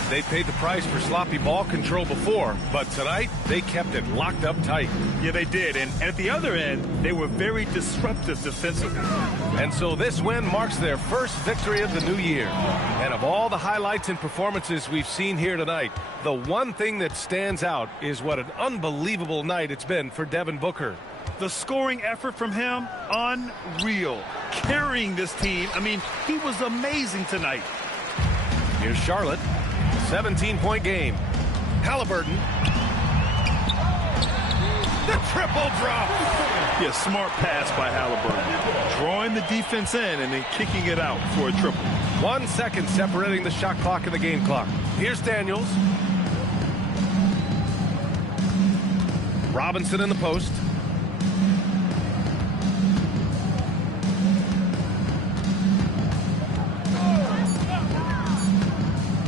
They paid the price for sloppy ball control before, but tonight they kept it locked up tight. Yeah, they did, and at the other end, they were very disruptive defensively. And so this win marks their first victory of the new year. And of all the highlights and performances we've seen here tonight, the one thing that stands out is what an unbelievable night it's been for Devin Booker. The scoring effort from him, unreal. Carrying this team, I mean, he was amazing tonight. Here's Charlotte. 17-point game. Halliburton. The triple drop. Yeah, smart pass by Halliburton. Drawing the defense in and then kicking it out for a triple. 1 second separating the shot clock and the game clock. Here's Daniels. Robinson in the post.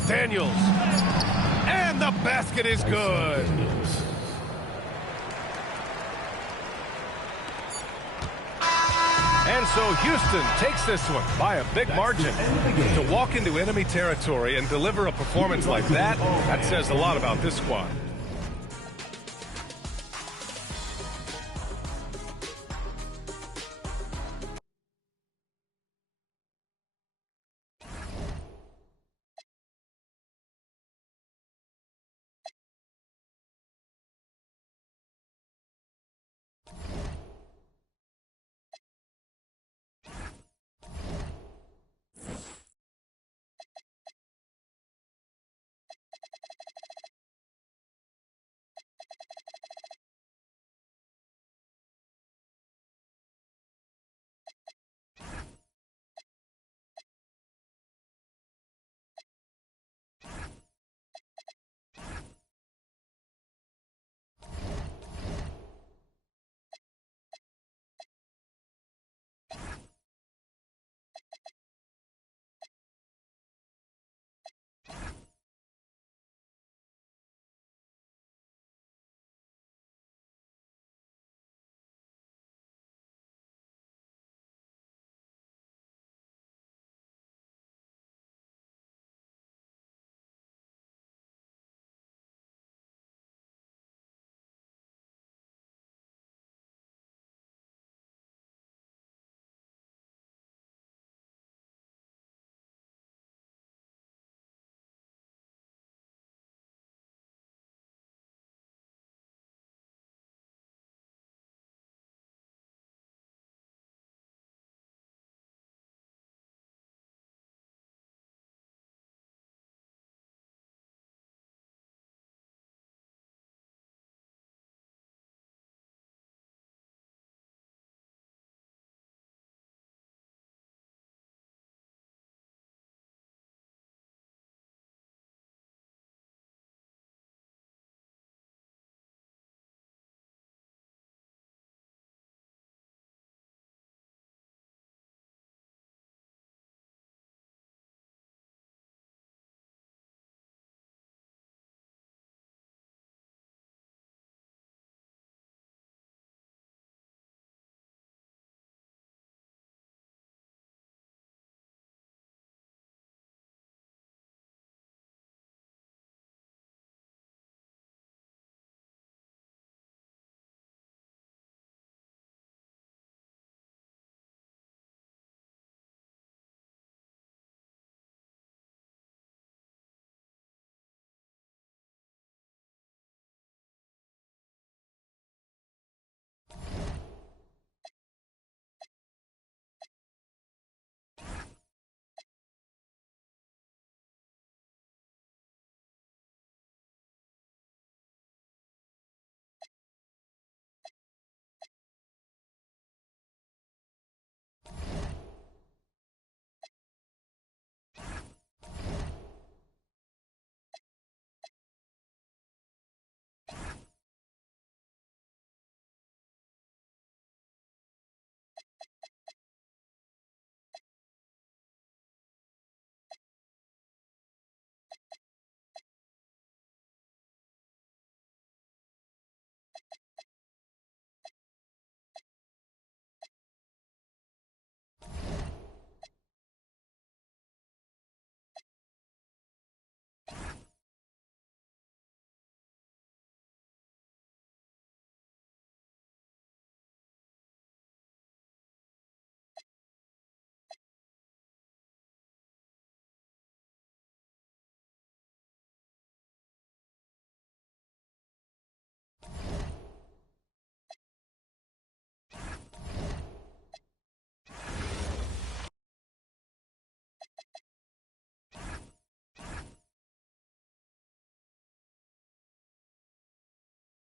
Daniels. And the basket is good. And so Houston takes this one by a big margin. To walk into enemy territory and deliver a performance like that, that says a lot about this squad.